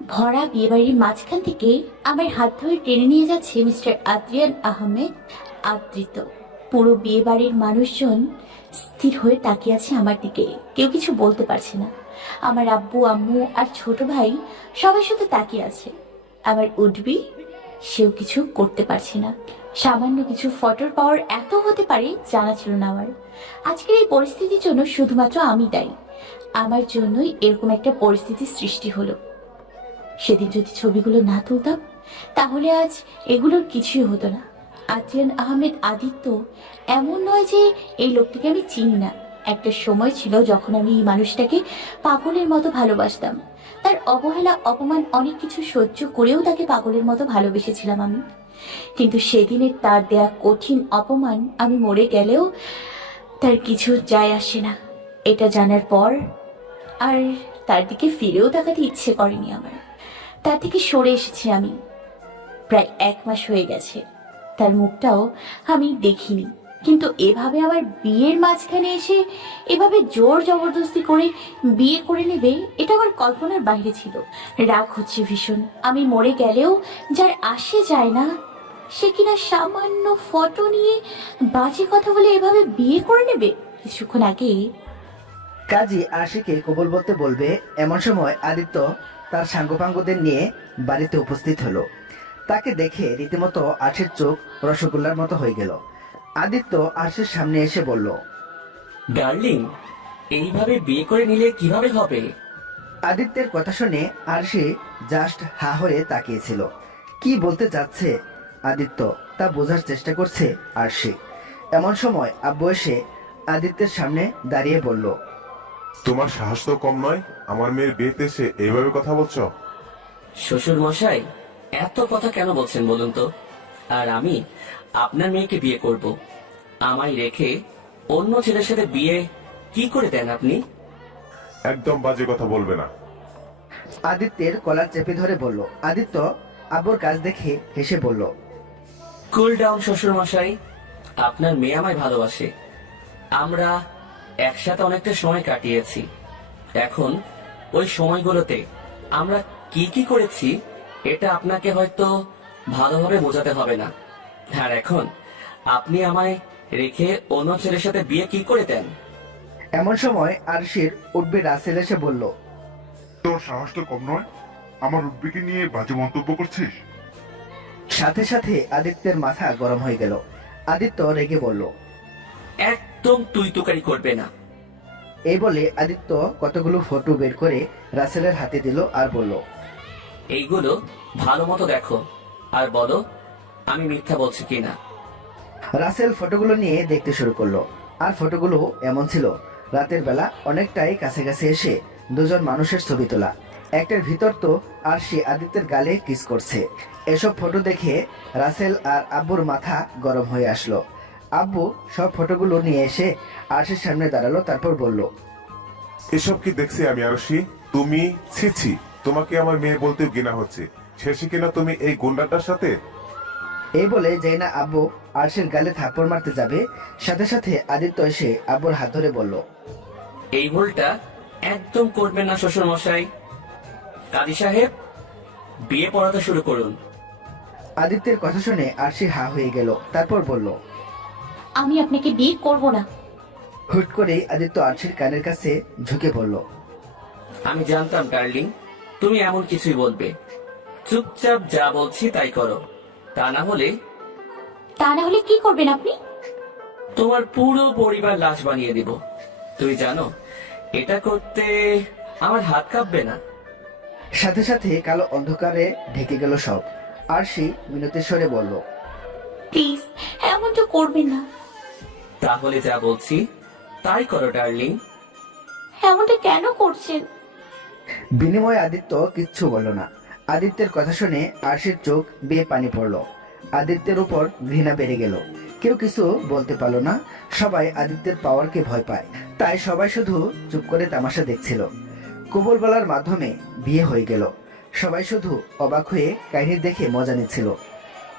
ভরা বিয়েবাড়ির মাঝখান থেকে আমার হাত ধরে টেনে নিয়ে যাচ্ছে মিস্টার আদ্রিয়ান আহমেদ আদৃত। পুরো বিয়েবাড়ির মানুষজন স্থির হয়ে তাকিয়ে আছে আমার দিকে, কেউ কিছু বলতে পারছে না। আমার আব্বু আম্মু আর ছোট ভাই সবাই শুধু তাকিয়ে আছে। আমার উঠবি, সেও কিছু করতে পারছে না। সামান্য কিছু ফটোর পাওয়ার এত হতে পারে জানা ছিল না আমার। আজকের এই পরিস্থিতির জন্য শুধুমাত্র আমি দায়ী। আমার জন্যই এরকম একটা পরিস্থিতির সৃষ্টি হলো। সেদিন যদি ছবিগুলো না তুলতাম তাহলে আজ এগুলোর কিছুই হতো না। আদ্রিয়ান আহমেদ আদিত্য এমন নয় যে এই লোকটিকে আমি চিনি না। একটা সময় ছিল যখন আমি এই মানুষটাকে পাগলের মতো ভালোবাসতাম। তার অবহেলা অপমান অনেক কিছু সহ্য করেও তাকে পাগলের মতো ভালোবেসেছিলাম আমি। কিন্তু সেদিনের তার দেয়া কঠিন অপমান আমি মরে গেলেও তার কিছু যায় আসে না। এটা জানার পর আর তার দিকে ফিরেও তাকাতে ইচ্ছে করেনি আমার। তার থেকে সরে এসেছি আমি। প্রায় 1 মাস হয়ে গেছে, তার মুখটাও আমি দেখিনি। কিন্তু এভাবে আমার বিয়ের মাঝখানে এসে এভাবে জোর জবরদস্তি করে বিয়ে করে নেবে, এটা আমার কল্পনার বাইরে ছিল। রাগ হচ্ছে ভীষণ। আমি মরে গেলেও যার আসে যায় না, সে কিনা সামান্য ফটো নিয়ে বাজে কথা বলে এভাবে বিয়ে করে নেবে। কিছুক্ষণ আগে কাজী আশিকে কবুল বলতে বলবে এমন সময় আদিত্য তার সাঙ্গপাঙ্গদের নিয়ে বাড়িতে উপস্থিত হলো। তাকে দেখে রীতিমতো আশির চোখ রসগোল্লার মতো হয়ে গেল। আদিত্য আশির সামনে এসে বলল, ডার্লিং, এইভাবে বিয়ে করে নিলে কিভাবে হবে? আদিত্যের কথা শুনে আরশি জাস্ট হা হয়ে তাকিয়েছিল। কি বলতে যাচ্ছে আদিত্য তা বোঝার চেষ্টা করছে আরশি। এমন সময় আব্বু এসে আদিত্যের সামনে দাঁড়িয়ে বলল, তোমার সাহস তো কম নয়, আমার মেয়ের বিয়েতে এসে এইভাবে কথা বলছো? শ্বশুর মশাই, এত কথা কেন বলছেন বলুন তো? আর আমি আপনার মেয়েকে বিয়ে করব, আমায় রেখে অন্য ছেলের সাথে বিয়ে কি করে দেন আপনি? একদম বাজে কথা বলবে না। আদিত্যের কলার চেপে ধরে বলল। আদিত্য আব্বুর কাজ দেখে হেসে বলল, কুল ডাউন শ্বশুর মশাই, আপনার মেয়ে আমায় ভালোবাসে। আমরা একসাথে অনেকটা সময় কাটিয়েছি। এখন ওই সময়গুলোতে আমরা কি কি করেছি এটা আপনাকে হয়তো ভালোভাবে বোঝাতে হবে না। আর এখন আপনি আমায় রেখে অন্য ছেলের সাথে বিয়ে কি করে দেন? এমন সময় আরশির উঠবে রাসেল এসে বলল, তোর সাহস তো কম নয়, আমার উদ্বেগে নিয়ে বাজে মন্তব্য করছিস। সাথে সাথে আদিত্যের মাথা গরম হয়ে গেল। আদিত্য রেগে বলল, একদম তুই তুকারি করবে না। এই বলে আদিত্য কতগুলো ফটো বের করে রাসেলের হাতে দিল আর বলল, এইগুলো ভালো মতো দেখো আর বলো আমি মিথ্যা বলছি কিনা। রাসেল ফটোগুলো নিয়ে দেখতে শুরু করলো। আর ফটোগুলো এমন ছিল রাতের বেলা অনেকটাই কাছাকাছি এসে দুজন মানুষের ছবি তোলা। একটার ভিতর তো আরশি আদিত্যের গালে কিস করছে। এসব ফটো দেখে রাসেল আর আব্বুর মাথা গরম হয়ে আসলো। আব্বু সব ফটোগুলো নিয়ে এসে আরশির সামনে দাঁড়ালো, তারপর বলল, এসব কি দেখছি আমি আরশি? তুমি ছিছি, তোমাকে আমার মেয়ে বলতে ঘৃণা হচ্ছে। শেষে কিনা তুমি এই গুন্ডাটার সাথে। এই বলে যেই না আব্বু আরশির গালে থাপ্পড় মারতে যাবে, সাথে সাথে আদিত্য এসে আব্বুর হাত ধরে বলল, এই ভুলটা একদম করবেন না শ্বশুর মশাই। কাজী সাহেব, বিয়ে পড়াতে শুরু করুন। আদিত্যের কথা শুনে আরশি হা হয়ে গেল, তারপর বলল, আমি আপনাকে বিয়ে করব না। হুট করেই আদিত্য আরশির কানের কাছে ঝুঁকে পড়ল। আমি জানতাম ডার্লিং তুমি এমন কিছুই বলবে। চুপচাপ যা বলছি তাই করো, তা না হলে কি করবেন আপনি? তোমার পুরো পরিবার লাশ বানিয়ে দিব। তুই জানো এটা করতে আমার হাত কাঁপবে না। সাথে সাথে কালো অন্ধকারে ঢেকে গেল সব। আরশি মিনতের স্বরে বলল, প্লিজ এমনটা করবেন না। তাহলে যা বলছি তাই করো ডার্লিং। এমনটা কেন করছেন? বিনিময়ে আদিত্য কিচ্ছু বলল না। আদিত্যের কথা শুনে আরশির চোখ বেয়ে পানি পড়ল। আদিত্যের উপর ঘৃণা বেড়ে গেল। কেউ কিছু বলতে পারল না। সবাই আদিত্যের পাওয়ারকে ভয় পায়, তাই সবাই শুধু চুপ করে তামাশা দেখছিল। কবুল বলার মাধ্যমে বিয়ে হয়ে গেল। সবাই শুধু অবাক হয়ে কাহিনী দেখে মজা নিচ্ছিল।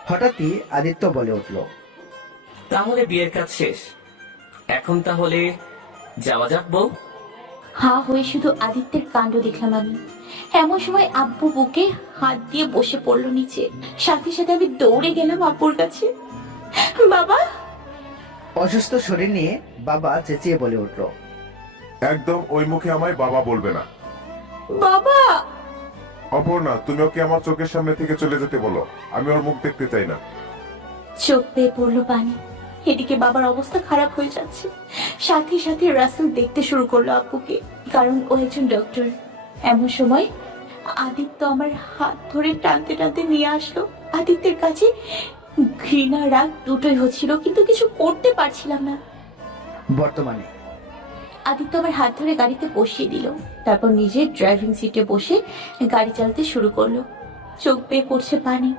হঠাৎই আদিত্য বলে উঠল, তাহলে বিয়ের কাজ শেষ, এখন তাহলে যাওয়া যাক বউ। হা হয়ে শুধু আদিত্যের কাণ্ড দেখলাম আমি। এমন সময় আব্বু বুকে হাত দিয়ে বসে পড়লো নিচে। সাথে সাথে আমি দৌড়ে গেলাম আব্বুর কাছে। বাবা! অসুস্থ শরীর নিয়ে বাবা চেঁচিয়ে বলে উঠল। একদম ওই মুখে আমায় বাবা বলবে না। বাবা! অপর্ণা, তুমি ওকে আমার চোখের সামনে থেকে চলে যেতে বলো, আমি ওর মুখ দেখতে চাই না। চোখ পেয়ে পড়লো পানি। এদিকে বাবার অবস্থা খারাপ হয়ে যাচ্ছে। সাথে সাথে রাসেল দেখতে শুরু করলো আব্বুকে, কারণ ও একজন ডক্টর। এমন সময় আদিত্য আমার হাত ধরে টানতে টানতে নিয়ে আসলো। আদিত্যের কাছে ঘৃণা রাগ দুটোই হচ্ছিল, কিন্তু কিছু করতে পারছিলাম না। বর্তমানে আদিত্য আমার হাত ধরে গাড়িতে বসিয়ে দিল, তারপর নিজের ড্রাইভিং সিটে বসে গাড়ি চালাতে শুরু করলো। চোখ বেয়ে পড়ছে পানি,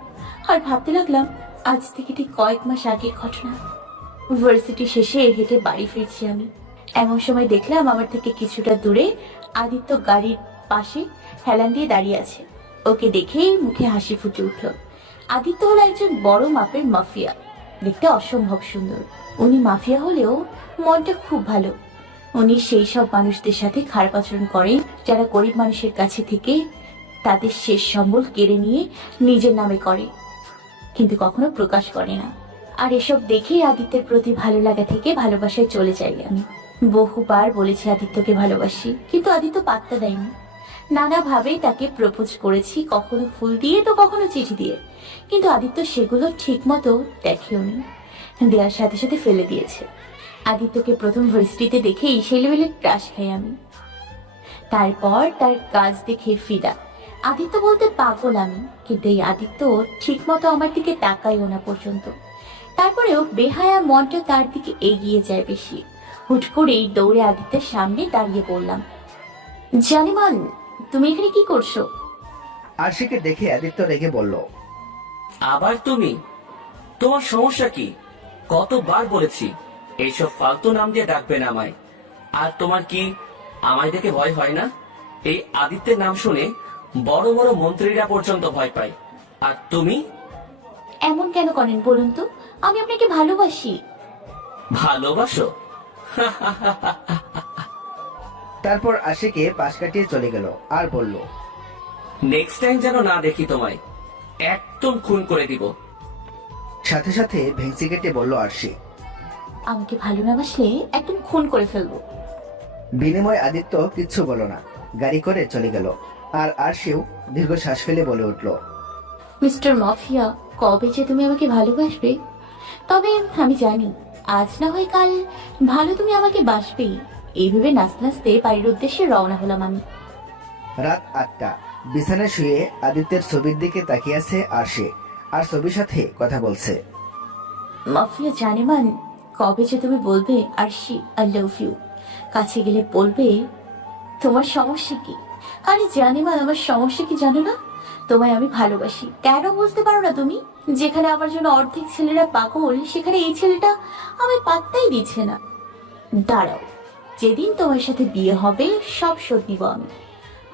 আর ভাবতে লাগলাম আজ থেকে ঠিক কয়েক মাস আগের ঘটনা। ভার্সিটি শেষে হেঁটে বাড়ি ফিরছি আমি। এমন সময় দেখলাম আমার থেকে কিছুটা দূরে আদিত্য গাড়ির পাশে হেলান দিয়ে দাঁড়িয়ে আছে। ওকে দেখেই মুখে হাসি ফুটে উঠল। আদিত্য হলো একজন বড় মাপের মাফিয়া, দেখতে অসম্ভব সুন্দর। উনি মাফিয়া হলেও মনটা খুব ভালো। উনি সেই সব মানুষদের সাথে খারাপ আচরণ করেন যারা গরিব মানুষের কাছে থেকে তাদের শেষ সম্বল কেড়ে নিয়ে নিজের নামে করে, কিন্তু কখনো প্রকাশ করে না। আর এসব দেখেই আদিত্যের প্রতি ভালো লাগা থেকে ভালোবাসায় চলে যাই আমি। বহুবার বলেছি আদিত্যকে ভালোবাসি, কিন্তু আদিত্য পাত্তা দেয়নি। নানাভাবেই তাকে প্রপোজ করেছি, কখনো ফুল দিয়ে তো কখনো চিঠি দিয়ে, কিন্তু আদিত্য সেগুলো ঠিক মতো দেখেওনি, দেওয়ার সাথে সাথে ফেলে দিয়েছে। আদিত্যকে প্রথম ভার্সিটিতে দেখেই সেই লেভেলে ক্রাশ খাই আমি। তারপর তার কাজ দেখে ফিদা। আদিত্য বলতে পাগল আমি, কিন্তু এই আদিত্য ঠিক মতো আমার দিকে তাকাইও না পর্যন্ত। তারপরেও বেহায়া মনটা তার দিকে এগিয়ে যায় বেশি। হুট করেই দৌড়ে আদিত্যের সামনে দাঁড়িয়ে পড়লাম। জানিমান, তুমি এখানে কি করছো? আরশিকে দেখে আদিত্য রেগে বলল। আবার তুমি? তোমার সমস্যা কি? কতবার বলেছি এইসব ফালতু নাম দিয়ে ডাকবে না আমায়। আর তোমার কি আমায় দেখে ভয় হয় না? এই আদিত্যের নাম শুনে বড় বড় মন্ত্রীরা পর্যন্ত ভয় পায়, আর তুমি? এমন কেন করেন বলুন তো? আমি আপনাকে ভালোবাসি। ভালোবাসো? তারপর আশিকে পাশ কাটিয়ে চলে গেল আর বলল। নেক্সট টাইম যেন না দেখি তোমায়, একদম খুন করে দিব। সাথে সাথে ভেংসি কেটে বলল আরশি। আমাকে ভালো না বাসলে একদম খুন করে ফেলবো। বিনিময় আদিত্য কিচ্ছু বলল না, গাড়ি করে চলে গেল। আর আরশিও দীর্ঘশ্বাস ফেলে বলে উঠল। মিস্টার মাফিয়া, কবে যে তুমি আমাকে ভালোবাসবে? তবে আমি জানি আজ না হয় কাল ভালো তুমি আমাকে বাসবেই। এই ভেবে নাচতে নাচতে বাড়ির উদ্দেশ্যে রওনা হলাম আমি। রাত 8টা। বিছানায় শুয়ে আদিত্যের ছবির দিকে তাকিয়ে আছে আরশি, আর ছবির সাথে কথা বলছে। মাফিয়া জানেমান, কবে যে তুমি বলবে আরশি আই লাভ ইউ? কাছে গেলে বলবে তোমার সমস্যা কি? আরে জানেমান, আমার সমস্যা কি জানো না? তোমায় আমি ভালোবাসি। কেন বুঝতে পারো না তুমি? যেখানে আমার জন্য অর্ধেক ছেলেরা পাগল, সেখানে এই ছেলেটা আমি পাত্তাই দিচ্ছে না। দাঁড়াও, যেদিন তোমার সাথে বিয়ে হবে সব শোধ নিব আমি।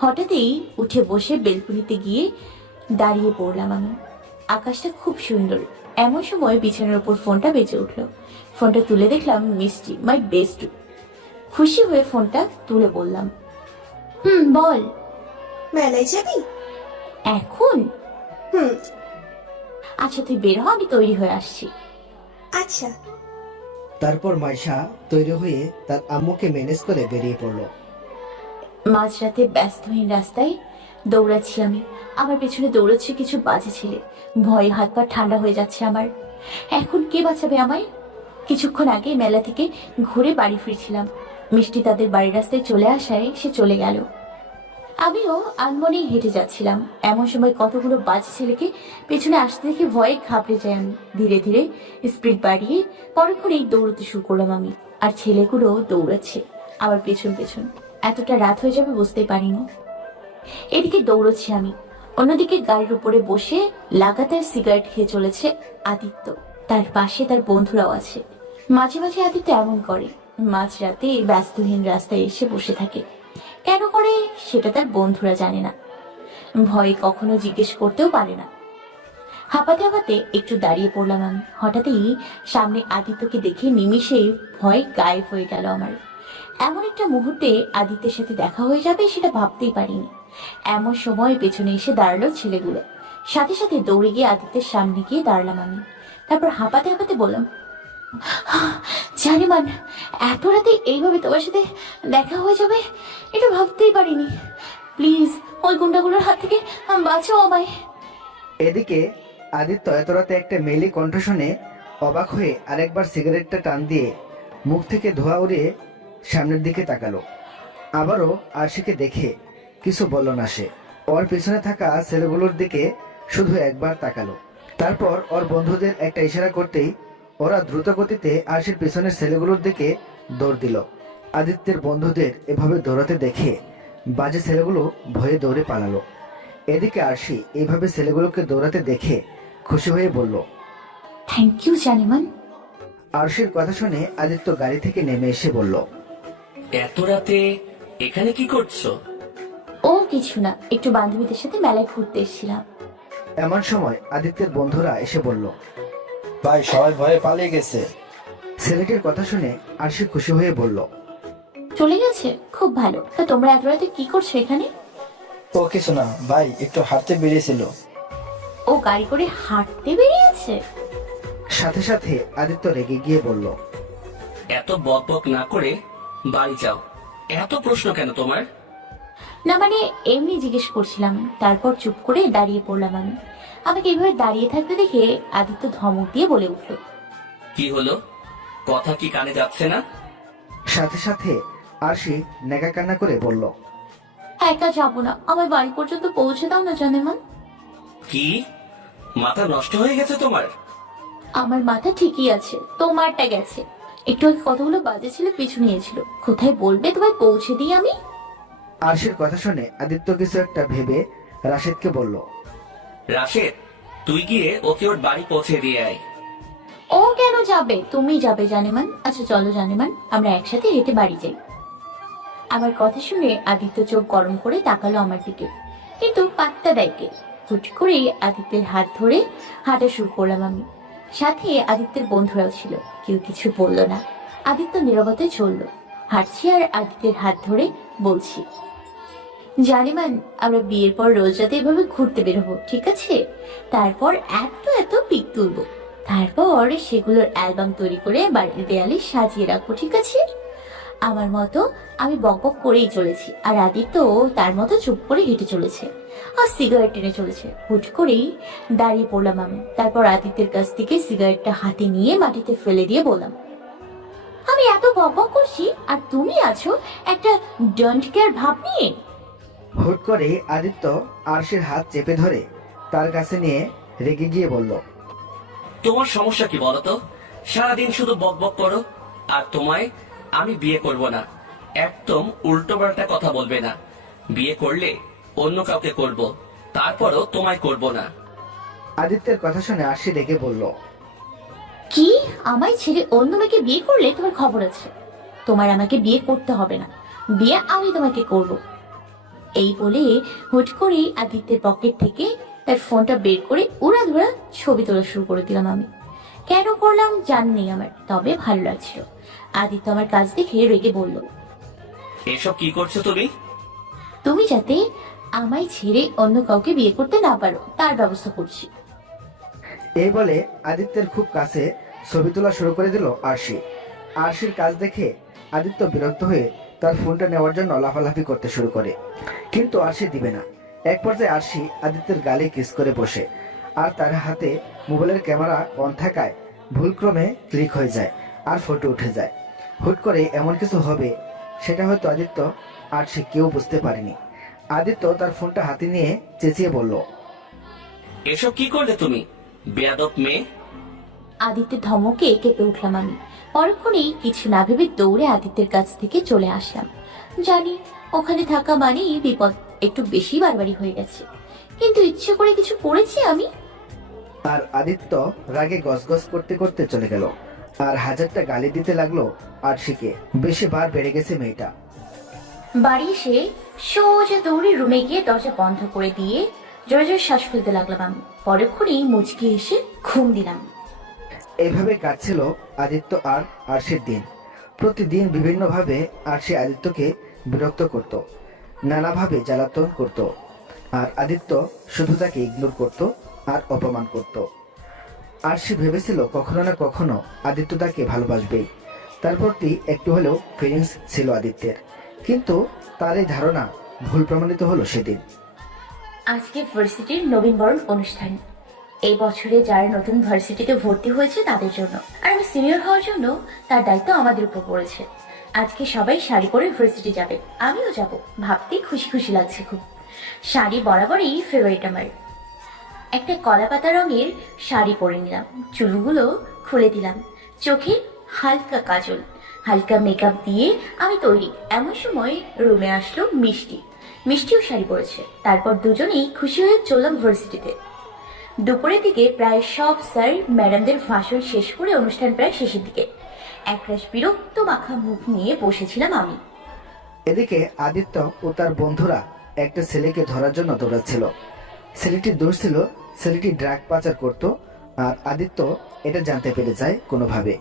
হঠাৎই উঠে বসে বেলকুনিতে গিয়ে দাঁড়িয়ে পড়লাম আমি। আকাশটা খুব সুন্দর। এমন সময় বিছানার উপর ফোনটা বেজে উঠলো। ফোনটা তুলে দেখলাম মিষ্টি, মাই বেস্ট। খুশি হয়ে ফোনটা তুলে বললাম, বল। মেলায় যাবি? এখন? হুম। আচ্ছা তুই বের হ, আমি তৈরি হয়ে আসছি। আচ্ছা। তারপর মাইশা তৈরি হয়ে তার আম্মুকে ম্যানেজ করে বেরিয়ে পড়ল। মাঝরাতে ব্যস্তহীন রাস্তায় দৌড়াচ্ছি আমি। আমার পেছনে দৌড়াচ্ছে কিছু বাজে ছেলে। ভয়ে হাত পা ঠান্ডা হয়ে যাচ্ছে আমার। এখন কে বাঁচাবে আমায়? কিছুক্ষণ আগে মেলা থেকে ঘুরে বাড়ি ফিরছিলাম। মিষ্টি তাদের বাড়ির রাস্তায় চলে আসায় সে চলে গেল। আমিও আনমনেই হেঁটে যাচ্ছিলাম। এমন সময় কতগুলো বাজে ছেলেকে পেছনে আসতে দেখে ভয়ে ঘাবড়ে যাই আমি। ধীরে ধীরে স্পিড বাড়িয়ে পরক্ষণেই দৌড়তে শুরু করলাম আমি। আর ছেলেগুলো দৌড়াচ্ছে আবার পেছন পেছন। এতটা রাত হয়ে যাবে বুঝতেই পারিনি। এদিকে দৌড়চ্ছি আমি, অন্যদিকে গাড়ির উপরে বসে লাগাতার সিগারেট খেয়ে চলেছে আদিত্য। তার পাশে তার বন্ধুরাও আছে। মাঝে মাঝে আদিত্য এমন করে, মাঝরাতে ব্যস্তহীন রাস্তায় এসে বসে থাকে। কেন করে সেটা তার বন্ধুরা জানে না। ভয়ে কখনো জিজ্ঞেস করতেও পারে না। হাঁপাতে হাঁপাতে একটু দাঁড়িয়ে পড়লাম আমি। হঠাৎই সামনে আদিত্যকে দেখে নিমিষেই ভয় গায়েব হয়ে গেল আমার। এমন একটা মুহূর্তে আদিত্যের সাথে দেখা হয়ে যাবে সেটা ভাবতেই পারিনি। এমন সময় পেছনে এসে দাঁড়ালো ছেলেগুলো। সাথে সাথে দৌড়ে গিয়ে আদিত্যের সামনে গিয়ে দাঁড়ালাম আমি। তারপর হাঁপাতে হাঁপাতে বললাম, জানিমান, এত রাতে এইভাবে তোমার সাথে দেখা হয়ে যাবে এটা ভাবতেই পারিনি। প্লিজ ওই গুন্ডাগুলোর হাত থেকে বাঁচাও আমায়। এদিকে আদিত্য এত রাতে একটা মেলি কণ্ঠ শুনে অবাক হয়ে আরেকবার সিগারেটটা টান দিয়ে মুখ থেকে ধোঁয়া উড়িয়ে সামনের দিকে তাকালো। আবারও আরশিকে দেখে কিছু বলল না সে। ওর পিছনে থাকা ছেলেগুলোর দিকে শুধু একবার তাকালো। তারপর ওর বন্ধুদের একটা ইশারা করতেই ওরা দ্রুত গতিতে আরশির পিছনের ছেলেগুলোর দিকে দৌড় দিল। আদিত্যের বন্ধুদের এভাবে দৌড়াতে দেখে বাজে ছেলেগুলো ভয়ে দৌড়ে পালালো। এদিকে আরশি এইভাবে ছেলেগুলোকে দৌড়াতে দেখে খুশি হয়ে বলল, থ্যাংক ইউ জানিমান। আরশির কথা শুনে আদিত্য গাড়ি থেকে নেমে এসে বলল, এত রাতে এখানে কি করছো? ও কিছু না, একটু বান্ধবীদের সাথে মেলায় ঘুরতে এসেছিলাম। এমন সময় আদিত্যের বন্ধুরা এসে বলল, ভাই সবাই ভয়ে পালিয়ে গেছে। ছেলেটির কথা শুনে আরশি খুশি হয়ে বলল, চলে গেছে? খুব ভালো। তা তোমরা এত রাতে কি করছো এখানে? ও কিছু না ভাই, একটু হাঁটতে বেরিয়েছিল। ও গাড়ি করে হাঁটতে বেরিয়েছে? সাথে সাথে আদিত্য রেগে গিয়ে বলল, এত বক বক না করে বাড়ি যাও। এত প্রশ্ন কেন তোমার? না মানে এমনি জিজ্ঞেস করছিলাম। তারপর চুপ করে দাঁড়িয়ে পড়লাম আমি। আমাকে এইভাবে দাঁড়িয়ে থাকতে দেখে আদিত্য ধমক দিয়ে বলে উঠল, কি হলো? কথা কি কানে যাচ্ছে না? সাথে সাথে আরশি নেকা কান্না করে বলল, একা যাবো না, আমার বাড়ি পর্যন্ত পৌঁছে দাও না জানেমান। কি মাথা নষ্ট হয়ে গেছে তোমার? আমার মাথা ঠিকই আছে, তোমারটা গেছে। একটু আগে কতগুলো বাজে ছেলে পিছু নিয়েছিল। কোথায় বলবে তোমায় পৌঁছে দিই আমি? আরশির কথা শুনে আদিত্য কিছু একটা ভেবে রাশেদকে বলল, রাশেদ, তুই গিয়ে ওকে ওর বাড়ি পৌঁছে দিয়ে আয়। ও কেন যাবে? তুমি যাবে জানেমান। আচ্ছা চলো জানেমান, আমরা একসাথে হেঁটে বাড়ি যাই। আমার কথা শুনে আদিত্য চোখ গরম করে তাকালো আমার দিকে, কিন্তু পাত্তা দেয় কে। হুট করে আদিত্যের হাত ধরে হাঁটা শুরু করলাম আমি। সাথে আদিত্যের বন্ধুরাও ছিল, কেউ কিছু বললো না। আদিত্য নীরবতায় চললো। হাঁটছি আর আদিত্যের হাত ধরে বলছি, জানিমান, আমরা বিয়ের পর রোজ রাতে এভাবে ঘুরতে বেরোবো, ঠিক আছে? তারপর এত এত পিক তুলবো। তারপর সেগুলোর অ্যালবাম তৈরি করে বাড়ির দেয়ালে সাজিয়ে রাখবো, ঠিক আছে? আমার মতো আমি বকবক করেই চলেছি, আর আদিত্য তার মতো চুপ করে হেঁটে চলেছে আর সিগারেট টেনে চলেছে। হুট করেই দাঁড়িয়ে পড়লাম আমি। তারপর আদিত্যের কাছ থেকে সিগারেটটা হাতে নিয়ে মাটিতে ফেলে দিয়ে বললাম, আমি এত বকবক করছি আর তুমি আছো একটা ডোন্ট কেয়ার ভাব নিয়ে। হুট করে আদিত্য আরশির হাত চেপে ধরে তার কাছে নিয়ে রেগে গিয়ে বলল, তোমার সমস্যা কি বলো তো? সারাদিন শুধু বক বক করো। আর তোমায় আমি বিয়ে করব না। একদম উল্টো পাল্টা কথা বলবে না। বিয়ে করলে অন্য কাউকে করব, তারপরও তোমায় করব না। আদিত্যের কথা শুনে আরশি রেগে বলল, কি? আমায় ছেড়ে অন্য মেয়েকে বিয়ে করলে তোমার খবর আছে? তোমার আমাকে বিয়ে করতে হবে না, বিয়ে আমি তোমাকে করব। এই বলে হুট করেই আদিত্যের পকেট থেকে তার ফোনটা বের করে উড়াধুরা ছবি তোলা শুরু করে দিলাম আমি। কেন করলাম জানি নেই আমার, তবে ভালো লাগছিল। আদিত্য আমার কাজ দেখে রেগে বলল, এসব কি করছো তুমি? তুমি যাতে আমায় ছেড়ে অন্য কাউকে বিয়ে করতে না পারো তার ব্যবস্থা করছি। এই বলে আদিত্যের খুব কাছে ছবি তোলা শুরু করে দিল আরশি। আরশির কাজ দেখে আদিত্য বিরক্ত হয়ে তার ফোনটা নেওয়ার জন্য লাফালাফি করতে শুরু করে, কিন্তু আরশি দিবে না। এক পর্যায়ে আরশি আদিত্যের গালে কিস করে বসে, আর তার হাতে মোবাইলের ক্যামেরা অন থাকায় ভুলক্রমে ক্লিক হয়ে যায় আর ফটো উঠে যায়। হুট করে এমন কিছু হবে সেটা হয়তো আদিত্য আরশি কেউ বুঝতে পারেনি। আদিত্য তার ফোনটা হাতে নিয়ে চেঁচিয়ে বলল, এসব কি করলে তুমি, বেয়াদব মেয়ে? আদিত্যের ধমকে কেঁপে উঠলাম আমি। পরক্ষণেই কিছু না ভেবে দৌড়ে আদিত্যের কাছ থেকে চলে আসলাম। জানি ওখানে থাকা মানেই বিপদ একটু বেশি বাড়াবাড়ি হয়ে গেছে, কিন্তু ইচ্ছে করে কিছু করেছি আমি? আর আদিত্য রাগে গজগজ করতে করতে চলে গেল আর হাজারটা গালি দিতে লাগলো আরশিকে। বেশি বার বেড়ে গেছে মেয়েটা। বাড়ি এসে সোজা দৌড়ে রুমে গিয়ে দরজা বন্ধ করে দিয়ে জোরে জোরে শ্বাস ফেলতে লাগলাম আমি। পরক্ষণেই মুচকি এসে ঘুম দিলাম। এভাবে কাটছিল আদিত্য আর আরশির দিন। প্রতিদিন বিভিন্নভাবে আরশি আদিত্যকে বিরক্ত করত, নানাভাবে জ্বালাতন করত, আর আদিত্য শুধু তাকে ইগনোর করত আর অপমান করত। আরশি ভেবেছিল কখনো না কখনো আদিত্য তাকে ভালোবাসবেই, তার প্রতি একটু হলেও ফিলিংস ছিল আদিত্যের। কিন্তু তার এই ধারণা ভুল প্রমাণিত হলো সেদিন। আজকে ভার্সিটির নবীনবরণ অনুষ্ঠান। এই বছরে যারা নতুন ভার্সিটিতে ভর্তি হয়েছে তাদের জন্য, আর আমি সিনিয়র হওয়ার জন্য তার দায়িত্ব আমাদের উপর পড়েছে। আজকে সবাই শাড়ি পরে ভার্সিটি যাবে, আমিও যাব। ভাবতেই খুশি খুশি লাগছে খুব। শাড়ি বরাবরই ফেভারিট আমার। একটা কলা পাতা রঙের শাড়ি পরে নিলাম, চুলগুলো খুলে দিলাম, চোখে হালকা কাজল, হালকা মেকআপ দিয়ে আমি তৈরি। এমন সময় রুমে আসলো মিষ্টি। মিষ্টিও শাড়ি পরেছে। তারপর দুজনেই খুশি হয়ে চললাম ভার্সিটিতে। দুপুরের দিকে প্রায় সব স্যার ম্যাডামদের ভাষণ শেষ করে অনুষ্ঠান প্রায় শেষের দিকে একরাশ বিরক্ত মাখা মুখ নিয়ে বসেছিলাম আমি। এদিকে আদিত্য ও তার বন্ধুরা একটা ছেলেকে ধরার জন্য দৌড়াচ্ছিল। ছেলেটির দোষ ছিল ছেলেটি ড্রাগ পাচার করত, আর আদিত্য এটা জানতে পেরে যায় কোনোভাবে,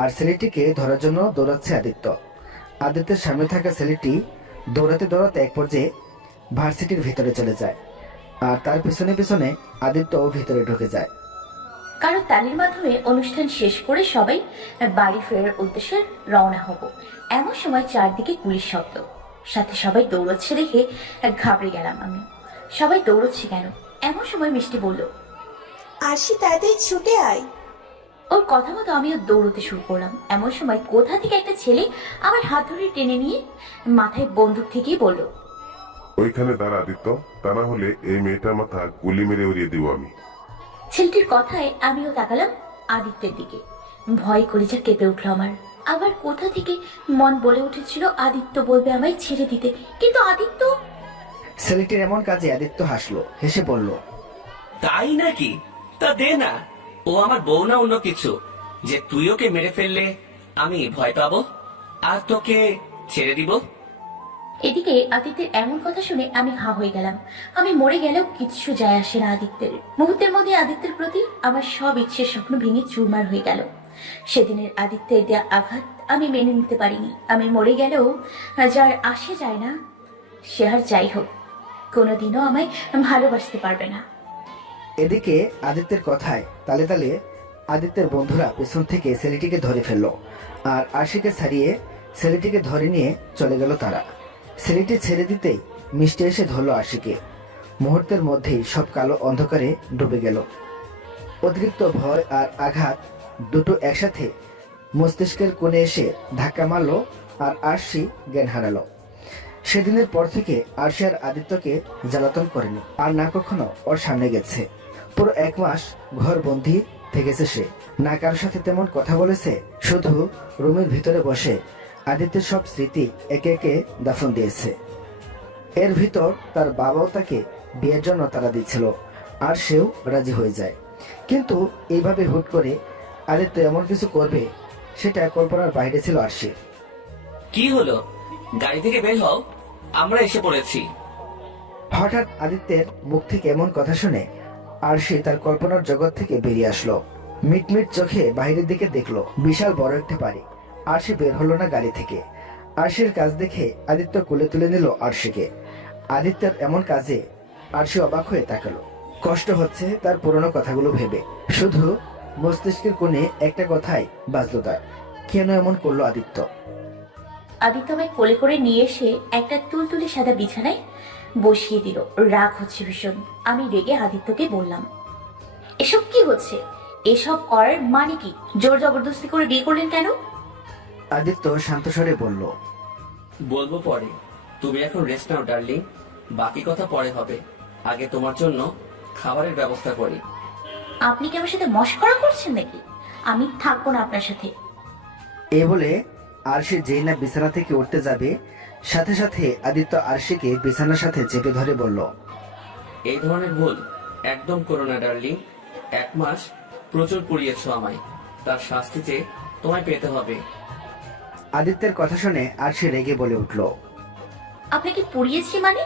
আর ছেলেটিকে ধরার জন্য দৌড়াচ্ছে আদিত্য। আদিত্যের সামনে থাকা ছেলেটি দৌড়াতে দৌড়াতে এক পর্যায়ে ভার্সিটির ভিতরে চলে যায়, আর তার পিছনে পিছনে আদিত্য ভিতরে ঢুকে যায়। কারো তালির মাধ্যমে অনুষ্ঠান শেষ করে সবাই বাড়ি ফেরার উদ্দেশ্যে রওনা হব। এমন সময় চারদিকে গুলির শব্দ, সাথে সবাই দৌড়চ্ছে দেখে ঘাবড়ে গেলাম আমি। সবাই দৌড়চ্ছে কেন? এমন সময় মিষ্টি বলল, আরশি তাড়াতাড়ি ছুটে আয়। ওর কথা মতো আমিও দৌড়তে শুরু করলাম। এমন সময় কোথা থেকে একটা ছেলে আমার হাত ধরে টেনে নিয়ে মাথায় বন্দুক থেকেই বলল, ওইখানে দাঁড়া আদিত্য, তা না হলে এই মেয়েটার মাথা গুলি মেরে উড়িয়ে দিব আমি। ছেলেটির কথায় আমিও তাকালাম আদিত্যের দিকে। ভয় কলিজা কেঁপে উঠল আমার। আবার কোথা থেকে মন বলে উঠেছিল আদিত্য বলবে আমায় ছেড়ে দিতে, কিন্তু আদিত্য। ছেলেটির এমন কাজে আদিত্য হাসলো, হেসে বলল, তাই নাকি? তা দে না, ও আমার বউ না অন্য কিছু যে তুই ওকে মেরে ফেললে আমি ভয় পাবো আর তোকে ছেড়ে দিব। এদিকে আদিত্যের এমন কথা শুনে আমি হা হয়ে গেলাম। আমি মরে গেলেও কিচ্ছু যায় আসে না আদিত্যের। মুহূর্তের মধ্যে আদিত্যের প্রতি আমার সব ইচ্ছের স্বপ্ন ভেঙে চুরমার হয়ে গেল। সেদিনের আদিত্যের দেয়া আঘাত আমি মেনে নিতে পারিনি। আমি মরে গেলেও যার আসে যায় না সে আর যাই হোক কোনোদিনও আমায় ভালোবাসতে পারবে না। এদিকে আদিত্যের কথায় তালে তালে আদিত্যের বন্ধুরা পেছন থেকে ছেলেটিকে ধরে ফেললো, আর আশিকে ছাড়িয়ে ছেলেটিকে ধরে নিয়ে চলে গেল তারা। ছেলেটি ছেড়ে দিতেই মিষ্টি এসে ধরলো আশিকে। মুহূর্তের মধ্যেই সব কালো অন্ধকারে ডুবে গেল। অতিরিক্ত ভয় আর আঘাত দুটো একসাথে মস্তিষ্কের কোণে এসে ধাক্কা মারলো, আর আরশি জ্ঞান হারালো। সেদিনের পর থেকে আরশি আর আদিত্যকে জ্বালাতন করেনি, আর না কখনো ওর সামনে গেছে। পুরো 1 মাস ঘর বন্দি থেকেছে সে, না কারোর সাথে তেমন কথা বলেছে, শুধু রুমের ভিতরে বসে আদিত্যের সব স্মৃতি একে একে দাফন দিয়েছে। এর ভিতর তার বাবাও তাকে বিয়ের জন্য তাড়া দিচ্ছিল, আর সেও রাজি হয়ে যায়। কিন্তু এইভাবে হুট করে আদিত্য এমন কিছু করবে সেটা কল্পনার বাইরে ছিল আরশি। কি হলো? গাড়ি থেকে বের হও, আমরা এসে পড়েছি। হঠাৎ আদিত্যের মুখ থেকে এমন কথা শুনে আরশি তার কল্পনার জগৎ থেকে বেরিয়ে আসলো। মিটমিট চোখে বাইরের দিকে দেখলো বিশাল বড় একটা বাড়ি। আরশি বের হলো না গাড়ি থেকে। আরশির কাজ দেখে আদিত্য কোলে তুলে নিল আরশিকে। আদিত্যের এমন কাজে আরশি অবাক হয়ে তাকালো। কষ্ট হচ্ছে তার পুরনো কথাগুলো ভেবে। শুধু মস্তিষ্কের কোণে একটা কথাই বাজলো তার, কেন এমন করলো আদিত্য। আদিত্য আমায় কোলে করে নিয়ে এসে একটা তুলতুলে সাদা বিছানায় বসিয়ে দিল। রাগ হচ্ছে ভীষণ। আমি রেগে আদিত্যকে বললাম, এসব কি হচ্ছে? এসব করার মানে কি? জোর জবরদস্তি করে বিয়ে করলেন কেন? আদিত্য শান্ত স্বরে বলল, বলবো পরে, তুমি এখন রেস্ট নাও ডার্লিং, বাকি কথা পরে হবে। আগে তোমার জন্য খাবারের ব্যবস্থা করি। আপনি কি আমার সাথে মশকরা করছেন নাকি? আমি থাকবো না আপনার সাথে। এ বলে আরশি যেই না বিছানা থেকে উঠতে যাবে, সাথে সাথে আদিত্য আরশিকে বিছানার সাথে চেপে ধরে বলল, এই ধরনের ভুল একদম করো না ডার্লিং। 1 মাস প্রচুর পুড়িয়েছো আমায়, তার শাস্তি যে তোমায় পেতে হবে। আদিত্যের কথা শুনে আরশি রেগে বলে উঠল, আপনাকে পুড়িয়েছি মানে?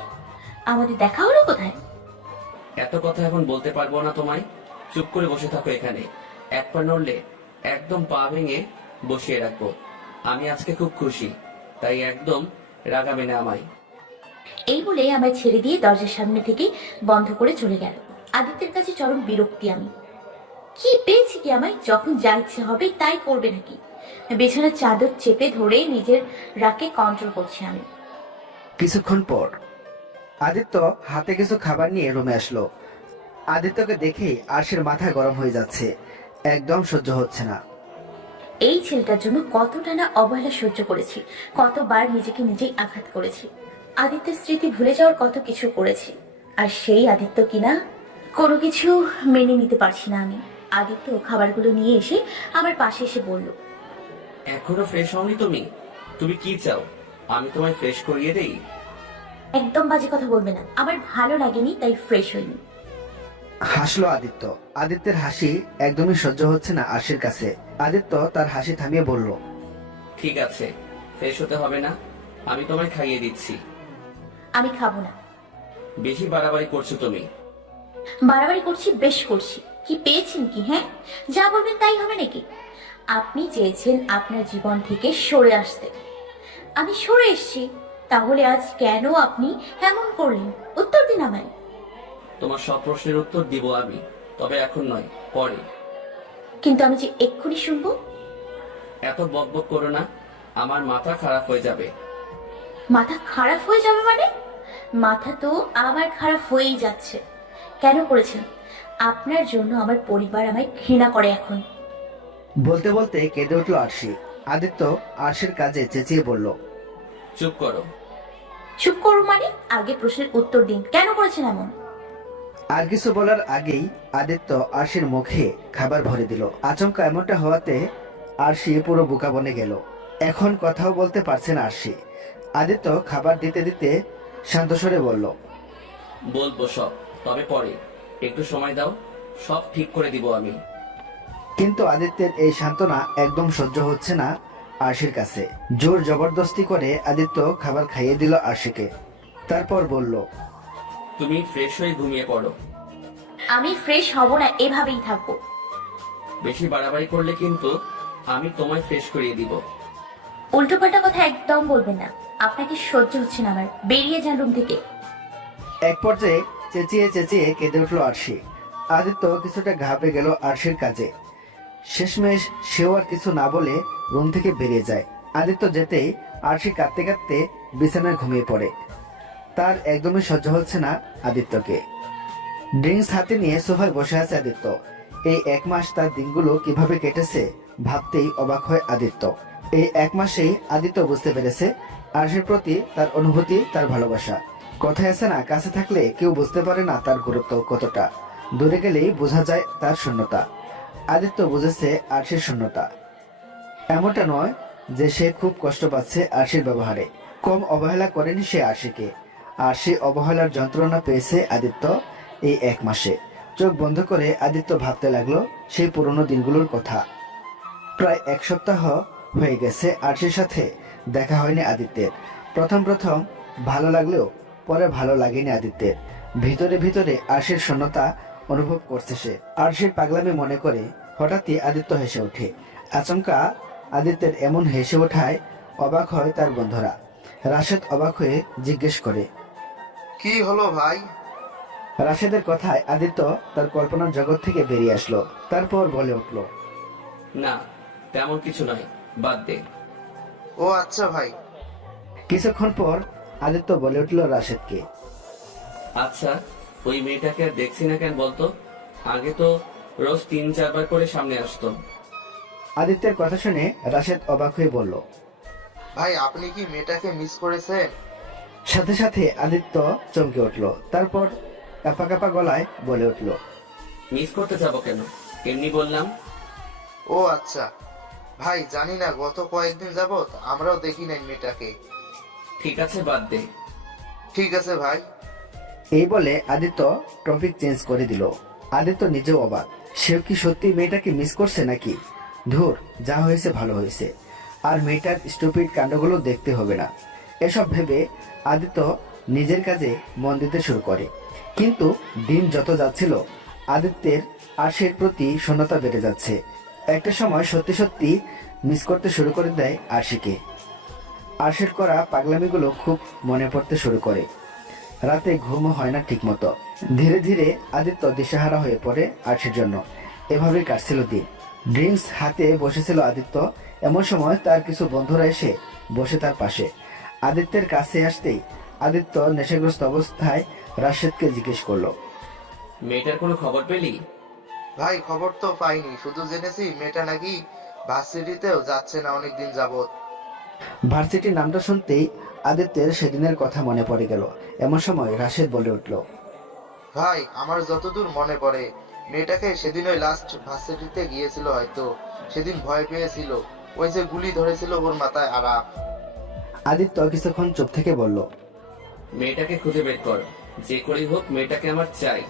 আমাদের দেখা হলো কোথায়? এত কথা এখন বলতে পারবো না তোমায়। চুপ করে বসে থাকো এখানে। 1 পা নড়লে একদম পা ভেঙে বসিয়ে রাখবো। আমি আজকে খুব খুশি, তাই একদম রাগাবে না আমায়। এই বলে আমায় ছেড়ে দিয়ে দরজার সামনে থেকে বন্ধ করে চলে গেল। আদিত্যের কাছে চরম বিরক্তি আমি। কি পেয়েছি কি আমায়? যখন যা ইচ্ছে হবে তাই করবে নাকি? বিছানার চাদর চেপে ধরে নিজের রাগকে কন্ট্রোল করছি আমি। কিছুক্ষণ পর আদিত্য হাতে কিছু খাবার নিয়ে রুমে আসলো। আদিত্যকে দেখেই আরশির মাথা গরম হয়ে যাচ্ছে, একদম সহ্য হচ্ছে না। এই ছেলেটার জন্য কতটা না অবহেলা সহ্য করেছি, কতবার নিজেকে নিজেই আঘাত করেছি, আদিত্যের স্মৃতি ভুলে যাওয়ার কত কিছু করেছি। আর সেই আদিত্য কিনা কোনো কিছু মেনে নিতে পারছি না আমি। আদিত্য খাবারগুলো নিয়ে এসে আমার পাশে এসে বলল, এখনো ফ্রেশ হওনি তুমি? তুমি কি চাও আমি তোমায় ফ্রেশ করিয়ে দেই? একদম বাজে কথা বলবে না, আমার ভালো লাগেনি তাই ফ্রেশ হইনি। হাসলো আদিত্য। আদিত্যের হাসি একদমই সহ্য হচ্ছে না আরশির কাছে। আদিত্য তার হাসি থামিয়ে বলল, ঠিক আছে, ফ্রেশ হতে হবে না, আমি তোমায় খাইয়ে দিচ্ছি। আমি খাবো না। বেশি বাড়াবাড়ি করছো তুমি। বাড়াবাড়ি করছি, বেশ করছি। কি পেয়েছেন কি? হ্যাঁ, যা বলবেন তাই হবে নাকি? আপনি চেয়েছেন আপনার জীবন থেকে সরে আসতে, আমি সরে এসেছি। তাহলে আজ কেন আপনি এমন করলেন? উত্তর দিন আমায়। তোমার সব প্রশ্নের উত্তর দিব আমি, তবে এখন নয়, পরে। কিন্তু আমি যে এক্ষুনি শুনবো। এত বকবক করো না, আমার মাথা খারাপ হয়ে যাবে। মাথা খারাপ হয়ে যাবে মানে? মাথা তো আমার খারাপ হয়েই যাচ্ছে। কেন করেছেন? আপনার জন্য আমার পরিবার আমায় ঘৃণা করে এখন। বলতে বলতে কেঁদে উঠল আরশি। আদিত্য আরশির কাজে চেঁচিয়ে বলল, চুপ করো। চুপ করো মানে? আগে প্রশ্নের উত্তর দিন, কেন করেছেন এমন? আর কিছু বলার আগেই আদিত্য আরশির মুখে খাবার ভরে দিল। আচমকা এমনটা হওয়াতে আরশি পুরো বোকা বনে গেল। এখন কথাও বলতে পারছে না আরশি। আদিত্য খাবার দিতে দিতে শান্তস্বরে বলল, বলবো সব, তবে পরে। একটু সময় দাও, সব ঠিক করে দিব আমি। কিন্তু আদিত্যের এই সান্ত্বনা একদম সহ্য হচ্ছে না আরশির কাছে। জোর জবরদস্তি করে আদিত্য খাবার খাইয়ে দিল আরশিকে। তারপর বলল, তুমি ফ্রেশ হয়ে ঘুমিয়ে পড়ো। আমি ফ্রেশ হব না, এভাবেই থাকবো। বেশি বাড়াবাড়ি করলে কিন্তু আমি তোমায় ফ্রেশ করিয়ে দিব। উল্টোপাল্টা কথা একদম বলবেন না, আপনাকে সহ্য হচ্ছে না আমার। বেরিয়ে যান রুম থেকে। এক পর্যায়ে চেঁচিয়ে চেঁচিয়ে কেঁদে উঠল আরশি। আদিত্য কিছুটা ঘাবড়ে গেল আরশির কাজে। শেষমেশ সেও আর কিছু না বলে রুম থেকে বেরিয়ে যায়। আদিত্য যেতেই আরশি কাঁদতে কাঁদতে বিছানায় ঘুমিয়ে পড়ে। তার একদমই সহ্য হচ্ছে না আদিত্যকে। ড্রিঙ্কস হাতে নিয়ে সোফায় বসে আছে আদিত্য। এই 1 মাস তার দিনগুলো কিভাবে কেটেছে ভাবতেই অবাক হয় আদিত্য। এই 1 মাসেই আদিত্য বুঝতে পেরেছে আরশির প্রতি তার অনুভূতি, তার ভালোবাসা। কথায় আছে না, কাছে থাকলে কেউ বুঝতে পারে না তার গুরুত্ব কতটা, দূরে গেলেই বোঝা যায় তার শূন্যতা। আদিত্য বুঝেছে আরশির শূন্যতা। এমনটা নয় যে সে খুব কষ্ট পাচ্ছে আরশির ব্যবহারে, কম অবহেলা করেনি সে আরশিকে। আর সে অবহেলার যন্ত্রণা পেয়েছে আদিত্য এই 1 মাসে। চোখ বন্ধ করে আদিত্য ভাবতে লাগলো সেই পুরনো দিনগুলোর কথা। প্রায় 1 সপ্তাহ হয়ে গেছে আরশির সাথে দেখা হয়নি আদিত্যের। প্রথম প্রথম ভালো লাগলেও পরে ভালো লাগেনি আদিত্যের। ভিতরে ভিতরে আরশির শূন্যতা অনুভব করছে সে। আরশির পাগলামি মনে করে হঠাৎই আদিত্য হেসে ওঠে। আচমকা আদিত্যের এমন হেসে ওঠায় অবাক হয় তার বন্ধুরা। রাশেদ অবাক হয়ে জিজ্ঞেস করে, কি হলো ভাই? রাশেদের কথায় আদিত্য তার কল্পনার জগৎ থেকে বেরিয়ে আসলো। তারপর বলে উঠল, না, তেমন কিছু নয়, বাদ দে। ও আচ্ছা ভাই। কিছুক্ষণ পর আদিত্য বলে উঠল রাশেদকে, আচ্ছা, ওই মেয়েটাকে আর দেখছি না কেন বলতো? আগে তো রোজ 3-4 বার করে সামনে আসতো। আদিত্যের কথা শুনে রাশেদ অবাক হয়ে বলল, ভাই আপনি কি মেয়েটাকে মিস করেছেন? সাথে সাথে আদিত্য চমকে উঠল। তারপর কাঁপা কাঁপা গলায় বলে উঠল, মিস করতে যাবো কেন, এমনি বললাম। ও আচ্ছা ভাই, জানি না গত কয়েকদিন যাবত আমরাও দেখি নাই মেয়েটাকে। ঠিক আছে, বাদ দে। ঠিক আছে ভাই। এই বলে আদিত্য টপিক চেঞ্জ করে দিল। আদিত্য নিজেও অবাক, সেও কি সত্যি মেয়েটাকে মিস করছে নাকি? ধুর, যা হয়েছে ভালো হয়েছে, আর মেয়েটার স্টুপিড কাণ্ডগুলো দেখতে হবে না। এসব ভেবে আদিত্য নিজের কাজে মন দিতে শুরু করে। কিন্তু দিন যত যাচ্ছিল আদিত্যের আরশির প্রতি শূন্যতা বেড়ে যাচ্ছে। একটা সময় সত্যি সত্যি মিস করতে শুরু করে দেয় আরশিকে। আরশির করা পাগলামিগুলো খুব মনে পড়তে শুরু করে। রাতে ঘুমও হয় না ঠিক মতো। ধীরে ধীরে আদিত্য দিশেহারা হয়ে পড়ে আরশির জন্য। এভাবেই কাটছিল দিন। ড্রিঙ্কস হাতে বসেছিল আদিত্য। এমন সময় তার কিছু বন্ধুরা এসে বসে তার পাশে। আদিত্যের কাছে আসতেই আদিত্য নেশাগ্রস্ত অবস্থায় রাশেদকে জিজ্ঞেস করলো, মেয়েটার কোনো খবর পেলি? ভাই খবর তো পাইনি, শুধু জেনেছি মেয়েটা নাকি ভার্সিটিতেও যাচ্ছে না অনেকদিন যাবত। ভার্সিটির নামটা শুনতেই আদিত্যের সেদিনের কথা মনে পড়ে গেল। এমন সময় রাশেদ বলে উঠল, ভাই আমার যতদূর মনে পড়ে মেয়েটাকে সেদিন ওই লাস্ট ভার্সিটিতে গিয়েছিল, হয়তো সেদিন ভয় পেয়েছিল, ওই যে গুলি ধরেছিল ওর মাথায় আরা। আদিত্য কিছুক্ষণ চুপ থেকে বলল, মেয়েটাকে খুঁজে বের কর, যে করেই হোক মেয়েটাকে আমার চাই।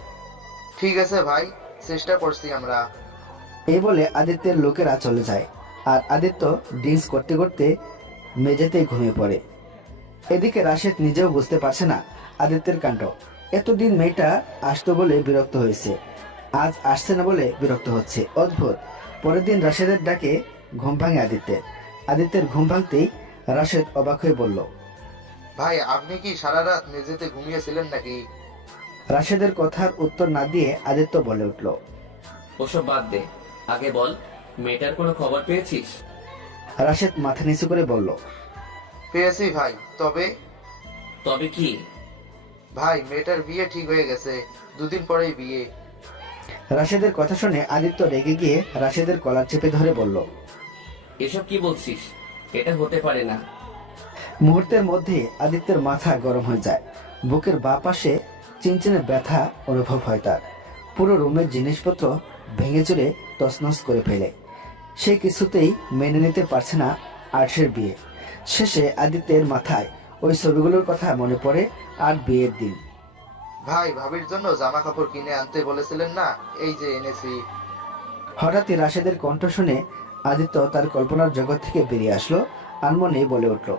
ঠিক আছে ভাই, চেষ্টা করছি আমরা। এই বলে আদিত্যের লোকেরা চলে যায়। আর আদিত্য ড্রিঙ্কস করতে করতে মেঝেতেই ঘুমিয়ে পড়ে। এদিকে রাশেদ নিজেও বুঝতে পারছে না আদিত্যের কাণ্ড। এতদিন মেয়েটা আসতো বলে বিরক্ত হয়েছে, আজ আসছে না বলে বিরক্ত হচ্ছে। অদ্ভুত। পরের দিন রাশেদের ডাকে ঘুম ভাঙে আদিত্যের। আদিত্যের ঘুম ভাঙতেই রাশেদ অবাক হয়ে বলল, ভাই আপনি কি সারা রাত মেঝেতে ঘুমিয়েছিলেন নাকি? রাশেদের কথার উত্তর না দিয়ে আদিত্য বলে উঠল, ওসব বাদ দে, আগে বল মেয়েটার কোনো খবর পেয়েছিস? রাশেদ মাথা নিচু করে বলল, পেয়েছি ভাই। তবে তবে কি? ভাই মেয়েটার বিয়ে ঠিক হয়ে গেছে, দুদিন পরেই বিয়ে। রাশেদের কথা শুনে আদিত্য রেগে গিয়ে রাশেদের কলার চেপে ধরে বলল, এসব কি বলছিস? এটা হতে পারে না। মুহূর্তের মধ্যে আদিত্যের মাথা গরম হয়ে যায়। বুকের বাঁ পাশে চিনচিনে ব্যথা অনুভব হয় তার। পুরো রুমের জিনিসপত্র ভেঙে চুরে তছনছ করে ফেলে। সে কিছুতেই মেনে নিতে পারছে না আর্শের বিয়ে। শেষে আদিত্যের মাথায় ওই ছবিগুলোর কথা মনে পড়ে আর বিয়ের দিন। ভাই ভাবির জন্য জামা কাপড় কিনে আনতে বলেছিলেন না, এই যে এনেছি। হঠাৎই রাশেদের কণ্ঠ শুনে আদিত্য তার কল্পনার জগৎ থেকে বেরিয়ে আসলো। আনমনে বলে উঠল,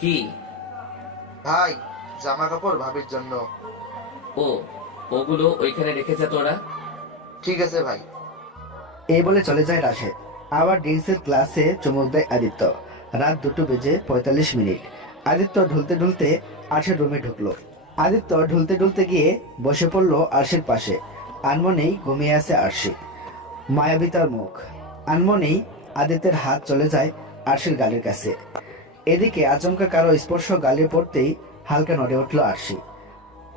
কি? ভাই জামা কাপড় ভাবির জন্য। ও, ওগুলো ওইখানে রেখে যা তোরা। ঠিক আছে ভাই। এই বলে চলে যায় রাশেদ। আবার ড্রিঙ্কসের ক্লাসে চমক দেয় আদিত্য। রাত 2:45। আদিত্য ঢুলতে ঢুলতে আরশের রুমে ঢুকলো। আদিত্য ঢুলতে ঢুলতে গিয়ে বসে পড়লো আরশের পাশে। আনমনেই ঘুমিয়ে আছে আরশি। মায়াবী তার মুখ। আনমনেই আদিত্যের হাত চলে যায় আরশির গালের কাছে। এদিকে আচমকা কারো স্পর্শ গালে পড়তেই হালকা নড়ে উঠল আরশি।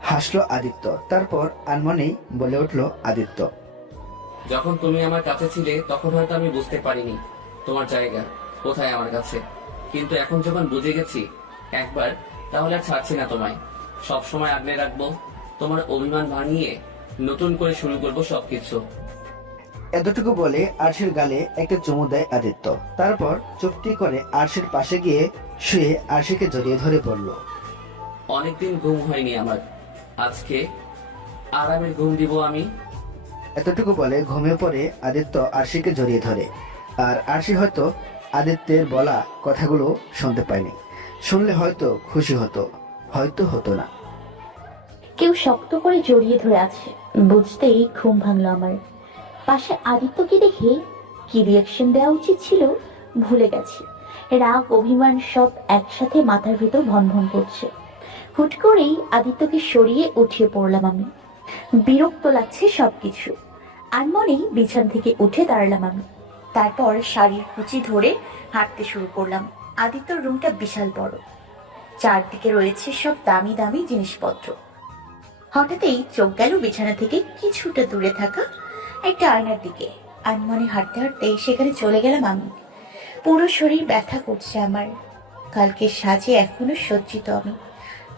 হাসলো আদিত্য। তারপর আনমনেই বলে উঠল আদিত্য, যখন তুমি আমার কাছে ছিলে তখন হয়তো আমি বুঝতে পারিনি তোমার জায়গা কোথায় আমার কাছে, কিন্তু এখন যখন বুঝে গেছি একবার, তাহলে আর ছাড়ছি না তোমায়। সব সময় আগলে রাখবো, তোমার অভিমান ভাঙিয়ে নতুন করে শুরু করব সবকিছু। এতটুকু বলে আরশির গালে একটা চুমু দেয় আদিত্য। তারপর চুপটি করে আরশির পাশে গিয়ে শুয়ে আরশিকে জড়িয়ে ধরে পড়ল। অনেকদিন ঘুম হয়নি আমার, আজকে আরামের ঘুম দিব আমি। এতটুকু বলে ঘুমিয়ে পড়ে আদিত্য আরশিকে জড়িয়ে ধরে। আর আরশি হয়তো আদিত্যের বলা কথাগুলো শুনতে পায়নি। শুনলে হয়তো খুশি হতো, হয়তো হতো না। কেউ শক্ত করে জড়িয়ে ধরে আছে বুঝতেই ঘুম ভাঙলো আমার। পাশে আদিত্যকে দেখে কি রিয়াকশন দেওয়া উচিত ছিল ভুলে গেছি। রাগ অভিমান সব একসাথে মাথার ভিতর ভনভন করছে। হুট করেই আদিত্যকে সরিয়ে উঠিয়ে পড়লাম আমি। বিরক্ত লাগছে সবকিছু। আনমনেই বিছানা থেকে উঠে দাঁড়ালাম আমি। তারপর শাড়ির কুচি ধরে হাঁটতে শুরু করলাম। আদিত্যর রুমটা বিশাল বড়, চারদিকে রয়েছে সব দামি দামি জিনিসপত্র। হঠাৎই চোখ গেল বিছানা থেকে কিছুটা দূরে থাকা একটা আয়নার দিকে। আনমনে হাঁটতে হাঁটতে সেখানে চলে গেলাম আমি। পুরো শরীর ব্যথা করছে আমার। কালকে সাজে এখনো সজ্জিত আমি।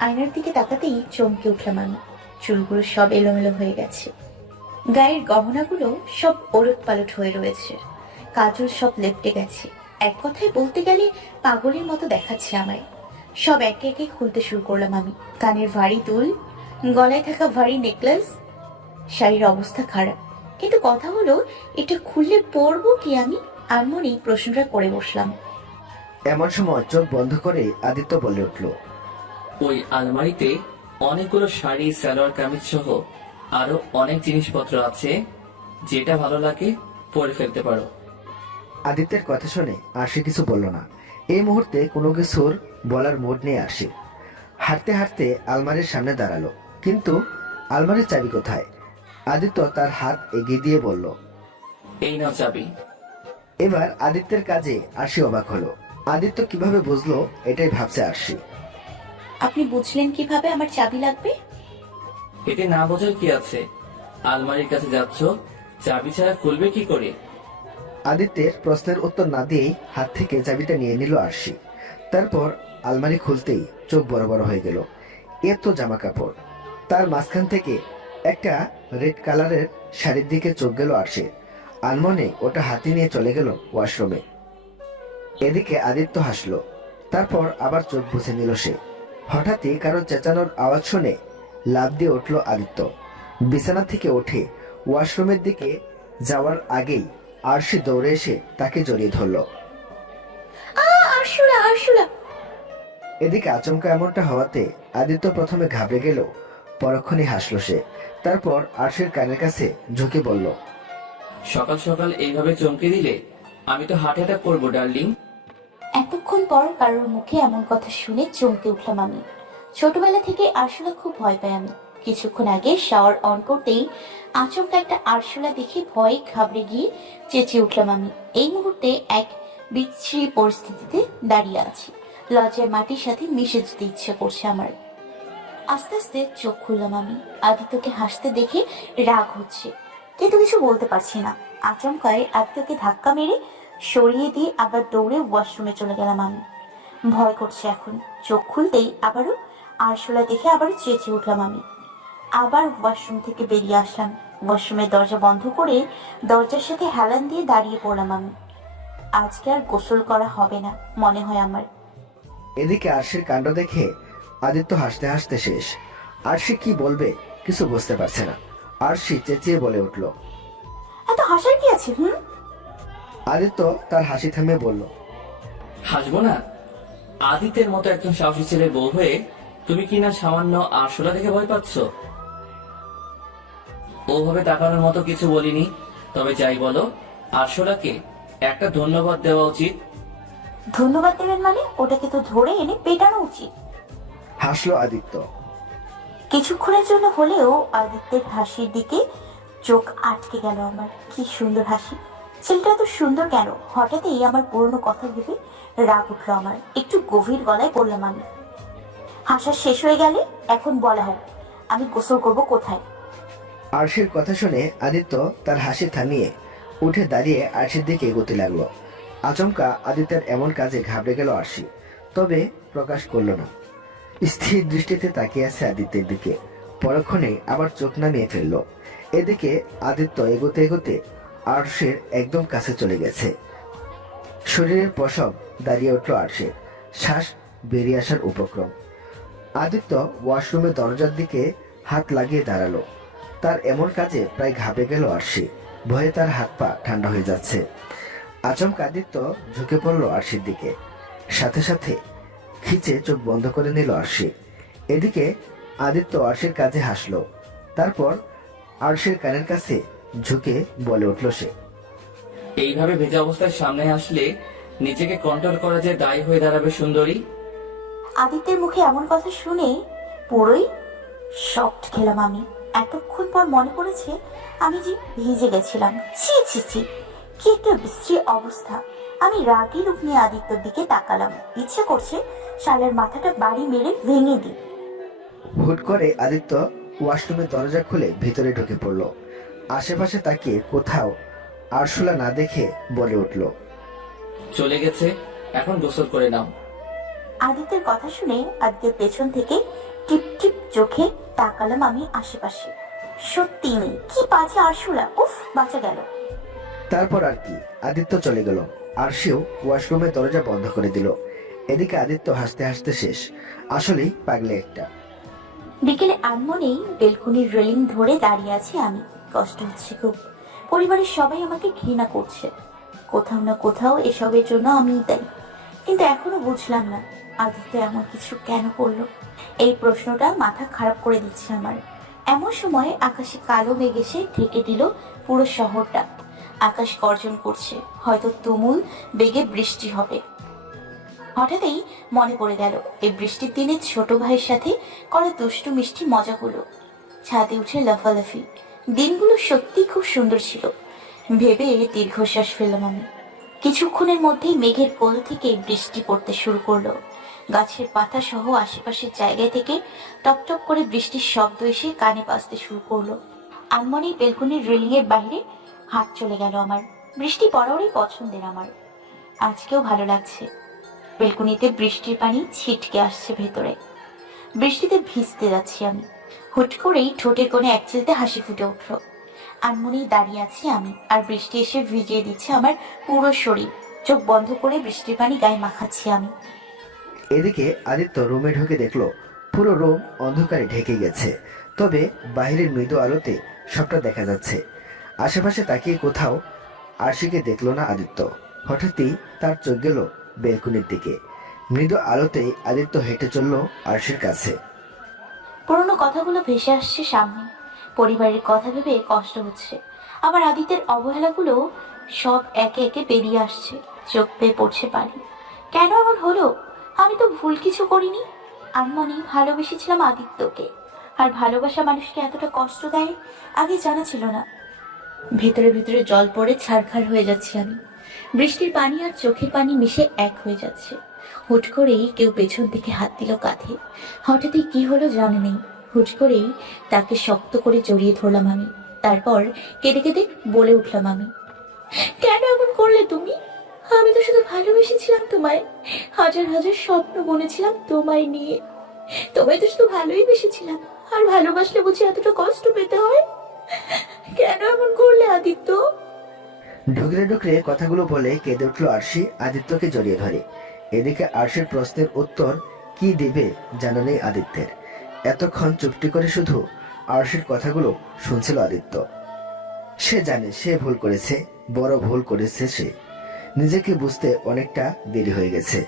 আয়নার দিকে তাকাতেই চমকে উঠলাম আমি। চুলগুলো সব এলোমেলো হয়ে গেছে, গায়ের গহনাগুলো সব ওলট পালট হয়ে রয়েছে, কাজল সব লেপটে গেছে। এক কথায় বলতে গেলে পাগলের মতো দেখাচ্ছে আমায়। সব একে একে খুলতে শুরু করলাম আমি। কানের ভারী দুল, গলায় থাকা ভারী নেকলেস। শাড়ির অবস্থা খারাপ, কিন্তু কথা হলো এটা খুললে পরবো কি আমি? আনমনেই প্রশ্নটা করে বসলাম। এমন সময় চোখ বন্ধ করে আদিত্য বলে উঠল, ওই আলমারিতে অনেকগুলো শাড়ি, সালোয়ার কামিজ সহ আরো অনেক জিনিসপত্র আছে, যেটা ভালো লাগে পরে ফেলতে পারো। আদিত্যের কথা শুনে আরশি কিছু বলল না। এই মুহূর্তে কোনো কিছুর বলার মুড নেই আরশি। হাঁটতে হাঁটতে আলমারির সামনে দাঁড়ালো, কিন্তু আলমারির চাবি কোথায়? আদিত্য তার হাত এগিয়ে দিয়ে বলল। এই নাও চাবি। এবার আদিত্যের কাজে আরশি অবাক হলো। আদিত্য কিভাবে বুঝলো এটাই ভাবছে আরশি। আপনি বুঝলেন কিভাবে আমার চাবি লাগবে? এতে না বোঝার কি আছে? আলমারির কাছে যাচ্ছ, চাবি ছাড়া খুলবে কি করে? আদিত্যের প্রশ্নের উত্তর না দিয়েই হাত থেকে চাবিটা নিয়ে নিল আরশি। তারপর আলমারি খুলতেই চোখ বড় বড় হয়ে গেল। এত জামা কাপড়! তার মাঝখান থেকে একটা রেড কালারের শাড়ির দিকে চোখ গেল আরশির। আনমনে ওটা হাতে নিয়ে চলে গেল ওয়াশরুমে। এদিকে আদিত্য হাসলো, তারপর আবার চোখ বুঝে নিল সে। হঠাৎই কারো চেঁচানোর আওয়াজ শুনে লাফ দিয়ে উঠল আদিত্য। বিছানা থেকে উঠে ওয়াশরুমের দিকে যাওয়ার আগেই আরশি দৌড়ে এসে তাকে জড়িয়ে ধরল। আরশুলা, আরশুলা! এদিকে আচমকা এমনটা হওয়াতে আদিত্য প্রথমে ঘাবড়ে গেল, পরক্ষণে হাসলো সে। তারপর আরশির কানের কাছে ঝুঁকে বলল। সকাল সকাল এইভাবে চমকে দিলে আমি তো হার্ট অ্যাটাক করবো ডার্লিং। এতক্ষণ পর কারোর মুখে এমন কথা শুনে চমকে উঠলাম আমি। ছোটবেলা থেকে আরশুলা খুব ভয় পাই আমি। কিছুক্ষণ আগে শাওয়ার অন করতেই আচমকা একটা আরশুলা দেখে ভয়ে ঘাবড়ে গিয়ে চেঁচিয়ে উঠলাম আমি। এই মুহূর্তে এক বিচ্ছিরি পরিস্থিতিতে দাঁড়িয়ে আছি। লজ্জায় মাটির সাথে মিশে যেতে ইচ্ছে করছে আমার। আস্তে আস্তে চোখ খুললাম আমি। আদিত্যকে হাসতে দেখে রাগ হচ্ছে, কিন্তু কিছু বলতে পারছি না। আচমকায় আদিত্যকে ধাক্কা মেরে সরিয়ে দিয়ে আবার দৌড়ে ওয়াশরুমে চলে গেলাম আমি। ভয় করছে এখন। চোখ খুলতেই আবারও আরশোলা দেখে আবারও চেঁচিয়ে উঠলাম আমি। আবার ওয়াশরুম থেকে বেরিয়ে আসলাম। ওয়াশরুমের দরজা বন্ধ করে দরজার সাথে হেলান দিয়ে দাঁড়িয়ে পড়লাম আমি। আজকে আর গোসল করা হবে না মনে হয় আমার। এদিকে আরশির কাণ্ড দেখে আদিত্য হাসতে হাসতে শেষ। আরশি কি বলবে কিছু বুঝতে পারছে না। আরশি চেঁচিয়ে বলে উঠল। এত হাসার কি আছে? আদিত্য তার হাসি থামিয়ে বলল। হাসবো না? আদিত্যের মতো একজন সাহসী ছেলের বউ হয়ে তুমি কিনা সামান্য আরশোলা দেখে ভয় পাচ্ছ? ওভাবে তাকানোর মতো কিছু বলিনি। তবে যাই বলো, আরশোলাকে একটা ধন্যবাদ দেওয়া উচিত। ধন্যবাদ দেবেন মানে? ওটাকে তো ধরে এনে পেটানো উচিত। হাসলো আদিত্য। কিছুক্ষণের জন্য হলেও আদিত্যের হাসির দিকে চোখ আটকে গেল আমার। কি সুন্দর হাসি! ছেলেটা তো সুন্দর কেন? হঠাৎই আমার পুরনো কথা ভেবে রাগ উঠলো আমার। একটু গভীর গলায় বললাম আমি। হাসা শেষ হয়ে গেলে এখন বলা হোক, আমি গোসল করব কোথায়? আরশির কথা শুনে আদিত্য তার হাসি থামিয়ে উঠে দাঁড়িয়ে আরশির দিকে এগোতে লাগলো। আচমকা আদিত্যের এমন কাজে ঘাবড়ে গেল আরশি, তবে প্রকাশ করল না। স্থির দৃষ্টিতে তাকিয়ে আছে আদিত্যের দিকে। পরক্ষণে আবার চোখ নামিয়ে ফেলল। এদিকে আদিত্য এগোতে এগোতে আরশের একদম কাছে চলে গেছে। শরীরের পশম দাঁড়িয়ে উঠল আরশের, শ্বাস বেরিয়ে আসার উপক্রম। আদিত্য ওয়াশরুমের দরজার দিকে হাত লাগিয়ে দাঁড়ালো। তার এমন কাজে প্রায় ঘাবড়ে গেল আরশি। ভয়ে তার হাত পা ঠান্ডা হয়ে যাচ্ছে। আচমকা আদিত্য ঝুঁকে পড়ল আরশির দিকে। সাথে সাথে খিচে চোখ বন্ধ করে নিল আরশি। এদিকে আদিত্য আরশির কাজে হাসলো। তারপর আরশির কানের কাছে ঝুঁকে বলে উঠল সে। এইভাবে ভেজা অবস্থায় সামনে আসলে নিজেকে কন্ট্রোল করা যে দায়ী হয়ে দাঁড়াবে সুন্দরী। আদিত্যের মুখে এমন কথা শুনে পুরোই শকড খেলাম আমি। এতক্ষণ পর মনে পড়েছে আমি যে ভিজে গেছিলাম। ছি ছি ছি, কি একটা বিশ্রী অবস্থা! আমি রাগী রূপ নিয়ে আদিত্যর দিকে তাকালাম। ইচ্ছে করছে শালের মাথাটা বাড়ি মেরে ভেঙে দিই। হুট করে আদিত্য ওয়াশরুমের দরজা খুলে ভিতরে ঢুকে পড়ল। আশেপাশে তাকিয়ে কোথাও আরশুলা না দেখে বলে উঠল। চলে গেছে, এখন গোসল করে নাও। আদিত্যের কথা শুনে আদিত্যের পেছন থেকে টিপ টিপ চোখে তাকালাম আমি আশেপাশে। সত্যি নেই, কি বাজে আরশুলা! উফ, বাঁচা গেল। তারপর আর কি, আদিত্য চলে গেল। আরশিও ওয়াশরুমের দরজা বন্ধ করে দিল। এদিকে আদিত্য হাসতে হাসতে শেষ। আসলেই পাগলে একটা। বিকেলে আনমনেই বেলকনির রেলিং ধরে দাঁড়িয়ে আছি আমি। কষ্ট হচ্ছে খুব। পরিবারের সবাই আমাকে ঘৃণা করছে। কোথাও না কোথাও এসবের জন্য আমিই দায়ী। কিন্তু এখনো বুঝলাম না আদিত্য এমন কিছু কেন করলো। এই প্রশ্নটা মাথা খারাপ করে দিচ্ছে আমার। এমন সময় আকাশে কালো মেঘ এসে ঢেকে দিল পুরো শহরটা। আকাশ গর্জন করছে, হয়তো তুমুল বেগে বৃষ্টি হবে। হঠাৎই মনে পড়ে গেল এই বৃষ্টির দিনে ছোট ভাইয়ের সাথে করা দুষ্টু মিষ্টি মজাগুলো, ছাদে উঠে লাফালাফি। দিনগুলো সত্যি খুব সুন্দর ছিল ভেবে দীর্ঘশ্বাস ফেললাম আমি। কিছুক্ষণের মধ্যেই মেঘের কোল থেকে বৃষ্টি পড়তে শুরু করলো। গাছের পাতা সহ আশেপাশের জায়গা থেকে টপটপ করে বৃষ্টির শব্দ এসে কানে বাজতে শুরু করলো। আনমনেই বেলকনির রেলিং এর বাইরে হাত চলে গেল আমার। বৃষ্টি পড়ারই পছন্দের আমার, আজকেও ভালো লাগছে। বেলকনিতে বৃষ্টির পানি ছিটকে আসছে ভেতরে, বৃষ্টিতে ভিজতে যাচ্ছি আমি। হুট করেই ঠোঁটের কোণে এক চিলতে হাসি ফুটে উঠল। আনমনেই দাঁড়িয়ে আছি আমি, আর বৃষ্টি এসে ভিজিয়ে দিচ্ছে আমার পুরো শরীর। চোখ বন্ধ করে বৃষ্টির পানি গায়ে মাখাচ্ছি আমি। এদিকে আদিত্য রুমে ঢুকে দেখলো পুরো রুম অন্ধকারে ঢেকে গেছে, তবে বাইরের মৃদু আলোতে সবটা দেখা যাচ্ছে। আশেপাশে তাকিয়ে কোথাও আরশিকে দেখলো না আদিত্য। হঠাৎই তার চোখ গেল বেলকুনির দিকে। মৃদু আলোতেই আদিত্য হেঁটে চলল আরশির কাছে। পুরোনো কথাগুলো ভেসে আসছে সামনে। পরিবারের কথা ভেবে কষ্ট হচ্ছে। আমার আদিত্যের অবহেলাগুলো সব একে একে বেরিয়ে আসছে, চোখ পেয়ে পড়ছে পানি। কেন এমন হলো? আমি তো ভুল কিছু করিনি। আনমনে ভালোবেসেছিলাম আদিত্যকে, আর ভালোবাসা মানুষকে এতটা কষ্ট দেয় আগে জানা ছিল না। ভেতরে ভেতরে জল পড়ে ছারখার হয়ে যাচ্ছি আমি। বৃষ্টির পানি আর চোখের পানি মিশে এক হয়ে যাচ্ছে। হুট করেই কেউ পেছন থেকে হাত দিল কাঁধে। হঠাৎই কি হলো জানা নেই। হুট করেই তাকে শক্ত করে জড়িয়ে ধরলাম আমি। তারপর কেঁদে কেঁদে বলে উঠলাম আমি, কেন এমন করলে তুমি? আমি তো শুধু ভালোবেসেছিলাম তোমায়, হাজার হাজার স্বপ্ন বুনেছিলাম তোমায় নিয়ে। তোমায় তো শুধু ভালোই বেসেছিলাম, আর ভালোবাসলে বুঝি এতটা কষ্ট পেতে হয়? কেন এমন করলে আদিত্য? ঢুকরে ঢুকরে কথাগুলো বলে কেঁদে উঠল আরশি, আদিত্যকে জড়িয়ে ধরে। এদিকে আরশির প্রশ্নের উত্তর কি দিবে জানা নেই আদিত্যের। এতক্ষণ চুপটি করে শুধু আরশির কথাগুলো শুনছিল আদিত্য। সে জানে সে ভুল করেছে, বড় ভুল করেছে সে। নিজেকে বুঝতে অনেকটা দেরি হয়ে গেছে,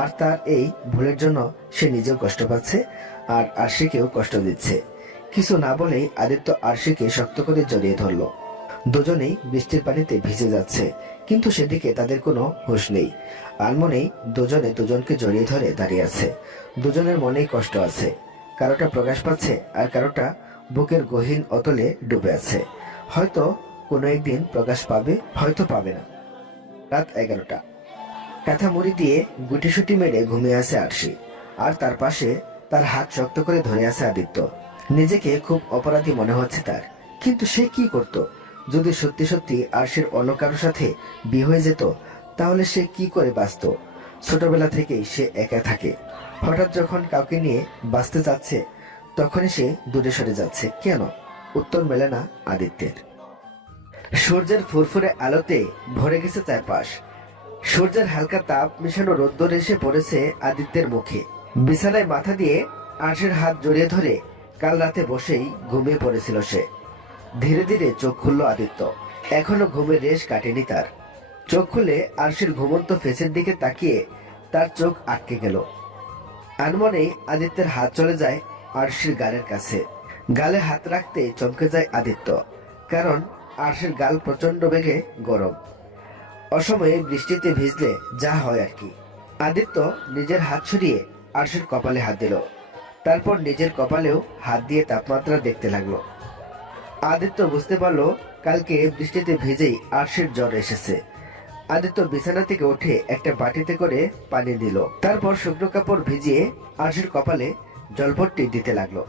আর তার এই ভুলের জন্য সে নিজেও কষ্ট পাচ্ছে, আর আরশিকেও কষ্ট দিচ্ছে। কিছু না বলেই আদিত্য আরশিকে শক্ত করে জড়িয়ে ধরলো। দুজনেই বৃষ্টির পানিতে ভিজে যাচ্ছে, কিন্তু সেদিকে তাদের কোনো হুঁশ নেই। আনমনেই দুজনে দুজনকে জড়িয়ে ধরে দাঁড়িয়ে আছে। দুজনের মনেই কষ্ট আছে, কারোটা প্রকাশ পাচ্ছে আর কারোটা বুকের গহীন অতলে ডুবে আছে। হয়তো কোনো একদিন প্রকাশ পাবে, হয়তো পাবে না। রাত 11টা। কাঁথা মুড়ি দিয়ে গুটিসুটি মেরে ঘুমিয়ে আছে আরশি, আর তার পাশে তার হাত শক্ত করে ধরে আছে আদিত্য। নিজেকে খুব অপরাধী মনে হচ্ছে তার, কিন্তু সে কি করত? যদি সত্যি সত্যি আরশির অন্য কারোর সাথে বিয়ে হয়ে যেত, তাহলে সে কি করে বাঁচত? ছোটবেলা থেকেই সে একা থাকে, হঠাৎ যখন কাউকে নিয়ে বাঁচতে যাচ্ছে তখনই সে দূরে সরে যাচ্ছে কেন? উত্তর মেলে না আদিত্যের। সূর্যের ফুরফুরে আলোতে ভরে গেছে চারপাশ। সূর্যের হালকা তাপ মিশানো রোদ্দুর এসে পড়েছে আদিত্যের মুখে। বিছানায় মাথা দিয়ে আরশির হাত জড়িয়ে ধরে কাল রাতে বসেই ঘুমিয়ে পড়েছিল সে। ধীরে ধীরে চোখ খুলল আদিত্য। এখনো ঘুমের রেশ কাটেনি তার। চোখ খুলে আরশির ঘুমন্ত ফেসের দিকে তাকিয়ে তার চোখ আটকে গেল। আনমনেই আদিত্যের হাত চলে যায় আরশির গালের কাছে। গালে হাত রাখতে চমকে যায় আদিত্য, কারণ আরশির গাল প্রচন্ড বেগে গরম। অসময়ে বৃষ্টিতে ভিজলে যা হয় আর কি। আদিত্য নিজের হাত সরিয়ে আরশির কপালে হাত দিল, তারপর নিজের কপালেও হাত দিয়ে তাপমাত্রা দেখতে লাগলো। আদিত্য বুঝতে পারলো কালকে বৃষ্টিতে ভিজেই আরশির জ্বর এসেছে। আদিত্য বিছানা থেকে উঠে একটা বাটিতে করে পানি দিল, তারপর শুকনো কাপড় ভিজিয়ে আরশির কপালে জলপট্টি দিতে লাগলো।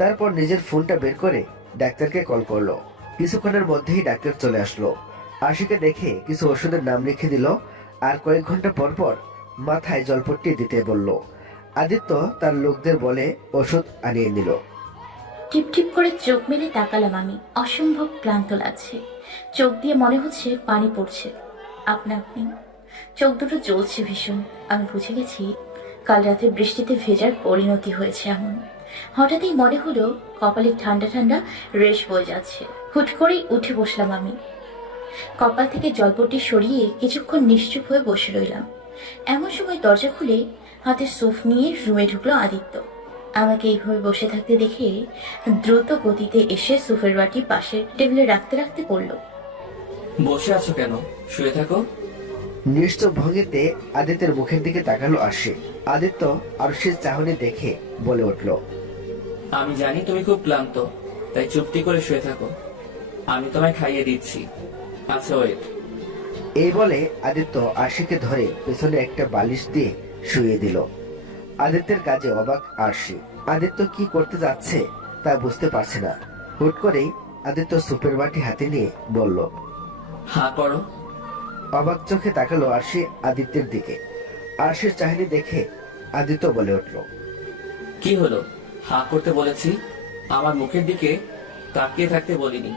তারপর নিজের ফোনটা বের করে ডাক্তারকে কল করলো। কিছুক্ষণের মধ্যেই ডাক্তার চলে আসলো। আরশিকে দেখে কিছু ওষুধের নাম লিখে দিল, আর কয়েক ঘন্টা পর পর মাথায় জলপট্টি দিতে বলল। আদিত্য তার লোকদের বলে ওষুধ আনিয়ে নিল। টিপ টিপ করে চোখ মেলে তাকালাম আমি। অসম্ভব ক্লান্ত লাগছে, চোখ দিয়ে মনে হচ্ছে পানি পড়ছে আপনা আপনি। চোখ দুটো জ্বলছে ভীষণ। আমি বুঝে গেছি কাল রাতে বৃষ্টিতে ভেজার পরিণতি হয়েছে এমন। হঠাৎই মনে হলো কপালে ঠান্ডা ঠান্ডা রেশ বয়ে যাচ্ছে। হুট করেই উঠে বসলাম আমি। কপাল থেকে জলপট্টি সরিয়ে কিছুক্ষণ নিশ্চুপ হয়ে বসে রইলাম। এমন সময় দরজা খুলে হাতে সুপ নিয়ে রুমে ঢুকলো আদিত্য। আমাকে এইভাবে বসে থাকতে দেখে দ্রুত গতিতে এসে সুপের বাটি পাশের টেবিলে রাখতে রাখতে বলল, বসে আছো কেন? শুয়ে থাকো। নিশ্চুপ ভঙ্গিতে আদিত্যের মুখের দিকে তাকালো আরশি। আদিত্য আরশির চাহনি দেখে বলে উঠল, আমি জানি তুমি খুব ক্লান্ত, তাই চুপটি করে শুয়ে থাকো। আমি তোমায় খাইয়ে দিচ্ছি। আচ্ছা ওয়েট। এই বলে আদিত্য আরশিকে ধরে পেছনে একটা বালিশ দিয়ে শুয়ে দিল। আদিত্যের কাজে অবাক আরশি। আদিত্য কি করতে যাচ্ছে তা বুঝতে পারছে না। হুট করেই আদিত্য সুপের বাটি হাতে নিয়ে বলল, হাঁ করো। অবাক চোখে তাকালো আরশি আদিত্যের দিকে। আরশির চাহনি দেখে আদিত্য বলে উঠল, কি হলো? হাঁ করতে বলেছি, আমার মুখের দিকে তাকিয়ে থাকতে বলিনি।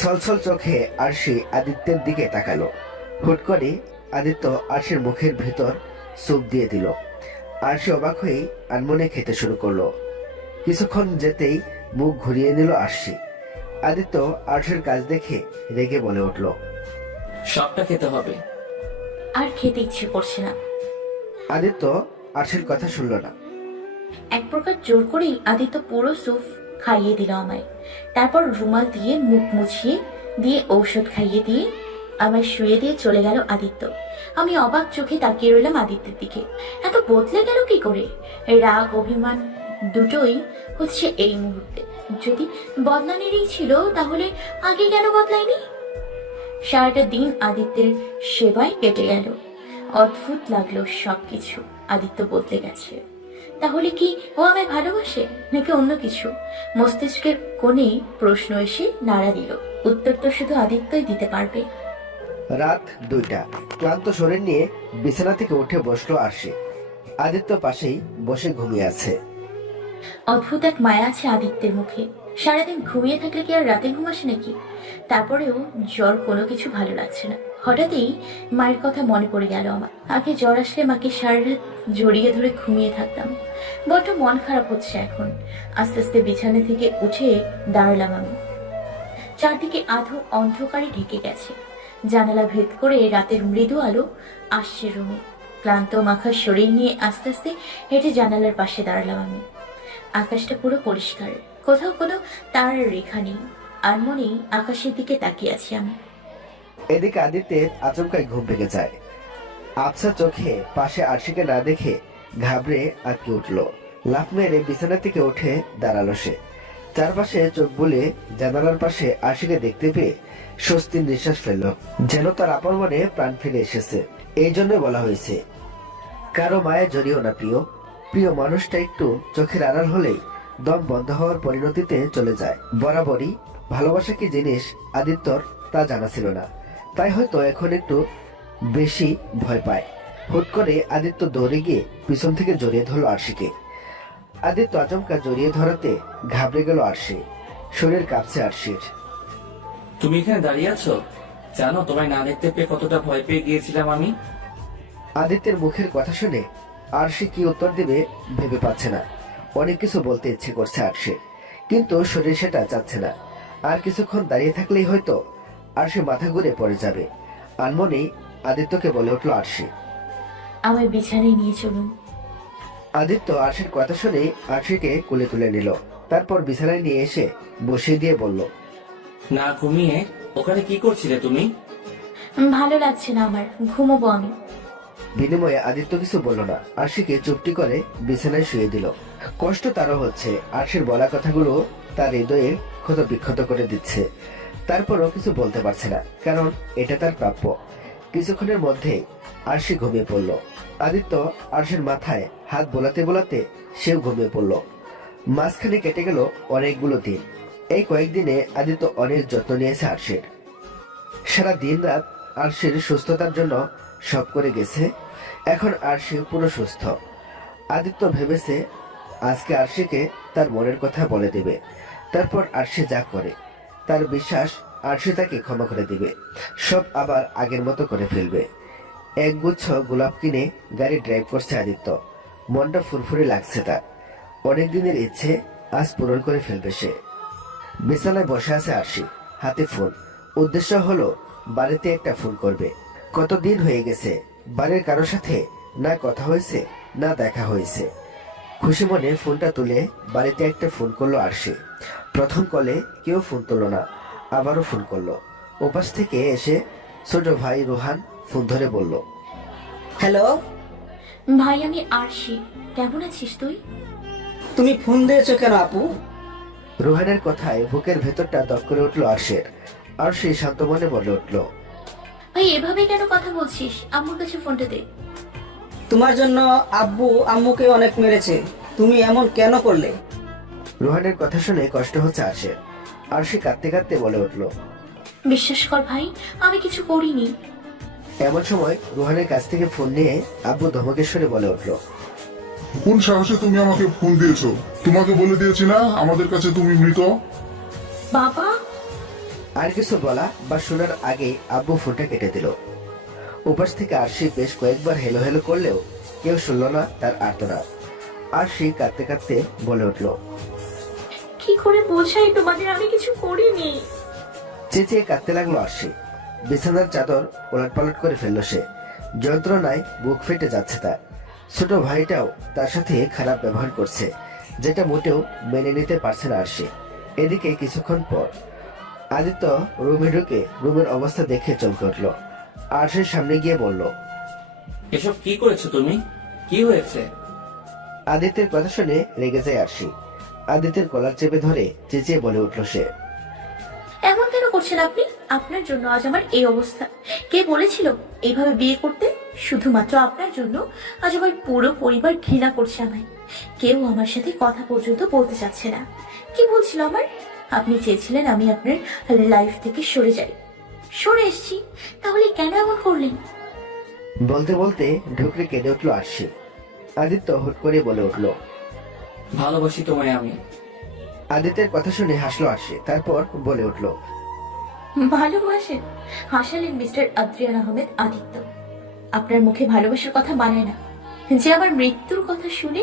ছলছল চোখে আরশি আদিত্যের দিকে তাকালো। হুট করে আদিত্য আরশির মুখের ভিতর সুপ দিয়ে দিল। আরশি অবাক হয়ে আনমনে খেতে শুরু করলো। কিছুক্ষণ যেতেই মুখ ঘুরিয়ে নিল আরশি। আদিত্য আরশির কাজ দেখে রেগে বলে উঠল, সবটা খেতে হবে। আর খেতে ইচ্ছে করছে না। আদিত্য আরশির কথা শুনল না। এক প্রকার জোর করেই আদিত্য পুরো স্যুপ খাইয়ে দিল আমায়। তারপর রুমাল দিয়ে মুখ মুছিয়ে দিয়ে ঔষধ খাইয়ে দিয়ে আমায় শুয়ে দিয়ে চলে গেল আদিত্য। আমি অবাক চোখে তাকিয়ে রইলাম আদিত্যের দিকে। এত বদলে গেল কি করে? রাগ অভিমান দুটোই হচ্ছে এই মুহূর্তে। যদি বদলানেরই ছিল তাহলে আগে কেন বদলায়নি? সারাটা দিন আদিত্যের সেবায় কেটে গেল। অদ্ভুত লাগলো সবকিছু। আদিত্য বদলে গেছে। তাহলে কি ও আমায় ভালোবাসে নাকি অন্য কিছু? মস্তিষ্কের কোণে প্রশ্ন এসে নাড়া দিল। উত্তর তো শুধু আদিত্যই দিতে পারবে। রাত 2টা। ক্লান্ত শরীর নিয়ে বিছানা থেকে উঠে বসলো আরশি। আদিত্য পাশেই বসে ঘুমিয়ে আছে। অদ্ভুত এক মায়া আছে আদিত্যের মুখে। সারাদিন ঘুমিয়ে থাকলে কি আর রাতে ঘুম আসে নাকি? তারপরেও জ্বর কোনো কিছু ভালো লাগছে না। হঠাৎই মায়ের কথা মনে পড়ে গেল আমার। আগে জ্বর আসলে মাকে সারা রাত জড়িয়ে ধরে ঘুমিয়ে থাকতাম। বড্ড মন খারাপ হচ্ছে এখন। আস্তে আস্তে বিছানা থেকে উঠে দাঁড়ালাম আমি। চারদিকে আধো অন্ধকারে ঢেকে গেছে। জানালা ভেদ করে রাতের মৃদু আলো আসছে রুমে। ক্লান্ত মাখা শরীর নিয়ে আস্তে আস্তে হেঁটে জানালার পাশে দাঁড়ালাম আমি। আকাশটা পুরো পরিষ্কার, কোথাও কোনো তারার রেখা নেই। আর মনেই আকাশের দিকে তাকিয়ে আছি আমি। এদিকে আদিত্যের আচমকাই ঘুম ভেঙে যায়। আবছা চোখে পাশে আরশিকে না দেখে ঘাবড়ে আটকে উঠল। লাফ মেরে বিছানা থেকে উঠে দাঁড়ালো সে। চারপাশে চোখ বুলে জানালার পাশে আরশিকে দেখতে পেয়ে স্বস্তির নিঃশ্বাস ফেলল। যেন তার আপন মনে প্রাণ ফিরে এসেছে। এই জন্য বলা হয়েছে, কারো মায়ে জড়িও না প্রিয়। প্রিয় মানুষটা একটু চোখের আড়াল হলেই দম বন্ধ হওয়ার পরিণতিতে চলে যায়। বরাবরই ভালোবাসা কি জিনিস আদিত্যর তা জানা ছিল না, তাই হয়তো এখন একটু বেশি ভয় পায়। হুট করে আদিত্য দৌড়ে গিয়ে পিছন থেকে জড়িয়ে ধরল আরশিকে। আদিত্য আচমকা জড়িয়ে ধরাতে ঘাবড়ে গেল আরশি। শরীর কাঁপছে আরশির। তুমি এখানে দাঁড়িয়ে আছো? জানো তোমায় না দেখতে পেয়ে কতটা ভয় পেয়ে গিয়েছিলাম আমি। আদিত্যের মুখের কথা শুনে আরশি কি উত্তর দেবে ভেবে পাচ্ছে না। অনেক কিছু বলতে ইচ্ছে করছে আরশি, কিন্তু শরীর সেটা চাচ্ছে না। আর কিছুক্ষণ দাঁড়িয়ে থাকলেই হয়তো আরশি মাথা ঘুরে পড়ে যাবে। আনমনেই আদিত্যকে বলে উঠল আরশি, আমায় বিছানায় নিয়ে চলুন। আদিত্য আরশির কথা শুনে আরশিকে কোলে তুলে নিল। তারপর বিছানায় নিয়ে এসে বসিয়ে দিয়ে বলল, না ঘুমিয়ে ওখানে কি করছিলে তুমি? ভালো লাগছে না আমার, ঘুমোবো আমি। বিনিময়ে আদিত্য কিছু বলল না। আরশিকে চুপটি করে বিছানায় শুয়ে দিল। কষ্ট তারও হচ্ছে। আরশির বলা কথাগুলো তার হৃদয়ে ক্ষত বিক্ষত করে দিচ্ছে। তারপরও কিছু বলতে পারছে না, কারণ এটা তার প্রাপ্য। কিছুক্ষণের মধ্যে আরশি ঘুমিয়ে পড়ল। আদিত্য আরশির মাথায় হাত বোলাতে বোলাতে সেও ঘুমিয়ে পড়ল। মাঝখানে কেটে গেল অনেকগুলো দিন। এই কয়েকদিনে আদিত্য অনেক যত্ন নিয়েছে আরশির। সারা দিন রাত আরশির সুস্থতার জন্য সব করে গেছে। এখন আরশি পুরো সুস্থ। আদিত্য ভেবেছে আজকে আরশিকে তার মনের কথা বলে দেবে। তারপর আরশি যা করে তার বিশ্বাস আরশি তাকে ক্ষমা করে দিবে। সব আবার আগের মতো করে ফেলবে। একগুচ্ছ গোলাপ কিনে গাড়ি ড্রাইভ করছে আদিত্য। মনটা ফুরফুরে লাগছে তার। অনেক দিনের ইচ্ছে আজ পূরণ করে ফেলবে সে। বিছানায় বসে আছে আরশি, হাতে ফোন। উদ্দেশ্য হলো বাড়িতে একটা ফোন করবে। কতদিন হয়ে গেছে বাড়ির কারোর সাথে না কথা হয়েছে না দেখা হয়েছে। খুশি মনে ফোনটা তুলে বাড়িতে একটা ফোন করলো আরশি। প্রথম কলে কেউ ফোন তুললো না, আবারও ফোন করলো। ওপাশ থেকে এসে ছোট ভাই রোহান ফোন ধরে বলল, হ্যালো, ভাই আমি আরশি, কেমন আছিস তুই? তুমি ফোন দিয়েছো কেন আপু? রোহানের কথায় বুকের ভেতরটা দপ করে উঠল আরশের। আরশি শান্ত মনে বলে উঠল, ভাই এভাবে কেন কথা বলছিস? আম্মুর কাছে ফোনটা দে। তোমার জন্য আব্বু আম্মুকে অনেক মেরেছে, তুমি এমন কেন করলে? রোহানের কথা শুনে কষ্ট হচ্ছে আরশের। আরশি কাঁদতে কাঁদতে বলে উঠল। বিশ্বাস কর ভাই, আমি কিছু করিনি। এমন সময় রোহানের কাছ থেকে ফোন নিয়ে আব্বু ধমকেশ্বরে বলে উঠল, কোন সাহসে তুমি আমাকে ফোন দিয়েছো? তোমাকে বলে দিয়েছি না আমাদের কাছে তুমি মৃত? বাবা, আর কিছু বলা বা শোনার আগে আব্বু ফোনটা কেটে দিল। উপাস থেকে আরশি বেশ কয়েকবার হেলো হেলো করলেও কেউ শুনল না তার আর্তনাদ। আরশি কাঁদতে কাঁদতে বলে উঠল, কি করে বোঝাই তোমাদের, আমি কিছু করিনি। চেঁচিয়ে কাঁদতে লাগলো আরশি। বিছানার চাদর ওলট পালট করে ফেললো সে। যন্ত্রণায় বুক ফেটে যাচ্ছে তার। ছোট ভাইটাও তার সাথে খারাপ ব্যবহার করছে, যেটা মোটেও মেনে নিতে পারছে না আরশি। এদিকে কিছুক্ষণ পর আদিত্য রুমে ঢুকে রুমের অবস্থা দেখে চমকে উঠল। আরশির সামনে গিয়ে বলল, এসব কি করেছো তুমি? কি হয়েছে? আদিত্যের কথা শুনে রেগে যায় আরশি। আদিত্যের কলার চেপে ধরে চেঁচিয়ে বলে উঠল সে, এমন কেন করছেন আপনি? আপনার জন্য আজ আমার এই অবস্থা। কে বলেছিল এইভাবে বিয়ে করতে? শুধুমাত্র আপনার জন্য আজ আমার পুরো পরিবার ঘৃণা করছে আমায়। কেউ আমার সাথে কথা পর্যন্ত বলতে চাচ্ছে না। কি বলছিল আমার? আপনি চেয়েছিলেন আমি আপনার লাইফ থেকে সরে যাই, সরে এসেছি। তাহলে কেন এমন করলেন? বলতে বলতে ঢুকরে কেঁদে উঠল আরশি। আদিত্য হুট করে বলে উঠল, ভালোবাসি তোমায় আমি। আদিত্যের কথা শুনে হাসলো আরশি। তারপর বলে উঠল, ভালোবাসেন? হাসালেন মিস্টার আদ্রিয়ান আহমেদ আদিত্য। আপনার মুখে ভালোবাসার কথা মানে না, যে আমার মৃত্যুর কথা শুনে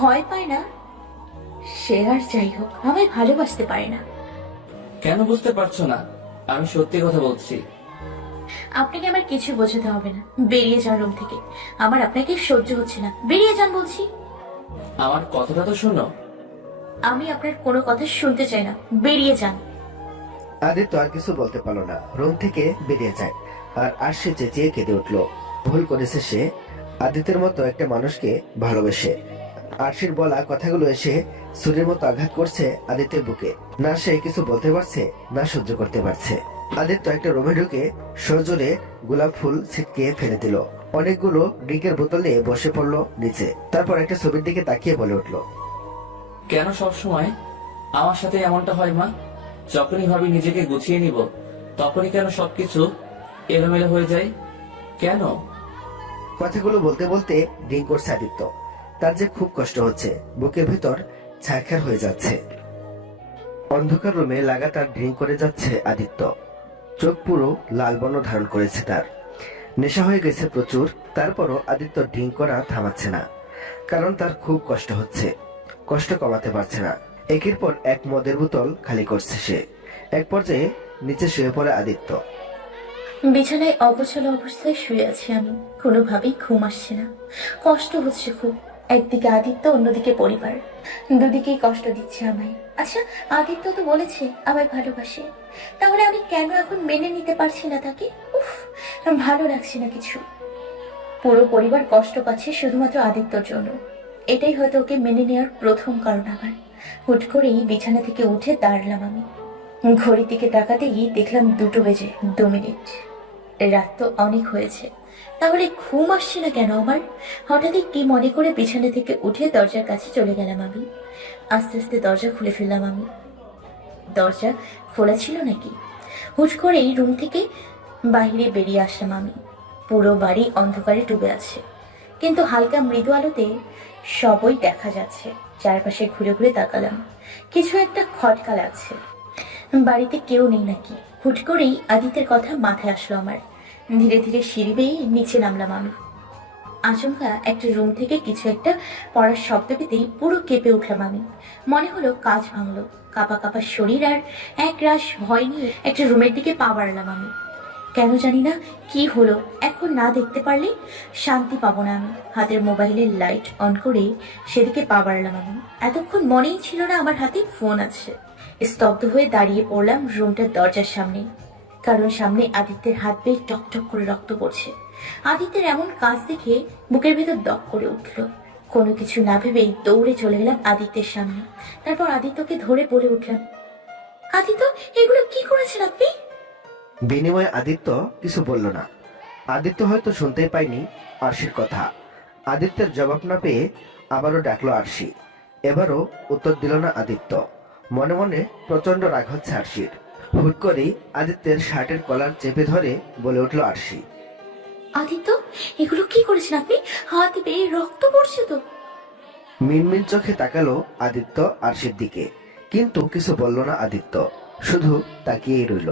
ভয় পায় না, সে আর যাই হোক আমায় ভালোবাসতে পারে না। কেন বুঝতে পারছো না? আমি সত্যি কথা বলছি। আপনাকে আমার কিছু বোঝাতে হবে না, বেরিয়ে যান রুম থেকে। আমার আপনাকে সহ্য হচ্ছে না, বেরিয়ে যান বলছি। আমার কথাটা তো শোনো। আমি আপনার কোনো কথা শুনতে চাই না, বেরিয়ে যান। আদিত্য আর কিছু বলতে পারলো না, রুম থেকে বেরিয়ে যায়। আর আরশি চেঁচিয়ে কেঁদে উঠল। ভুল করেছে সে, আদিত্যের মতো একটা মানুষকে ভালোবেসে। আরশির বলা কথাগুলো এসে ছুরির মতো আঘাত করছে আদিত্যের বুকে। না সে কিছু বলতে পারছে, না সহ্য করতে পারছে। আদিত্য একটা রুমে ঢুকে সজোরে গোলাপ ফুল ছিটকে ফেলে দিল। অনেকগুলো ড্রিঙ্কের বোতল নিয়ে বসে পড়লো নিচে। তারপর একটা ছবির দিকে তাকিয়ে বলে উঠল, কেন সবসময় আমার সাথে এমনটা হয় মা? যখনই ভাবি নিজেকে গুছিয়ে নিব, তখনই কেন সবকিছু এলোমেলো হয়ে যায়? কেন? কথাগুলো বলতে বলতে ড্রিঙ্ক করছে আদিত্য। তার যে খুব কষ্ট হচ্ছে, বুকের ভিতর ছারখার হয়ে যাচ্ছে। অন্ধকার রুমে লাগাতার ড্রিঙ্ক করে যাচ্ছে আদিত্য। চোখ পুরো লাল বর্ণ ধারণ করেছে তার। নেশা হয়ে গেছে প্রচুর। তারপরও আদিত্য ড্রিঙ্ক করা থামাচ্ছে না, কারণ তার খুব কষ্ট হচ্ছে। কষ্ট কমাতে পারছে না। একের পর এক মদের বোতল খালি করছে সে। এক পর্যায়ে নিচে শুয়ে পড়ে আদিত্য। বিছানায় অগোছালো অবস্থায় শুয়ে আছি আমি, কোনোভাবেই ঘুম আসছে না। কষ্ট হচ্ছে খুব। একদিকে আদিত্য, অন্যদিকে পরিবার, দুদিকেই কষ্ট দিচ্ছে আমায়। আচ্ছা, আদিত্য তো বলেছে আমায় ভালোবাসে, তাহলে আমি কেন এখন মেনে নিতে পারছি না তাকে? উফ, ভালো লাগছে না কিছু। পুরো পরিবার কষ্ট পাচ্ছে শুধুমাত্র আদিত্যর জন্য। এটাই হয়তো ওকে মেনে নেওয়ার প্রথম কারণ আমার। হুট করেই বিছানা থেকে উঠে দাঁড়ালাম আমি। ঘড়ির দিকে তাকাতেই দেখলাম 2:02। রাত তো অনেক হয়েছে, তাহলে ঘুম আসছে না কেন আমার? হঠাৎই কি মনে করে বিছানা থেকে উঠে দরজার কাছে চলে গেলাম আমি। আস্তে আস্তে দরজা খুলে ফেললাম আমি। দরজা খোলা ছিল নাকি? হুট করেই রুম থেকে বাইরে বেরিয়ে আসলাম আমি। পুরো বাড়ি অন্ধকারে ডুবে আছে, কিন্তু হালকা মৃদু আলোতে সবই দেখা যাচ্ছে। চারপাশে ঘুরে ঘুরে তাকালাম, কিছু একটা খটকা লাগছে। বাড়িতে কেউ নেই নাকি? হুট করেই আদিত্যের কথা মাথায় আসলো আমার। ধীরে ধীরে সিঁড়ি বেয়ে নিচে নামলাম আমি। আচমকা একটা রুম থেকে কিছু একটা পড়ার শব্দ পেতেই পুরো কেঁপে উঠলাম আমি। মনে হলো কাঁচ ভাঙলো। কাঁপা কাঁপা শরীর আর এক রাশ ভয় নিয়ে একটা রুমের দিকে পা বাড়ালাম আমি। কেন জানি না কি হলো, এখন না দেখতে পারলে শান্তি পাবো না আমি। হাতের মোবাইলের লাইট অন করে সেদিকে পা বাড়ালাম আমি। এতক্ষণ মনেই ছিল না আমার হাতে ফোন আছে। স্তব্ধ হয়ে দাঁড়িয়ে পড়লাম রুমটার দরজার সামনে। কারণ সামনে আদিত্যের হাত বেয়ে টকটক করে রক্ত পড়ছে। আদিত্যের এমন কাজ দেখে বুকের ভেতর দপ করে উঠল। কোনো কিছু না ভেবেই দৌড়ে চলে গেলাম আদিত্যের সামনে। তারপর আদিত্যকে ধরে বলে উঠলাম, আদিত্য, এগুলো কি করেছেন আপনি? বিনিময়ে আদিত্য কিছু বলল না। আদিত্য হয়তো শুনতেই পায়নি আরশির কথা। আদিত্যের জবাব না পেয়ে আবারও ডাকলো আরশি। এবারও উত্তর দিল না আদিত্য। মনে মনে প্রচন্ড রাগ হচ্ছে আরশির। হুট করেই আদিত্যের শার্টের কলার চেপে ধরে বলে উঠল আরশি, আদিত্য, এগুলো কি করেছেন আপনি? হাত বেয়ে রক্ত পড়ছে তো। মিনমিন চোখে তাকালো আদিত্য আরশির দিকে, কিন্তু কিছু বলল না আদিত্য, শুধু তাকিয়েই রইল।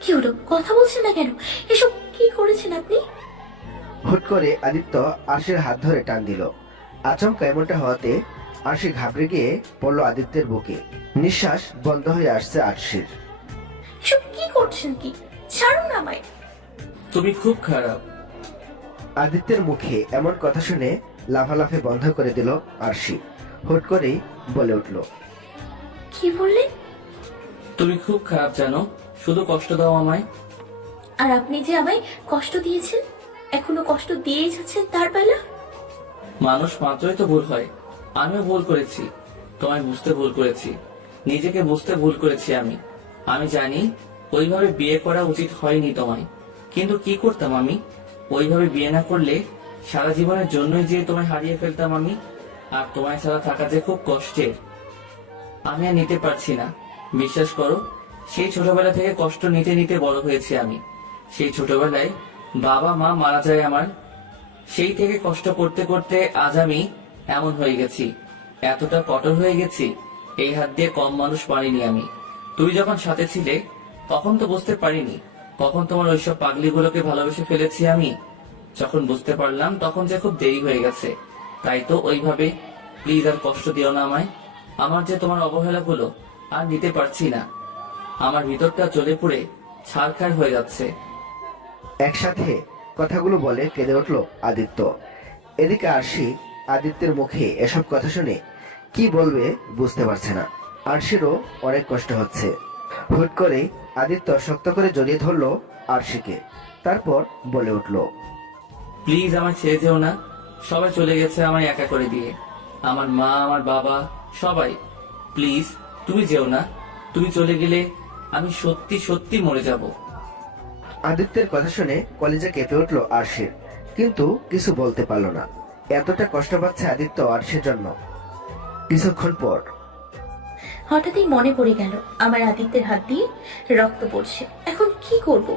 কি হলো, কথা বলছেন না কেন? এসব কি করেছেন আপনি? হুট করে আদিত্য আরশির হাত ধরে টান দিল। আচমকা এমনটা হওয়াতে আরশি ঘাবড়ে গিয়ে পড়লো আদিত্যের বুকে। নিঃশ্বাস বন্ধ হয়ে আসছে আরশির। এসব কি করছেন? কি, ছাড়ুন আমায়। তুমি খুব খারাপ। আদিত্যের মুখে এমন কথা শুনে লাফালাফি বন্ধ করে দিল আরশি। হুট করেই বলে উঠল, কি বললেন? তুমি খুব খারাপ জানো, শুধু কষ্ট দাও আমায়। আর আপনি যে আমায় কষ্ট দিয়েছেন, এখনো কষ্ট দিয়েই যাচ্ছেন তার বেলা। মানুষ মাত্রই তো ভুল হয়। আমিও ভুল করেছি, তোমায় বুঝতে ভুল করেছি, নিজেকে বুঝতে ভুল করেছি। আমি জানি ওইভাবে বিয়ে করা উচিত হয়নি তোমায়, কিন্তু কি করতাম আমি? ওইভাবে বিয়ে না করলে সারা জীবনের জন্যই যে তোমায় হারিয়ে ফেলতাম আমি। আর তোমায় ছাড়া থাকা যে খুব কষ্টের, আমি আর নিতে পারছি না। বিশ্বাস করো, সেই ছোটবেলা থেকে কষ্ট নিতে নিতে বড় হয়েছি আমি। সেই ছোটবেলায় বাবা মা মারা যায় আমার, সেই থেকে কষ্ট করতে করতে আজ আমি এমন হয়ে গেছি, এতটা কঠোর হয়ে গেছি, এই হাত দিয়ে কম মানুষ পারিনি আমি। তুমি যখন সাথে ছিলে তখন তো বুঝতে পারিনি কখন তোমার ওইসব পাগলিগুলোকে ভালোবেসে ফেলেছি আমি। যখন বুঝতে পারলাম তখন যে খুব দেরি হয়ে গেছে। তাই তো ওইভাবে প্লিজ আর কষ্ট দিও না আমায়। আমার যে তোমার অবহেলাগুলো আর নিতে পারছি না, আমার ভিতরটা জ্বলে পুড়ে ছারখার হয়ে যাচ্ছে। একসাথে কথাগুলো বলে কেঁদে উঠল আদিত্য। এদিকে আরশি আদিত্যের মুখে এসব কথা শুনে কি বলবে বুঝতে পারছে না। আরশিরও অনেক কষ্ট হচ্ছে। হুট করে আদিত্য শক্ত করে জড়িয়ে ধরলো আরশিকে। তারপর বলে উঠল, প্লিজ আমায় ছেড়ে যেও না। সবাই চলে গেছে আমায় একা করে দিয়ে, আমার মা, আমার বাবা, সবাই। প্লিজ তুমি যেও না। তুমি চলে গেলে আমি সত্যি সত্যি মরে যাব। আদিত্যের কথা শুনে কলেজে কেঁপে উঠল আরশির, কিন্তু কিছু বলতে পারল না। এতটা কষ্ট পাচ্ছে আদিত্য আরশির জন্য। কিছুক্ষণ পর হঠাৎই মনে পড়ে গেল আমার আদিত্যের হাত দিয়ে রক্ত পড়ছে। এখন কি করব?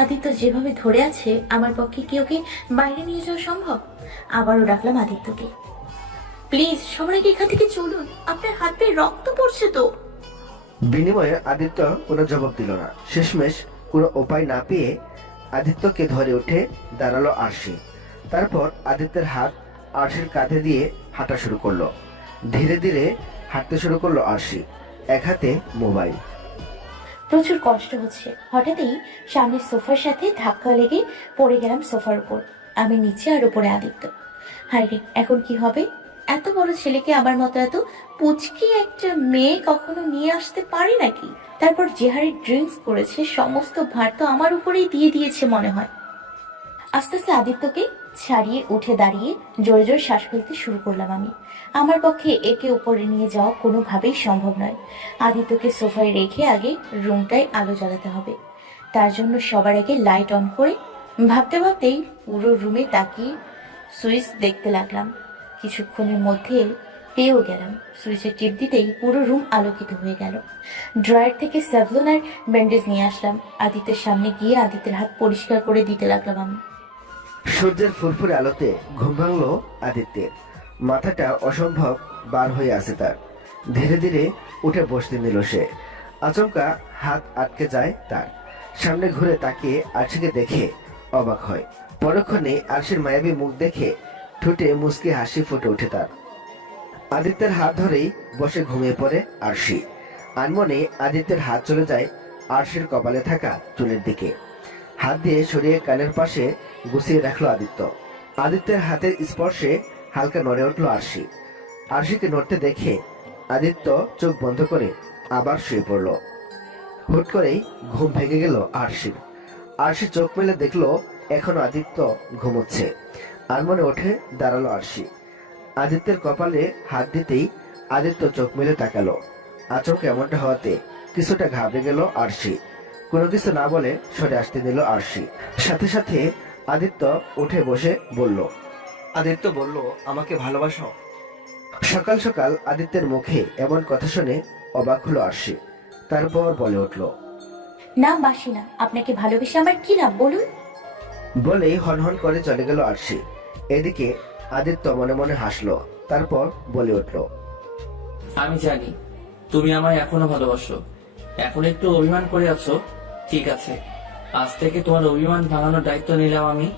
আদিত্য যেভাবে ধরে আছে, আমার পক্ষে কি ওকে বাইরে নিয়ে যাওয়া সম্ভব? আবারও ডাকলাম আদিত্যকে, প্লিজ সবার আগে এখান থেকে চলুন, আপনার হাত পেয়ে রক্ত পড়ছে তো। বিনিময়ে আদিত্য কোনো জবাব দিল না। শেষমেশ কোনো উপায় না পেয়ে আদিত্যকে ধরে উঠে দাঁড়ালো আরশি। তারপর আদিত্যের হাত আরশির কাঁধে দিয়ে হাঁটা শুরু করলো। ধীরে ধীরে হাঁটতে শুরু করলো আরশি, এক হাতে মোবাইল। প্রচুর কষ্ট হচ্ছে। হঠাৎই সামনের সোফার সাথে ধাক্কা লেগে পড়ে গেলাম সোফার উপর। আমি নিচে আর উপরে আদিত্য। হায়রে, এখন কি হবে? এত বড় ছেলেকে আমার মতো এত পুচকি একটা মেয়ে কখনো নিয়ে আসতে পারে নাকি? তারপর যে হারে ড্রিঙ্কস করেছে, সমস্ত ভার তো আমার উপরেই দিয়ে দিয়েছে মনে হয়। আস্তে আস্তে আদিত্যকে ছাড়িয়ে উঠে দাঁড়িয়ে জোরে জোরে শ্বাস ফেলতে শুরু করলাম আমি। আমার পক্ষে একে উপরে নিয়ে যাওয়া কোনোভাবেই সম্ভব নয়। আদিত্যকে সোফায় রেখে আগে রুমটায় আলো জ্বালাতে হবে। তার জন্য সবার আগে লাইট অন করে ভাবতে ভাবতেই পুরো রুমে তাকিয়ে সুইচ দেখতে লাগলাম। কিছুক্ষণের মধ্যে পেয়েও গেলাম। সুইচের টিপ দিতেই পুরো রুম আলোকিত হয়ে গেল। ড্রয়ার থেকে স্যাভলন আর ব্যান্ডেজ নিয়ে আসলাম। আদিত্যের সামনে গিয়ে আদিত্যের হাত পরিষ্কার করে দিতে লাগলাম আমি। সূর্যের ফুরফুরে আলোতে ঘুম ভাঙলো আদিত্যের। মাথাটা অসম্ভব বার হয়ে আছে তার। ধীরে ধীরে উঠে বসতে নিল সে। আচমকা হাত আটকে যায় তার। সামনে ঘুরে তাকিয়ে আরশিকে দেখে অবাক হয়। পরক্ষণে আরশির মায়াবী মুখ দেখে ঠোঁটে মুচকি হাসি ফুটে ওঠে তার। আদিত্যের হাত ধরেই বসে ঘুমিয়ে পড়ে আরশি। আনমনে আদিত্যের হাত চলে যায় আরশির কপালে থাকা চুলের দিকে। হাত দিয়ে সরিয়ে কানের পাশে গুছিয়ে রাখলো আদিত্য। আদিত্যের হাতের স্পর্শে হালকা নড়ে উঠল আরশি। আরশিকে নড়তে দেখে আদিত্য চোখ বন্ধ করে আবার শুয়ে পড়ল। হুট করেই ঘুম ভেঙে গেল আরশির। আরশি চোখ মেলে দেখলো এখনো আদিত্য ঘুমোচ্ছে। আর মনে ওঠে দাঁড়ালো আরশি। আদিত্যের কপালে হাত দিতেই আদিত্য চোখ মেলে তাকালো। আচমকা এমনটা হওয়াতে কিছুটা ঘাবড়ে গেল আরশি। কোনো কিছু না বলে সরে আসতে দিল আরশি। সাথে সাথে আদিত্য উঠে বসে বলল, আদিত্য বলল, আমাকে ভালোবাসো? সকাল সকাল আদিত্যের মুখে এমন কথা শুনে অবাক হলো আরশি। তারপর বলে উঠল, না বাসি না, আপনাকে ভালোবেসে আমার কি লাভ বলুন? বলেই হনহন করে চলে গেল আরশি। এদিকে আদিত্য মনে মনে হাসলো। তারপর বলে উঠল, আমি জানি তুমি আমায় এখনো ভালোবাসো। এখন একটু অভিমান করে আছো, ঠিক আছে, আজ থেকে তোমার অভিমান ভাঙানোর দায়িত্ব নিলাম আমি।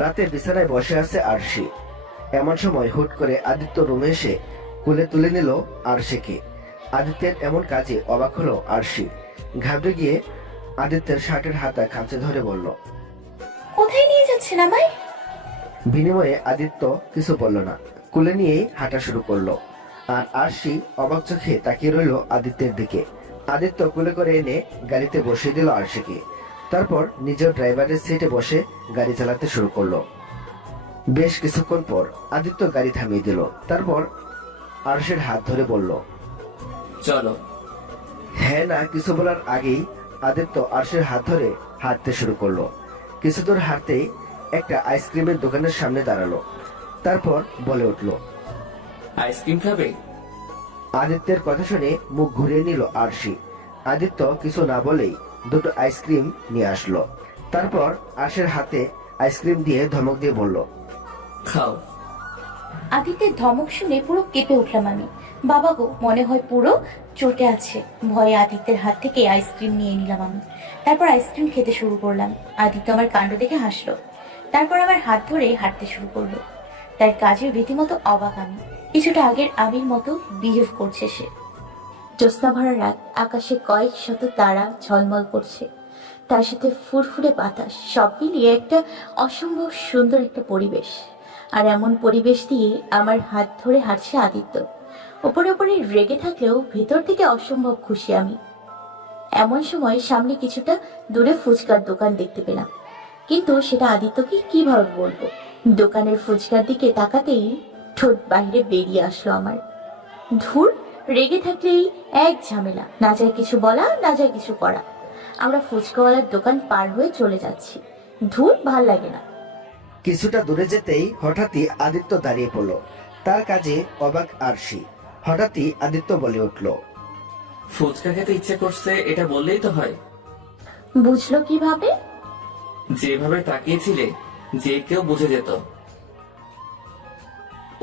রাতে বিছানায় বসে আছে আরশি। এমন সময় হুট করে আদিত্য রুমে এসে কোলে তুলে নিল আরশিকে। আদিত্যের এমন কাজে অবাক হলো আরশি। ঘাবড়ে গিয়ে আদিত্যের শার্টের হাতা খামচে ধরে বলল, কোথায় নিয়ে যাচ্ছেন আমায়? বিনিময়ে আদিত্য কিছু বলল না, কোলে নিয়েই হাঁটা শুরু করলো। আর আরশি অবাক চোখে তাকিয়ে রইল আদিত্যের দিকে। আদিত্য কোলে করে এনে গাড়িতে বসিয়ে দিল আরশিকে। তারপর নিজের ড্রাইভারের সিটে বসে গাড়ি চালাতে শুরু করলো। বেশ কিছুক্ষণ পর আদিত্য গাড়ি থামিয়ে দিল। তারপর আরশির হাত ধরে বলল, চলো। হ্যাঁ না কিছু বলার আগেই আদিত্য আরশির হাত ধরে হাঁটতে শুরু করলো। কিছু দূর হাঁটতেই একটা আইসক্রিমের দোকানের সামনে দাঁড়ালো। তারপর বলে উঠল, আইসক্রিম খাবে? আদিত্যের কথা শুনে মুখ ঘুরিয়ে নিল আরশি। আদিত্য কিছু না বলেই দুটো আইসক্রিম নিয়ে আসলো। তারপর আরশির হাতে আইসক্রিম দিয়ে ধমক দিয়ে বলল, খাও। আদিত্যের ধমক শুনে পুরো কেঁপে উঠলাম আমি। বাবা গো, মনে হয় পুরো চটে আছে। ভয়ে আদিত্যের হাত থেকে আইসক্রিম নিয়ে নিলাম আমি। তারপর আইসক্রিম খেতে শুরু করলাম। আদিত্য আমার কাণ্ড দেখে হাসলো। তারপর আমার হাত ধরে হাঁটতে শুরু করলো। তার কাজের রীতিমতো অবাক আমি। কিছুটা আগের আমির মতো বিহেভ করছে সে। জ্যোৎস্না ভরা রাত, আকাশে কয়েক শত তারা ঝলমল করছে, তার সাথে ফুরফুরে বাতাস, সব মিলিয়ে একটা অসম্ভব সুন্দর একটা পরিবেশ। আর এমন পরিবেশ দিয়ে আমার হাত ধরে হাঁটছে আদিত্য। ওপরে ওপরে রেগে থাকলেও ভেতর থেকে অসম্ভব খুশি আমি। এমন সময় সামনে কিছুটা দূরে ফুচকার দোকান দেখতে পেলাম, কিন্তু সেটা আদিত্যকে কিভাবে বলবো। দোকানের ফুচকার দিকে তাকাতেই ঠোঁট বাইরে বেরিয়ে আসলো আমার। ধুর, রেগে থাকলেই এক ঝামেলা, না যায় কিছু বলা, না যায় কিছু করা। আমরা ফুচকাওয়ালার দোকান পার হয়ে চলে যাচ্ছি। ধুর, ভাল লাগে না। কিছুটা দূরে যেতেই হঠাৎই আদিত্য দাঁড়িয়ে পড়ল। তার কাজে অবাক আরশি। হঠাৎই আদিত্য বলে উঠল, ফুচকা খেতে ইচ্ছে করছে, এটা বললেই তো হয়। বুঝলো কিভাবে? যেভাবে তাকিয়েছিলে যে কেউ বুঝে যেত।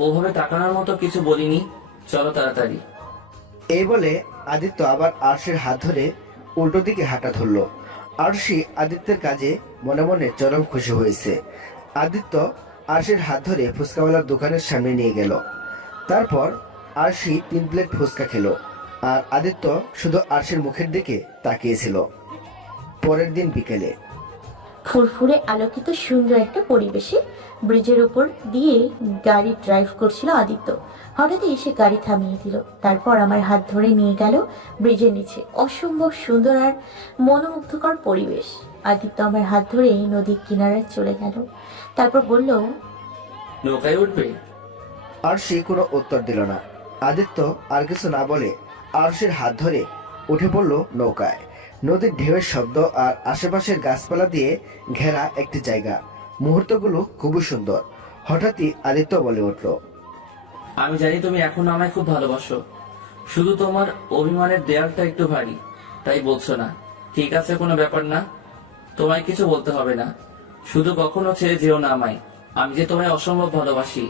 ওভাবে তাকানোর মতো কিছু বলিনি, চলো তাড়াতাড়ি। এই বলে আদিত্য আবার আরশির হাত ধরে উল্টো দিকে হাঁটা ধরলো। আরশি আদিত্যের কাজে মনে মনে চরম খুশি হয়েছে। আদিত্য আরশির হাত ধরে ফুচকাওয়ালার দোকানের সামনে নিয়ে গেল। তারপর আরশি 3 প্লেট ফুচকা খেলো। আর আদিত্য শুধু আরশির মুখের দিকে তাকিয়েছিল। পরের দিন বিকেলে ফুরফুরে আলোকিত সুন্দর একটা পরিবেশে ব্রিজের উপর দিয়ে গাড়ি ড্রাইভ করছিল আদিত্য। হঠাৎ এসে গাড়ি থামিয়ে দিল। তারপর আমার হাত ধরে নিয়ে গেল ব্রিজের নিচে। অসম্ভব সুন্দর আর মনোমুগ্ধকর পরিবেশ। আদিত্য আমার হাত ধরে নদীর কিনারায় চলে গেল। তারপর বলল, নৌকায় উঠবে? আরশি কোনো উত্তর দিল না। আদিত্য আর কিছু না বলে আরশির হাত ধরে উঠে পড়ল নৌকায়। নদীর ঢেউয়ের শব্দ আর আশেপাশের গাছপালা দিয়ে ঘেরা একটি জায়গা। মুহূর্তগুলো খুবই সুন্দর। হঠাৎই আদিত্য বলে উঠল, আমি জানি তুমি এখন আমায় খুব ভালোবাসো, শুধু তোমার অভিমানের দেয়ালটা একটু ভারী, তাই বলছো না। ঠিক আছে, কোনো ব্যাপার না, তোমায় কিছু বলতে হবে না। শুধু কখনো ছেড়ে যেও না আমায়। আমি যে তোমায় অসম্ভব ভালোবাসি।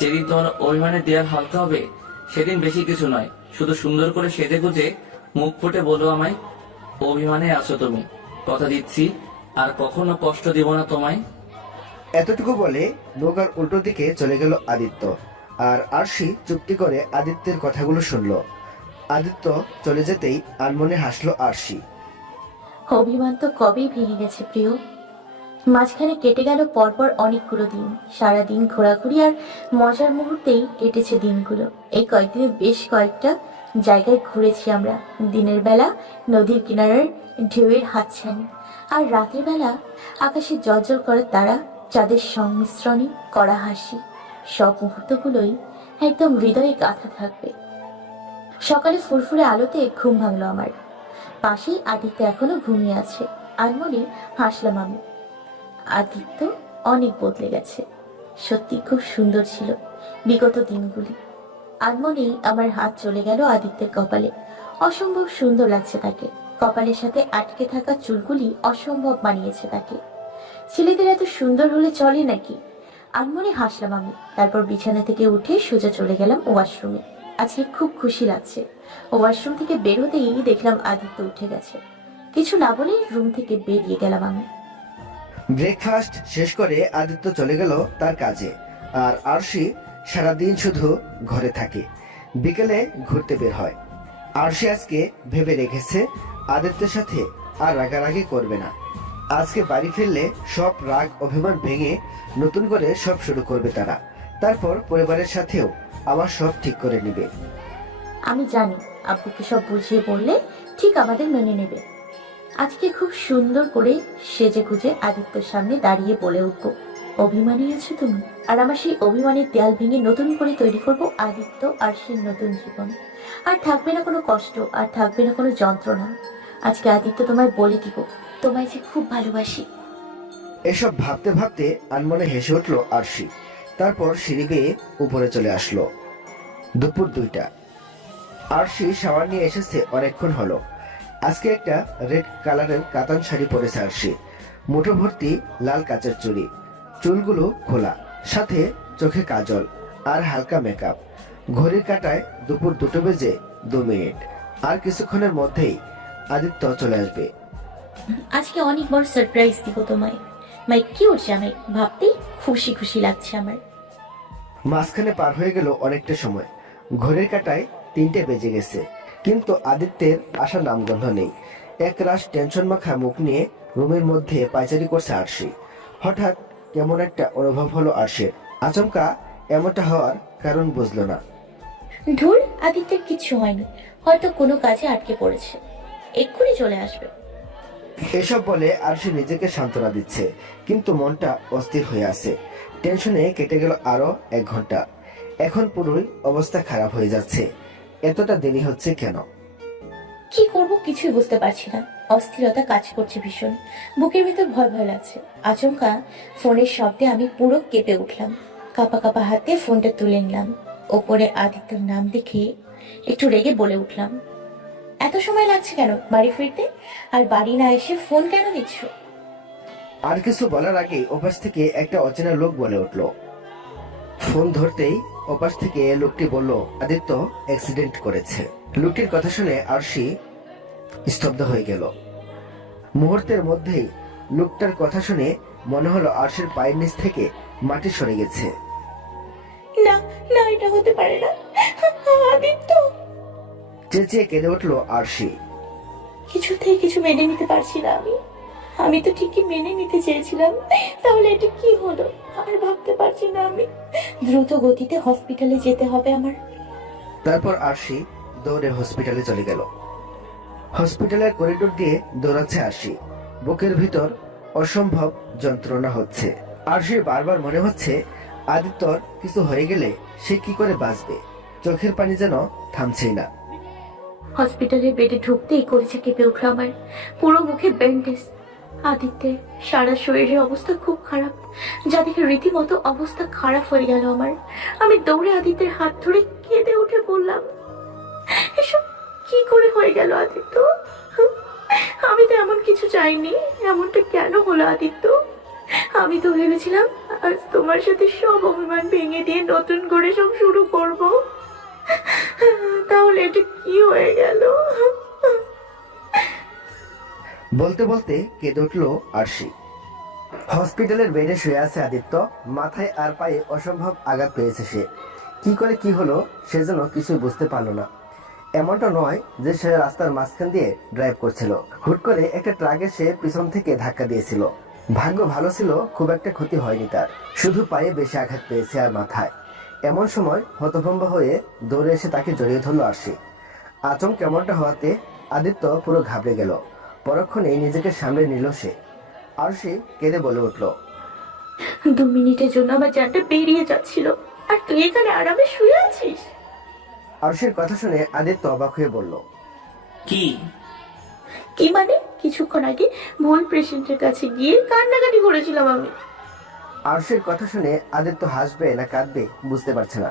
যেদিন তোমার অভিমানের দেয়াল হালকা হবে, সেদিন বেশি কিছু নয়, শুধু সুন্দর করে সেজে গুজে মুখ ফুটে বলো আমায় অভিমানে আছো তুমি। কথা দিচ্ছি আর কখনো কষ্ট দিব না তোমায়। এতটুকু বলে নৌকার উল্টো দিকে চলে গেল আদিত্য। আর আরশি চুপটি করে আদিত্যের কথাগুলো শুনল। আদিত্য চলে যেতেই আনমনে হাসলো আরশি। অভিমান তো কবেই ভেঙে গেছে প্রিয়। মাঝখানে কেটে গেল পরপর অনেকগুলো দিন। সারাদিন ঘোরাঘুরি আর মজার মুহূর্তেই কেটেছে দিনগুলো। এই কয়েকদিনে বেশ কয়েকটা জায়গায় ঘুরেছি আমরা। দিনের বেলা নদীর কিনারের ঢেউয়ের হাতছানি, আর রাতের বেলা আকাশে জ্বলজ্বল করে তারা, চাঁদের সংমিশ্রণে করা হাসি। সব মুহূর্তগুলোই একদম হৃদয়ে গাঁথা থাকবে। সকালে ফুরফুরে আলোতে ঘুম ভাঙলো আমার। পাশেই আদিত্য এখনো ঘুমিয়ে আছে। আনমনে হাসলাম আমি। আদিত্য অনেক বদলে গেছে। সত্যি খুব সুন্দর ছিল বিগত দিনগুলি। আনমনেই আমার হাত চলে গেল আদিত্যের কপালে। অসম্ভব সুন্দর লাগছে তাকে। কপালের সাথে আটকে থাকা চুলগুলি অসম্ভব মানিয়েছে তাকে। ছেলেদের এত সুন্দর হলে চলে নাকি? আনমনে হাসলাম আমি। তারপর বিছানা থেকে উঠে সোজা চলে গেলাম ওয়াশরুমে। আজকে খুব খুশি লাগছে। ওয়াশরুম থেকে বের হতেই দেখলাম আদিত্য উঠে গেছে। কিছু না বলে রুম থেকে বেরিয়ে গেলাম আমি। ব্রেকফাস্ট শেষ করে আদিত্য চলে গেল তার কাজে, আর আরশি সারাদিন শুধু ঘরে থাকে, বিকেলে ঘুরতে বের হয়। আরশি আজকে ভেবে রেখেছে আদিত্যের সাথে আর রাগারাগি করবে না। আজকে বাড়ি ফিরলে সব রাগ অভিমান ভেঙে নতুন করে সব শুরু করবে তারা। তারপর পরিবারের সাথেও আবার সব ঠিক করে নেবে। আমি জানি আব্বুকে সব বুঝিয়ে বললে ঠিক আমাদের মেনে নেবে। আজকে খুব সুন্দর করে সেজে গুজে আদিত্যর সামনে দাঁড়িয়ে বলে উঠবো, অভিমানী আছো তুমি। আর আমার সেই অভিমানের দেয়াল ভেঙে নতুন করে তৈরি করব আদিত্য আর সেই নতুন জীবন। আর থাকবে না কোনো কষ্ট, আর থাকবে না কোনো যন্ত্রণা। আজকে আদিত্য তোমায় বলে দিব, তোমায় যে খুব ভালোবাসি। এসব ভাবতে ভাবতে আনমনে হেসে উঠল আরশি। তারপর সিঁড়ি বেয়ে উপরে চলে আসলো। দুপুর 2টা। আরশি শাওয়ার নিয়ে এসেছে অনেকক্ষণ হলো। আজকে একটা রেড কালারের কাতান শাড়ি পরেছে আরশি। মুঠো ভর্তি লাল কাচের চুড়ি, চুলগুলো খোলা, সাথে চোখে কাজল আর হালকা মেকআপ। ঘড়ির কাঁটায় দুপুর 2:02। আর কিছুক্ষণের মধ্যেই আদিত্য চলে আসবে। আজকে অনেক বড় সারপ্রাইজ দিব তোমায়। মাই কিউট জামাই, ভাবতেই খুশি খুশি লাগছে আমার। মাঝখানে পার হয়ে গেল অনেকটা সময়। ঘড়ির কাঁটায় 3টে বেজে গেছে, কিন্তু আদিত্যের আসার নামগন্ধ নেই। একরাশ টেনশন মাখা মুখ নিয়ে রুমের মধ্যে পায়চারি করছে আরশি। হঠাৎ কেমন একটা অনুভব হলো আরশির। আচমকা এমনটা হওয়ার কারণ বুঝলো না। ধুর, আদিত্যের কিচ্ছু হয়নি, হয়তো কোনো কাজে আটকে পড়েছে, এক্ষুনি চলে আসবে। এসব বলে আরশি নিজেকে সান্ত্বনা দিচ্ছে, কিন্তু মনটা অস্থির হয়ে আছে। টেনশনে কেটে গেল আরো 1 ঘন্টা। এখন পুরোই অবস্থা খারাপ হয়ে যাচ্ছে। এতটা দেরি হচ্ছে কেন? কি করব কিছুই বুঝতে পারছি না। অস্থিরতা কাজ করছে ভীষণ। বুকের ভিতর ভয় ভয় লাগছে। আচমকা ফোনের শব্দে আমি পুরো কেঁপে উঠলাম। কাঁপা কাঁপা হাতে ফোনটা তুলে নিলাম। ওপরে আদিত্যর নাম দেখে একটু রেগে বলে উঠলাম, এত সময় লাগছে কেন বাড়ি ফিরতে? আর বাড়ি না এসে ফোন কেন দিচ্ছ? আর কিছু বলার আগে ওপাশ থেকে একটা অচেনা লোক বলে উঠলো। ফোন ধরতেই ওপাশ থেকে লোকটি বলল, আদিত্য অ্যাক্সিডেন্ট করেছে। লোকটির কথা শুনে আরশি স্তব্ধ হয়ে গেল। মুহূর্তের মধ্যেই লোকটার কথা শুনে মনে হলো আরশির পায়ের নিচ থেকে মাটি সরে গেছে। না না, এটা হতে পারে না। আদিত্য! চেঁচিয়ে কেঁদে উঠলো আরশি। কিছুতেই কিছু মেনে নিতে পারছি না আমি তো ঠিকই মেনে নিতে চেয়েছিলাম, তাহলে এটা কি হলো? আর ভাবতে পারছি না আমি। দ্রুত গতিতে হসপিটালে যেতে হবে আমার। তারপর আরশি দৌড়ে হসপিটালে চলে গেল। হসপিটালের করিডোর দিয়ে দৌড়াচ্ছে আরশি। বুকের ভিতর অসম্ভব যন্ত্রণা হচ্ছে। আরশির বারবার মনে হচ্ছে আদিত্যর কিছু হয়ে গেলে সে কি করে বাঁচবে। চোখের পানি যেন থামছেই না। হসপিটালের বেডে ঢুকতেই কলিজা কেঁপে উঠল আমার। পুরো মুখে ব্যান্ডেজ। আদিত্যের সারা শরীরের অবস্থা খুব খারাপ, যা দেখে রীতিমতো অবস্থা খারাপ হয়ে গেল আমার। আমি দৌড়ে আদিত্যের হাত ধরে কেঁদে উঠে বললাম, এসব কি করে হয়ে গেল আদিত্য? আমি তো এমন কিছু চাইনি। এমনটা কেন হলো আদিত্য? আমি তো ভেবেছিলাম আজ তোমার সাথে সব অভিমান ভেঙে দিয়ে নতুন করে সব শুরু করব। তাহলে এটা কি হয়ে গেল? বলতে বলতে কেঁদে উঠল আরশি। হসপিটালের বেডে শুয়ে আছে আদিত্য। মাথায় আর পায়ে অসম্ভব আঘাত পেয়েছে সে। কি করে কি হলো সে যেন কিছুই বুঝতে পারলো না। এমনটা নয় যে সে রাস্তার মাঝখান দিয়ে ড্রাইভ করছিল। হুট করে একটা ট্রাক এসে পিছন থেকে ধাক্কা দিয়েছিল। ভাগ্য ভালো ছিল, খুব একটা ক্ষতি হয়নি তার, শুধু পায়ে বেশি আঘাত পেয়েছে আর মাথায়। এমন সময় হতভম্ব হয়ে দৌড়ে এসে তাকে জড়িয়ে ধরলো আরশি। আচমকা কেমনটা হওয়াতে আদিত্য পুরো ঘাবড়ে গেল। পরক্ষণেই নিজেকে সামলে নিল সে। আরশি কেঁদে বলে উঠল, 2 মিনিটের জন্য আমার জানটা বেরিয়ে যাচ্ছিল, আর তুই এখানে আরামে শুয়ে আছিস। আরশির কথা শুনে আদিত্য অবাক হয়ে বলল, কি? কি মানে? কিছুক্ষণ আগে ভুল পেশেন্টের কাছে গিয়ে কান্নাকাটি করেছিলাম আমি। আরশির কথা শুনে আদিত্য হাসবে না কাঁদবে বুঝতে পারছে না।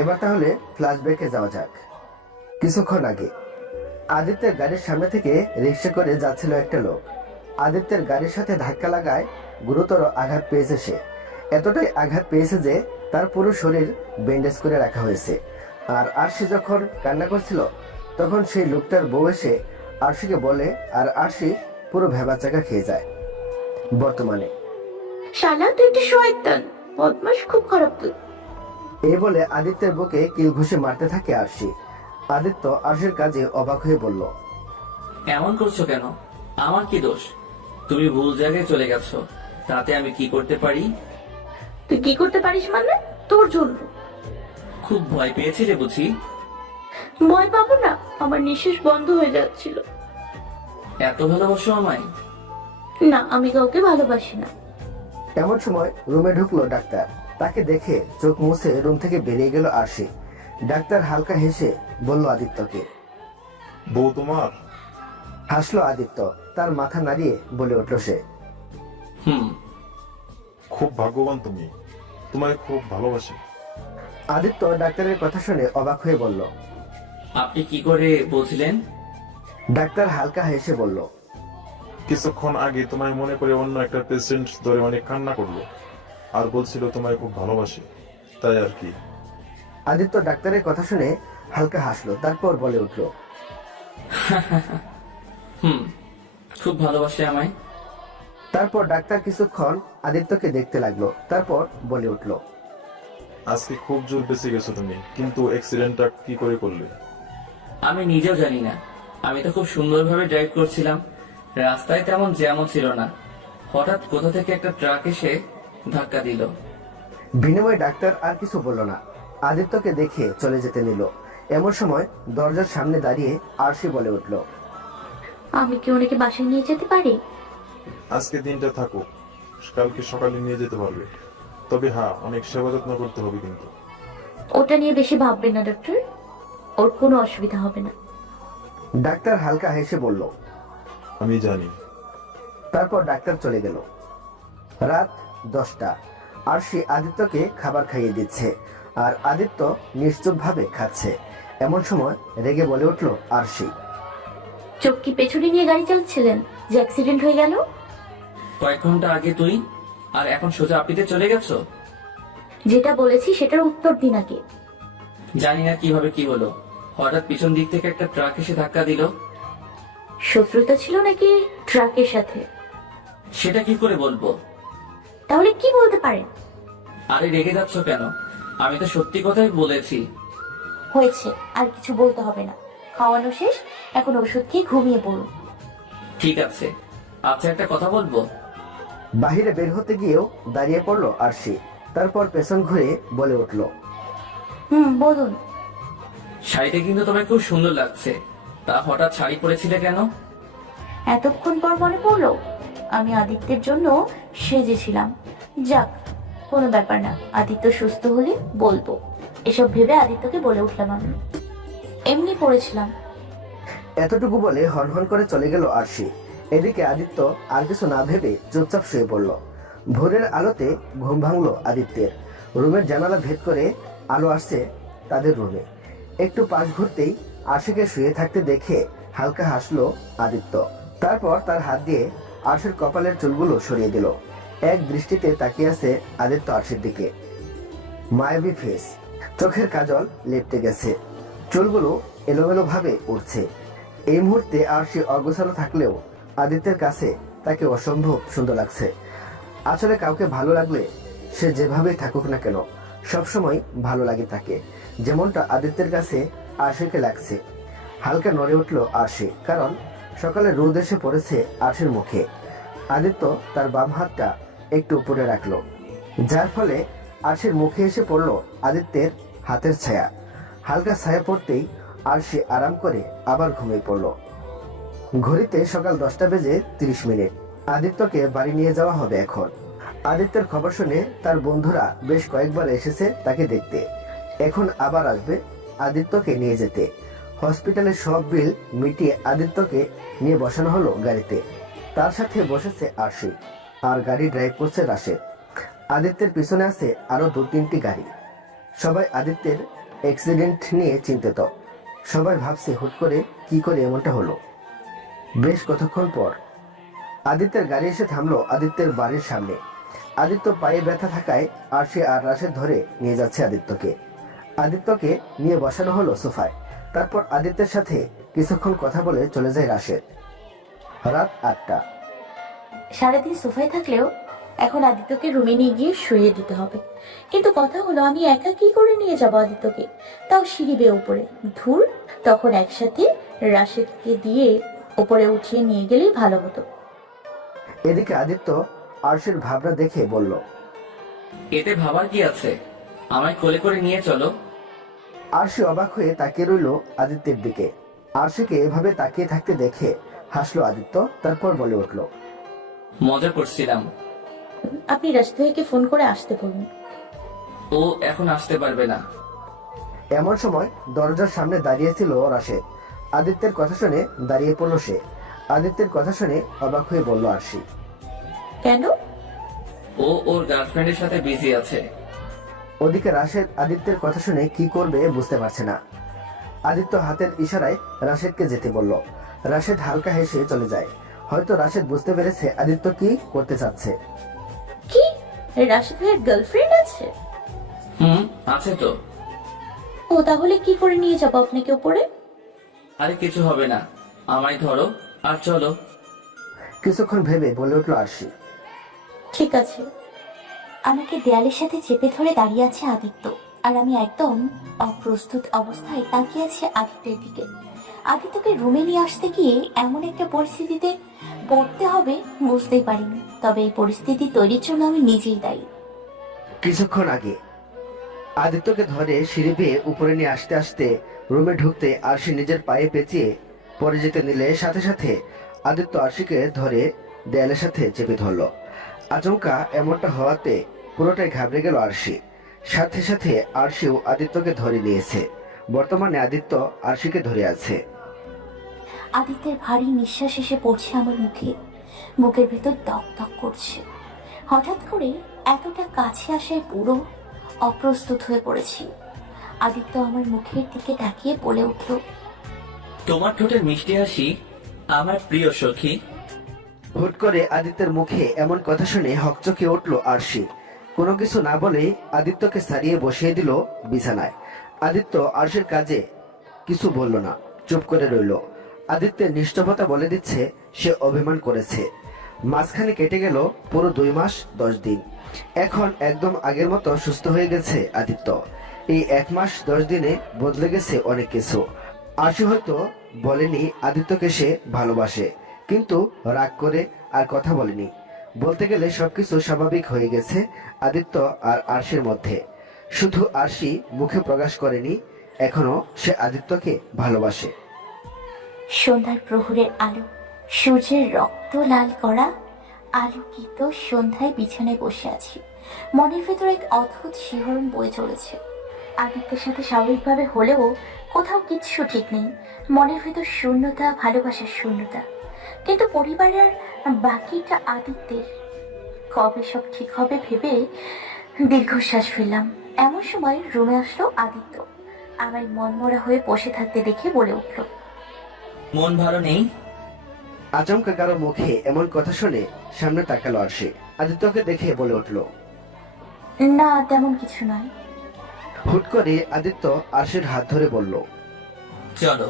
এবার তাহলে ফ্ল্যাশব্যাকে যাওয়া যাক। কিছুক্ষণ আগে আদিত্যের গাড়ির সামনে থেকে রিক্সা করে যাচ্ছিল একটা লোক। আদিত্যের গাড়ির সাথে ধাক্কা লাগায় গুরুতর আঘাত পেয়েছে সে। এতটাই আঘাত পেয়েছে যে তার পুরো শরীর ব্যান্ডেজ করে রাখা হয়েছে। আর আরশি যখন কান্না করছিল তখন সেই লোকটার বউ এসে আরশিকে বলে, আর আরশি পুরো ভেবাচাকা খেয়ে যায়। বর্তমানে শালা তুই একটা শয়তান, বদমাশ, খুব খারাপ তুই। এই বলে আদিত্যের বুকে কিল ঘুষে মারতে থাকে আরশি। আদিত্য আরশির কাজে অবাক হয়ে বলল, এমন করছো কেন? আমার কি দোষ? তুমি ভুল জায়গায় চলে গেছো, তাতে আমি কি করতে পারি? তুই কি করতে পারিস মানে? তোর জন্য। খুব ভয় পেয়েছিলে বুঝি? ভয় পাবো না? আমার নিঃশ্বাস বন্ধ হয়ে যাচ্ছিল। এত ভালোবাসো আমায়? না, আমি কাউকে ভালোবাসি না। এমন সময় রুমে ঢুকলো ডাক্তার। তাকে দেখে চোখ মুছে রুম থেকে বেরিয়ে গেল আরশি। ডাক্তার হালকা হেসে বলল আদিত্যকে। বউ তোমার? হাসলো আদিত্য। তার মাথা নাড়িয়ে বলে উঠল সে, হুম। খুব ভাগ্যবান তুমি, তোমায় খুব ভালোবাসি। আদিত্য ডাক্তারের কথা শুনে অবাক হয়ে বলল। আপনি কি করে বুঝলেন? ডাক্তার হালকা হেসে বলল, কিছুক্ষণ আগে তোমায় মনে করে অন্য একটা পেশেন্ট ধরে অনেক কান্না করলো আর বলছিল তোমায় খুব ভালোবাসি, তাই আর কি। আদিত্য ডাক্তারের কথা শুনে হালকা হাসলো, তারপর বলে উঠল, হুম, খুব ভালোবাসে আমায়। তারপর ডাক্তার কিছুক্ষণ আদিত্যকে দেখতে লাগলো, তারপর বলে উঠল, আজকে খুব জোর বেঁচে গেছো তুমি, কিন্তু অ্যাক্সিডেন্টটা কি করে করলে? আমি নিজেও জানি না। আমি তো খুব সুন্দরভাবে ড্রাইভ করছিলাম, রাস্তায় তেমন জ্যামও ছিল না। হঠাৎ কোথা থেকে একটা ট্রাক এসে ধাক্কা দিল। বিনিময়ে ডাক্তার আর কিছু বলল না, আদিত্যকে দেখে চলে যেতে নিল। এমন সময় দরজার সামনে দাঁড়িয়ে আরশি বলে উঠল, আমি কি ওনাকে বাসায় নিয়ে যেতে পারি? আজকে দিনটা থাকো, কালকে সকালে নিয়ে যেতে পারবে। তবে হ্যাঁ, অনেক সেবা যত্ন করতে হবে কিন্তু। ওটা নিয়ে বেশি ভাববেন না ডক্টর, ওর কোনো অসুবিধা হবে না। ডাক্তার হালকা হেসে বলল। আমি জানি। তারপর ডাক্তার চলে গেল। রাত 10টা। আরশি আদিত্যকে খাবার খাইয়ে দিচ্ছে, আর আদিত্য নিশ্চুপভাবে খাচ্ছে। এমন সময় রেগে বলে উঠল আরশি, চোখ কি পেছনে নিয়ে গাড়ি চালাচ্ছিলেন যে অ্যাক্সিডেন্ট হয়ে গেল? কয়েক ঘন্টা আগে তুই, আর এখন সোজা আপনিতে চলে গেছো। যেটা বলেছি সেটার উত্তর দিন আগে। জানি না কিভাবে কি হলো, হঠাৎ পিছন দিক থেকে একটা ট্রাক এসে ধাক্কা দিল। শত্রুতা ছিল নাকি ট্রাকের সাথে? সেটা কি করে বলবো? তাহলে কি বলতে পারেন? আরে রেগে যাচ্ছ কেন? আমি তো সত্যি কথাই বলেছি। হয়েছে, আর কিছু বলতে হবে না। খাওয়ানো শেষ, এখন ওষুধ খেয়ে ঘুমিয়ে পড়ুন। ঠিক আছে। আচ্ছা, একটা কথা বলবো। বাহিরে বের হতে গিয়েও দাঁড়িয়ে পড়ল আরশি। তারপর পেছন ঘুরে বলে উঠল, বলুন। শাড়িতে কিন্তু তোমায় খুব সুন্দর লাগছে, তা হঠাৎ শাড়ি পরেছিলে কেন? এতক্ষণ পর মনে পড়লো আমি আদিত্যের জন্য সেজেছিলাম। যাক, কোনো ব্যাপার না, আদিত্য সুস্থ হলে বলবো। এসব ভেবে আদিত্যকে বলে উঠলাম, আমি এমনি পড়েছিলাম। এতটুকু বলে হনহন করে চলে গেল আরশি। এদিকে আদিত্য আর কিছু না ভেবে চুপচাপ শুয়ে পড়ল। ভোরের আলোতে ঘুম ভাঙলো আদিত্যের। রুমের জানালা ভেদ করে আলো আসছে তাদের রুমে। একটু পাশ ঘুরতেই আরশিকে শুয়ে থাকতে দেখে হালকা হাসলো আদিত্য। তারপর তার হাত দিয়ে আরশির কপালের চুলগুলো সরিয়ে দিল। এক দৃষ্টিতে তাকিয়ে আছে আদিত্য আরশির দিকে। মায়াবী ফেস, চোখের কাজল লেপটে গেছে, চুলগুলো এলোমেলো ভাবে উঠছে। এই মুহূর্তে আরশি অগোছালো থাকলেও আদিত্যের কাছে তাকে অসম্ভব সুন্দর লাগছে। আসলে কাউকে ভালো লাগলে সে যেভাবেই থাকুক না কেন সবসময় ভালো লাগে তাকে, যেমনটা আদিত্যের কাছে আরশিকে লাগছে। হালকা নড়ে উঠল আরশি, কারণ সকালে রোদ এসে পড়েছে আরশির মুখে। আদিত্য তার বাম হাতটা একটু উপরে রাখলো, যার ফলে আরশির মুখে এসে পড়ল আদিত্যের হাতের ছায়া। হালকা ছায়া পড়তেই আরশি আরাম করে আবার ঘুমিয়ে পড়ল। ঘড়িতে সকাল 10টা বেজে 30 মিনিট। আদিত্যকে বাড়ি নিয়ে যাওয়া হবে এখন। আদিত্যের খবর শুনে তার বন্ধুরা বেশ কয়েকবার এসেছে তাকে দেখতে, এখন আবার আসবে আদিত্যকে নিয়ে যেতে। হসপিটালের সব বিল মিটিয়ে আদিত্যকে নিয়ে বসানো হলো গাড়িতে। তার সাথে বসেছে আরশি, আর গাড়ি ড্রাইভ করছে রাশেদ। আদিত্যের পিছনে আছে আরো 2-3টি গাড়ি। সবাই আদিত্যের অ্যাক্সিডেন্ট নিয়ে চিন্তিত। সবাই ভাবছে হুট করে কি করে এমনটা হলো। বেশ কতক্ষণ পর আদিত্যের গাড়ি এসে থামলো আদিত্যের বাড়ির সামনে। আদিত্য পায়ে ব্যথা থাকায় আরশি আর রাশেদ ধরে নিয়ে যাচ্ছে আদিত্যকে। আদিত্যকে নিয়ে বসানো হলো সোফায়। তারপর আদিত্যের সাথে কিছুক্ষণ কথা বলে চলে যায় রাশেদ। রাত 8টা। সারাদিন সোফায় থাকলেও এখন আদিত্যকে রুমে নিয়ে গিয়ে শুয়ে দিতে হবে। কিন্তু কথা হলো, আমি একা কি করে নিয়ে যাব আদিত্যকে, তাও সিঁড়ি বেয়ে উপরে? ধুর, তখন একসাথে রাশেদকে দিয়ে উপরে উঠিয়ে নিয়ে গেলেই ভালো হতো। এদিকে আদিত্য আরশির ভাবনা দেখে বলল, এতে ভাবার কি আছে, আমায় কোলে করে নিয়ে চলো। আরশি অবাক হয়ে তাকিয়ে রইল আদিত্যের দিকে। আরশিকে এভাবে তাকিয়ে থাকতে দেখে হাসলো আদিত্য। তারপর বলে উঠল, মজা করছিলাম। আপনি রাশেদ ভাইকে ফোন করে আসতে বলুন। ও এখন আসতে পারবে না। এমন সময় দরজার সামনে দাঁড়িয়েছিল রাশেদ। আদিত্যের কথা শুনে দাঁড়িয়ে পড়ল সে। আদিত্যের কথা শুনে অবাক হয়ে বলল আরশি, কেন? ও ওর গার্লফ্রেন্ডের সাথে বিজি আছে। ওদিকে রাশেদ আদিত্যের কথা শুনে কি করবে বুঝতে পারছে না। আদিত্য হাতের ইশারায় রাশেদকে যেতে বলল। রাশেদ হালকা হেসে চলে যায়। হয়তো রাশেদ বুঝতে পেরেছে আদিত্য কি করতে চাচ্ছে। কি, রাশেদ ভাইয়ের গার্লফ্রেন্ড আছে? আছে তো। ও, তাহলে কি করে নিয়ে যাবো আপনাকে উপরে? আরে কিছু হবে না, আমায় ধরো আর চলো। কিছুক্ষণ ভেবে বলে উঠল আরশি, ঠিক আছে। আমাকে দেয়ালের সাথে চেপে ধরে দাঁড়িয়ে আছে আদিত্য, আর আমি একদম অপ্রস্তুত অবস্থায় তাকিয়ে আছি আদিত্যের দিকে। আদিত্যকে রুমে নিয়ে আসতে গিয়ে এমন একটা পরিস্থিতিতে পড়তে হবে বুঝতেই পারিনি, তবে এই পরিস্থিতি তৈরির জন্য আমি নিজেই দায়ী। কিছুক্ষণ আগে আদিত্যকে ধরে সিঁড়ি বেয়ে উপরে নিয়ে আসতে আসতে রুমে ঢুকতে আরশি নিজের পায়ে পেঁচিয়ে পড়ে যেতে নিলে সাথে সাথে আদিত্য আরশিকে ধরে দেয়ালের সাথে চেপে ধরল। আচমকা এমনটা হওয়াতে পুরোটাই ঘাবড়ে গেল আরশি। সাথে সাথে আরশিও আদিত্যকে ধরে নিয়েছে। বর্তমানে আদিত্য আরশিকে ধরে আছে। আদিত্যের ভারী নিঃশ্বাস এসে পড়ছে আমার মুখে, বুকের ভেতর দক দক করছে। হঠাৎ করে এতটা কাছে আসায় পুরো অপ্রস্তুত হয়ে পড়েছি। আদিত্য আমার মুখের দিকে তাকিয়ে বলে উঠল, তোমার ঠোঁটের মিষ্টি হাসি আমার প্রিয় সখী। হুট করে আদিত্যের মুখে এমন কথা শুনে হকচকে উঠল আরশি। কোনো কিছু না বলেই আদিত্যকে সারিয়ে বসিয়ে দিল বিছানায়। আদিত্য আরশির কাজে কিছু বলল না, চুপ করে রইল। আদিত্যের নিষ্ঠুরতা বলে দিচ্ছে সে অভিমান করেছে। মাঝখানে কেটে গেল পুরো 2 মাস 10 দিন। এখন একদম আগের মতো সুস্থ হয়ে গেছে আদিত্য। এই 1 মাস 10 দিনে বদলে গেছে অনেক কিছু। আরশি হয়তো বলেনি আদিত্যকে সে ভালোবাসে, কিন্তু রাগ করে আর কথা বলেনি। বলতে গেলে সবকিছু স্বাভাবিক হয়ে গেছে আদিত্য আর আরশির মধ্যে। শুধু আরশি মুখে প্রকাশ করেনি এখনো সে আদিত্যকে ভালোবাসে। সন্ধ্যার প্রহরের আলো, সূর্যের রক্ত লাল করা আলোকিত সন্ধ্যায় বিছানায় বসে আছি। মনের ভেতর এক অদ্ভুত শিহরণ বয়ে চলেছে। আদিত্যের সাথে স্বাভাবিকভাবে হলেও কোথাও কিচ্ছু ঠিক নেই। মনের ভেতর শূন্যতা, ভালোবাসার শূন্যতা। কিন্তু পরিবারের বাকিটা আদিত্যের। কবে সব ঠিক হবে ভেবে দীর্ঘশ্বাস ফেললাম। এমন সময় রুমে আসলো আদিত্য। আমার মনমরা হয়ে বসে থাকতে দেখে বলে উঠল, মন ভালো নেই? আচমকা কারো মুখে এমন কথা শুনে সামনে তাকালো আরশি। আদিত্যকে দেখে বলে উঠল, না, তেমন কিছু নয়। হুট করে আদিত্য আরশির হাত ধরে বলল, চলো।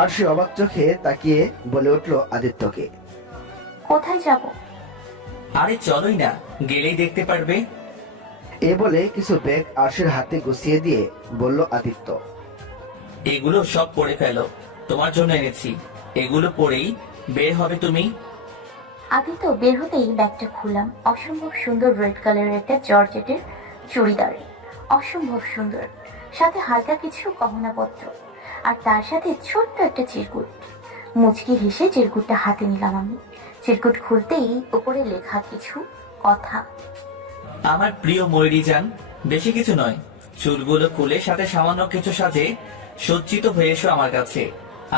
আরশি অবাক চোখে তাকিয়ে বলে উঠল আদিত্যকে, কোথায় যাব? আরে চলোই না, গেলেই দেখতে পারবে। এ বলে কিছু ব্যাগ আরশির হাতে গুছিয়ে দিয়ে বলল আদিত্য, এগুলো সব পড়ে ফেলো, তোমার জন্য এনেছি। এগুলো পরেই বের হবে তুমি। আদিত্য বের হতেই ব্যাগটা খুললাম। অসম্ভব সুন্দর রেড কালারের একটা জর্জেটের চুড়িদার, অসম্ভব সুন্দর, সাথে হালকা কিছু গহনাপত্র। আর তার সাথে ছোট্ট একটা চিরকুট। মুচকি হেসে চিরকুটটা হাতে নিলাম আমি। চিরকুট খুলতেই উপরে লেখা কিছু কথা। আমার প্রিয় ময়ূরী যান, বেশি কিছু নয়, চুলগুলো খুলে সাথে সামান্য কিছু সাজে সজ্জিত হয়ে এসো আমার কাছে।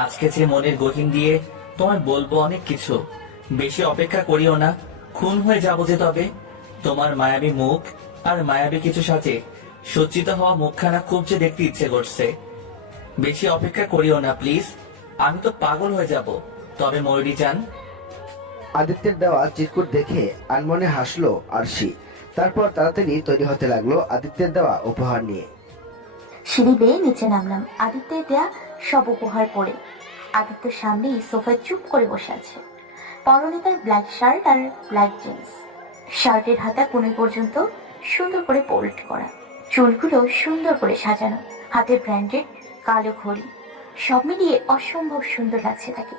আজকে যে মনের গহীন দিয়ে তোমায় বলবো অনেক কিছু। বেশি অপেক্ষা করিও না, খুন হয়ে যাবো যে তবে। তোমার মায়াবী মুখ আর মায়াবী কিছু সাজে সজ্জিত হওয়া মুখখানা খুব যে দেখতে ইচ্ছে করছে। বেশি অপেক্ষা করিও না প্লিজ, আমি তো পাগল হয়ে যাব। তবে ময়ূরী যান। আদিত্যের দেওয়া চিরকুট দেখে আনমনে হাসলো আরশি। তারপর তাড়াতাড়ি তৈরি হতে লাগলো আদিত্যের দেওয়া উপহার নিয়ে। সিঁড়ি বেয়ে নিচে নামলাম আদিত্যের দেয়া সব উপহার পরে। আদিত্য সামনেই সোফায় চুপ করে বসে আছে। পরনে তার ব্ল্যাক শার্ট আর ব্ল্যাক জিন্স। শার্টের হাতা কোণে পর্যন্ত সুন্দর করে বোল্ট করা, চুলগুলো সুন্দর করে সাজানো, হাতে ব্র্যান্ডেড কালো ঘড়ি। সব মিলিয়ে অসম্ভব সুন্দর লাগছে তাকে।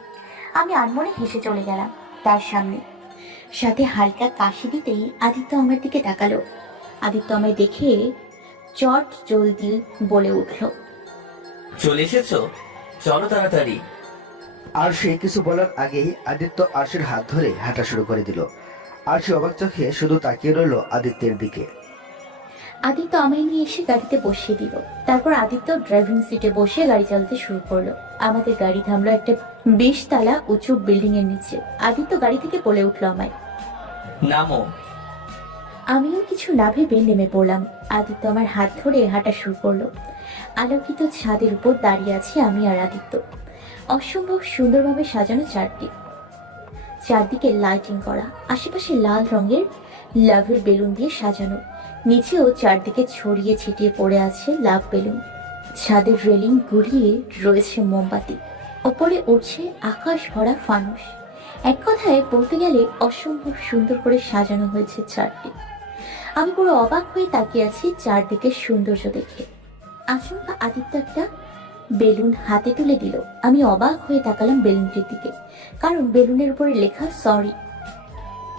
আমি আনমনে হেসে চলে গেলাম তার সামনে। সাথে হালকা কাশি দিতেই আদিত্য আমার দিকে তাকালো। আদিত্য আমায় দেখে চট জলদি বলে উঠল, চলে এসেছো, চলো তাড়াতাড়ি। আরশি কিছু বলার আগেই আদিত্য আরশির হাত ধরে হাঁটা শুরু করে দিল। আরশি অবাক চোখে শুধু তাকিয়ে রইল আদিত্যের দিকে। আদিত্য আমায় নিয়ে এসে গাড়িতে বসিয়ে দিল। তারপর আদিত্য ড্রাইভিং সিটে বসে গাড়ি চালাতে শুরু করলো। আমাদের গাড়ি থামলো একটা 20 তলা উঁচু বিল্ডিং এর নিচে। আদিত্য গাড়ি থেকে বলে উঠলো আমায়, নামো। আমিও কিছু না ভেবে নেমে পড়লাম। আদিত্য আমার হাত ধরে হাঁটা শুরু করলো। আলোকিত ছাদের উপর দাঁড়িয়ে আছি আমি আর আদিত্য। অসম্ভব সুন্দরভাবে সাজানো চারদিকে লাইটিং করা, আশেপাশে লাল রঙের লাভের বেলুন দিয়ে সাজানো। নিচেও চারদিকে ছড়িয়ে ছিটিয়ে পড়ে আছে লাভ বেলুন। ছাদের রেলিং ঘুরিয়ে রয়েছে মোমবাতি। ওপরে উঠছে আকাশ ভরা ফানুস। এক কথায় বলতে গেলে অসম্ভব সুন্দর করে সাজানো হয়েছে চারটি। আমি পুরো অবাক হয়ে তাকিয়ে আছি চারদিকে সৌন্দর্য দেখে। আচমকা আদিত্য একটা বেলুন হাতে তুলে দিল। আমি অবাক হয়ে তাকালাম বেলুনটির দিকে, কারণ বেলুনের উপরে লেখা সরি।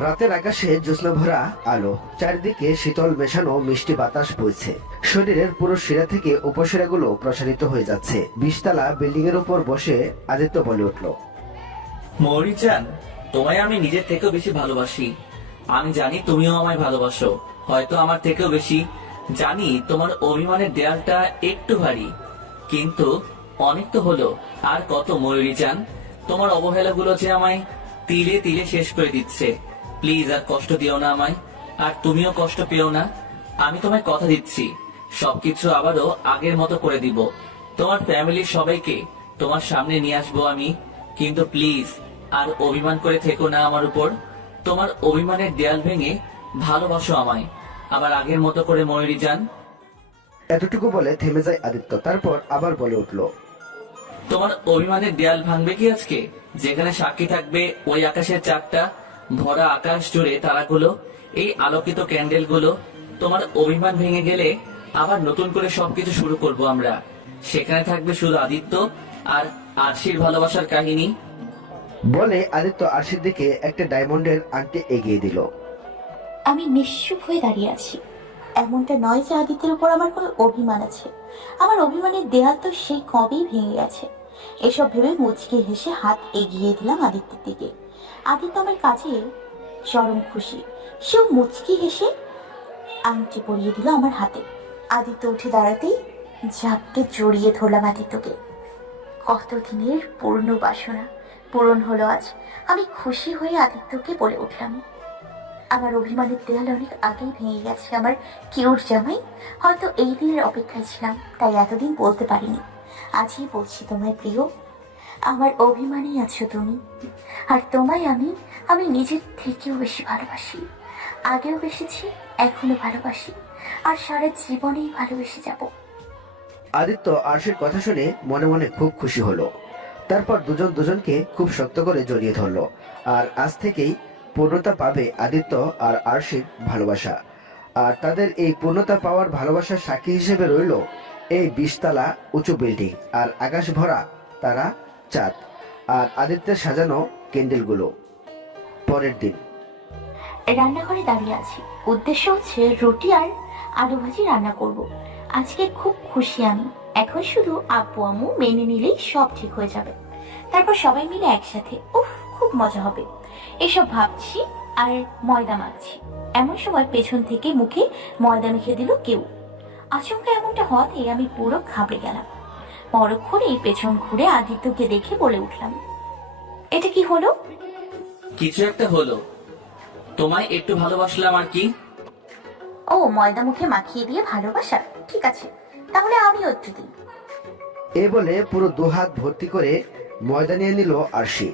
রাতের আকাশে জ্যোৎস্না ভরা আলো, চারিদিকে শীতল মেশানো মিষ্টি বাতাস বইছে। শরীরের পুরো শিরা থেকে উপশিরাগুলো প্রসারিত হয়ে যাচ্ছে। 20 তলা বিল্ডিং এর উপর বসে আদিত্য বলে উঠল, ময়ূরী যান, তোমায় আমি নিজের থেকেও বেশি ভালোবাসি। আমি জানি তুমিও আমায় ভালোবাসো, হয়তো আমার থেকেও বেশি। জানি তোমার অভিমানের দেয়ালটা একটু ভারী, কিন্তু অনেক তো হলো। আর কত ময়ূরী যান, তোমার অবহেলাগুলো যে আমায় তিলে তিলে শেষ করে দিচ্ছে। প্লিজ আর কষ্ট দিও না আমায়, আর তুমিও কষ্ট পেও না। আমি তোমায় কথা দিচ্ছি, সবকিছু আবারও আগের মতো করে দিব। তোমার ফ্যামিলির সবাইকে তোমার সামনে নিয়ে আসবো আমি। কিন্তু প্লিজ আর অভিমান করে থেকো না আমার উপর। তোমার অভিমানের দেয়াল ভেঙে ভালোবাসো আমায় আবার আগের মতো করে ময়ূরী যান। এতটুকু বলে থেমে যায় আদিত্য। তারপর আবার বলে উঠল, তোমার অভিমানের দেয়াল ভাঙবে কি আজকে, যেখানে সাক্ষী থাকবে ওই আকাশের চারটা ভরা আকাশ জুড়ে তারাগুলো, এই আলোকিত ক্যান্ডেলগুলো। তোমার অভিমান ভেঙে গেলে আবার নতুন করে সবকিছু শুরু করব আমরা। সেখানে থাকবে শুধু আদিত্য আর আরশির ভালোবাসার কাহিনী। বলে আদিত্য আরশির দিকে একটা ডায়মন্ডের আংটি এগিয়ে দিল। আমি নিশ্চুপ হয়ে দাঁড়িয়ে আছি। এমনটা নয় যে আদিত্যের উপর আমার কোনো অভিমান আছে। আমার অভিমানের দেয়াল তো সেই কবেই ভেঙে গেছে। এসব ভেবে মুচকি হেসে হাত এগিয়ে দিলাম আদিত্যের দিকে। আদিত্য আমার কাছে চরম খুশি। সেও মুচকি হেসে আংটি পরিয়ে দিল আমার হাতে। আদিত্য উঠে দাঁড়াতেই ঝাপটে জড়িয়ে ধরলাম আদিত্যকে। কতদিনের পূর্ণ বাসনা পূরণ হলো আজ। আমি খুশি হয়ে আদিত্যকে বলে উঠলাম, আমার অভিমানের দেয়াল অনেক আগেই ভেঙে গেছে। আমার কিউট জামাই, হয়তো এই দিনের অপেক্ষায় ছিলাম, তাই এতদিন বলতে পারিনি। আজই বলছি তোমায় প্রিয়, আমার অভিমানেই আছো তুমি। আর তোমায় আমি নিজের থেকেও বেশি ভালোবাসি। আগেও বেসেছি, এখনো ভালোবাসি, আর সারা জীবনেই ভালোবেসে যাব। আদিত্য আরশির কথা শুনে মনে মনে খুব খুশি হলো। তারপর দুজন দুজনকে খুব শক্ত করে জড়িয়ে ধরলো। আর আজ থেকেই পূর্ণতা পাবে আদিত্য আর আরশির ভালোবাসা। আর তাদের এই পূর্ণতা পাওয়ার ভালোবাসার সাক্ষী হিসেবে রইল এই 20 তলা উঁচু বিল্ডিং আর আকাশ ভরা তারা, চাঁদ আর আদিত্যের সাজানো ক্যান্ডেলগুলো। পরের দিন রান্নাঘরে দাঁড়িয়ে আছি। উদ্দেশ্য হচ্ছে রুটি আর আলু ভাজি রান্না করব। আজকে খুব খুশি আমি। এখন শুধু আব্বু আম্মু মেনে নিলেই সব ঠিক হয়ে যাবে। তারপর সবাই মিলে একসাথে উফ খুব মজা হবে এসব ভাবছি আর ময়দা মাখছি। এমন সময় পেছন থেকে মুখে ময়দা মেখে দিল কেউ। আচমকা এমনটা হওয়াতে আমি পুরো ঘাবড়ে গেলাম। পরক্ষণেই পেছন ঘুরে আদিত্যকে দেখে বলে উঠলাম, এটা কি হলো? কিছু একটা হলো, তোমায় একটু ভালোবাসলাম আর কি। ও, ময়দা মুখে মাখিয়ে দিয়ে ভালোবাসা, ঠিক আছে তাহলে আমিও একটু দিই। এ বলে পুরো দুহাত ভর্তি করে ময়দা নিয়ে নিল আরশি।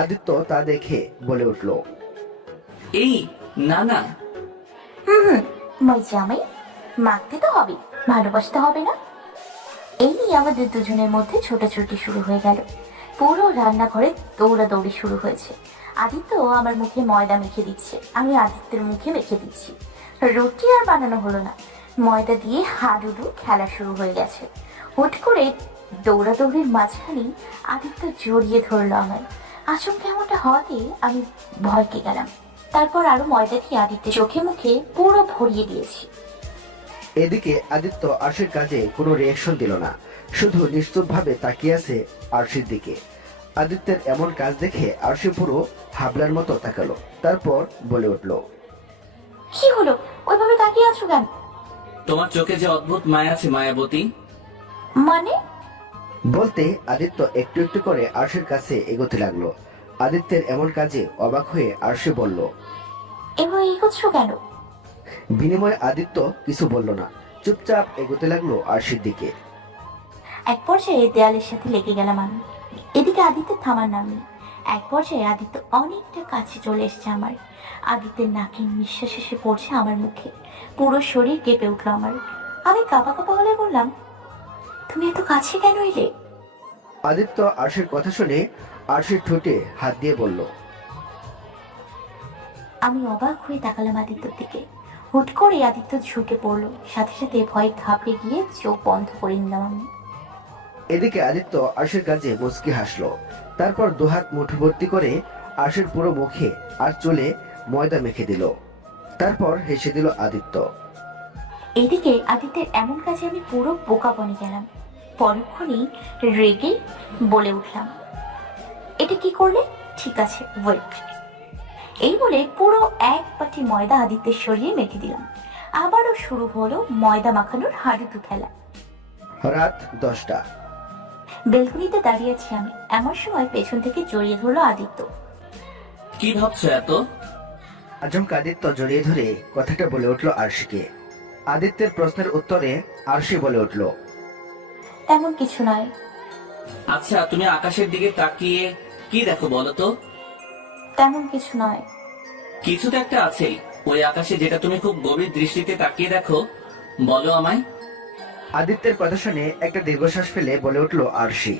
আদিত্য তা দেখে বলে উঠল, এই না না। মই জামাই, মাখতে তো হবে, ভালোবাসতে হবে না? এই নিয়ে আমাদের দুজনের মধ্যে ছোটাছুটি শুরু হয়ে গেল। পুরো রান্নাঘরে দৌড়াদৌড়ি শুরু হয়েছে। আদিত্য আমার মুখে ময়দা মেখে দিচ্ছে, আমি আদিত্যের মুখে মেখে দিচ্ছি। রুটি আর বানানো হলো না, ময়দা দিয়ে হাডুডু খেলা শুরু হয়ে গেছে। হুট করে দৌড়াদৌড়ির মাঝখানে আদিত্য জড়িয়ে ধরলো আমায়। আচমকা এমনটা হওয়াতে আমি ভয়কে গেলাম। তারপর আরো ময়দা দিয়ে আদিত্যের চোখে মুখে পুরো ভরিয়ে দিয়েছি। এদিকে আদিত্য আরশির কাজে কোনো রিয়াকশন দিল না, শুধু নিশ্চুপভাবে তাকিয়ে আছে আরশির দিকে। আদিত্যের এমন কাজ দেখে আরশি পুরো হাবলার মতো তাকালো, তারপর বলে উঠল, কি হলো, ওইভাবে তাকিয়ে আছো কেন? তোমার চোখে যে অদ্ভুত মায়া আছে মায়াবতী। মানে? বলতে আদিত্য একটু একটু করে আরশির কাছে এগোতে লাগলো। আদিত্যের এমন কাজে অবাক হয়ে আরশি বলল, এভাবে এগোচ্ছ কেন? বিনিময়ে আদিত্য কিছু বলল না, চুপচাপ এগোতে লাগলো আরশির দিকে। এক পর্যায়ে দেয়ালের সাথে লেগে গেলাম আমি। এদিকে আদিত্যের থামার নাম নেই। এক পর্যায়ে আদিত্য অনেকটা কাছে চলে এসছে আমার। আদিত্যের নাকের নিঃশ্বাস এসে পড়ছে আমার মুখে। পুরো শরীর কেঁপে উঠলো আমার। আমি কাঁপা কাঁপা গলায় বললাম, তুমি এত কাছে কেন এলে? আদিত্য আরশির কথা শুনে আরশির ঠোঁটে হাত দিয়ে বলল, আমি অবাক হয়ে তাকালাম আদিত্যর দিকে। হুট করে আদিত্য ঝুঁকে পড়লো, সাথে সাথে ভয় ঘাবড়ে গিয়ে চোখ বন্ধ করে নিলাম আমি। এদিকে আদিত্য আরশির কাজে মুচকি হাসলো, তারপর দুহাত মুঠোভর্তি করে আরশির পুরো মুখে আর চুলে ময়দা মেখে দিল। তারপর হেসে দিল আদিত্য। এদিকে আদিত্যের এমন কাজে আমি পুরো বোকা বনে গেলাম। পরক্ষণেই রেগে বলে উঠলাম, এটা কি করলে? ঠিক আছে, ওয়েট। এই বলে পুরো এক বাটি ময়দা আদিত্যের শরীরে মেখে দিলাম। আবারও শুরু হলো ময়দা মাখানোর হাডুডু খেলা। রাত 10টা। বেলকুনিতে দাঁড়িয়ে আছি আমি। এমন সময় পেছন থেকে জড়িয়ে ধরলো আদিত্য। কি ভাবছো এত? আচমকা আদিত্য জড়িয়ে ধরে কথাটা বলে উঠল আরশিকে। আদিত্যের প্রশ্নের উত্তরে আরশি বলে উঠল, তেমন কিছু নয়। আচ্ছা, তুমি আকাশের দিকে তাকিয়ে কি দেখো বলো তো? তেমন কিছু নয়। কিছু তো একটা আছেই ওই আকাশে, যেটা তুমি খুব গভীর দৃষ্টিতে তাকিয়ে দেখো, বলো আমায়। আদিত্যের কথা শুনে একটা দীর্ঘশ্বাস ফেলে বলে উঠল আরশি,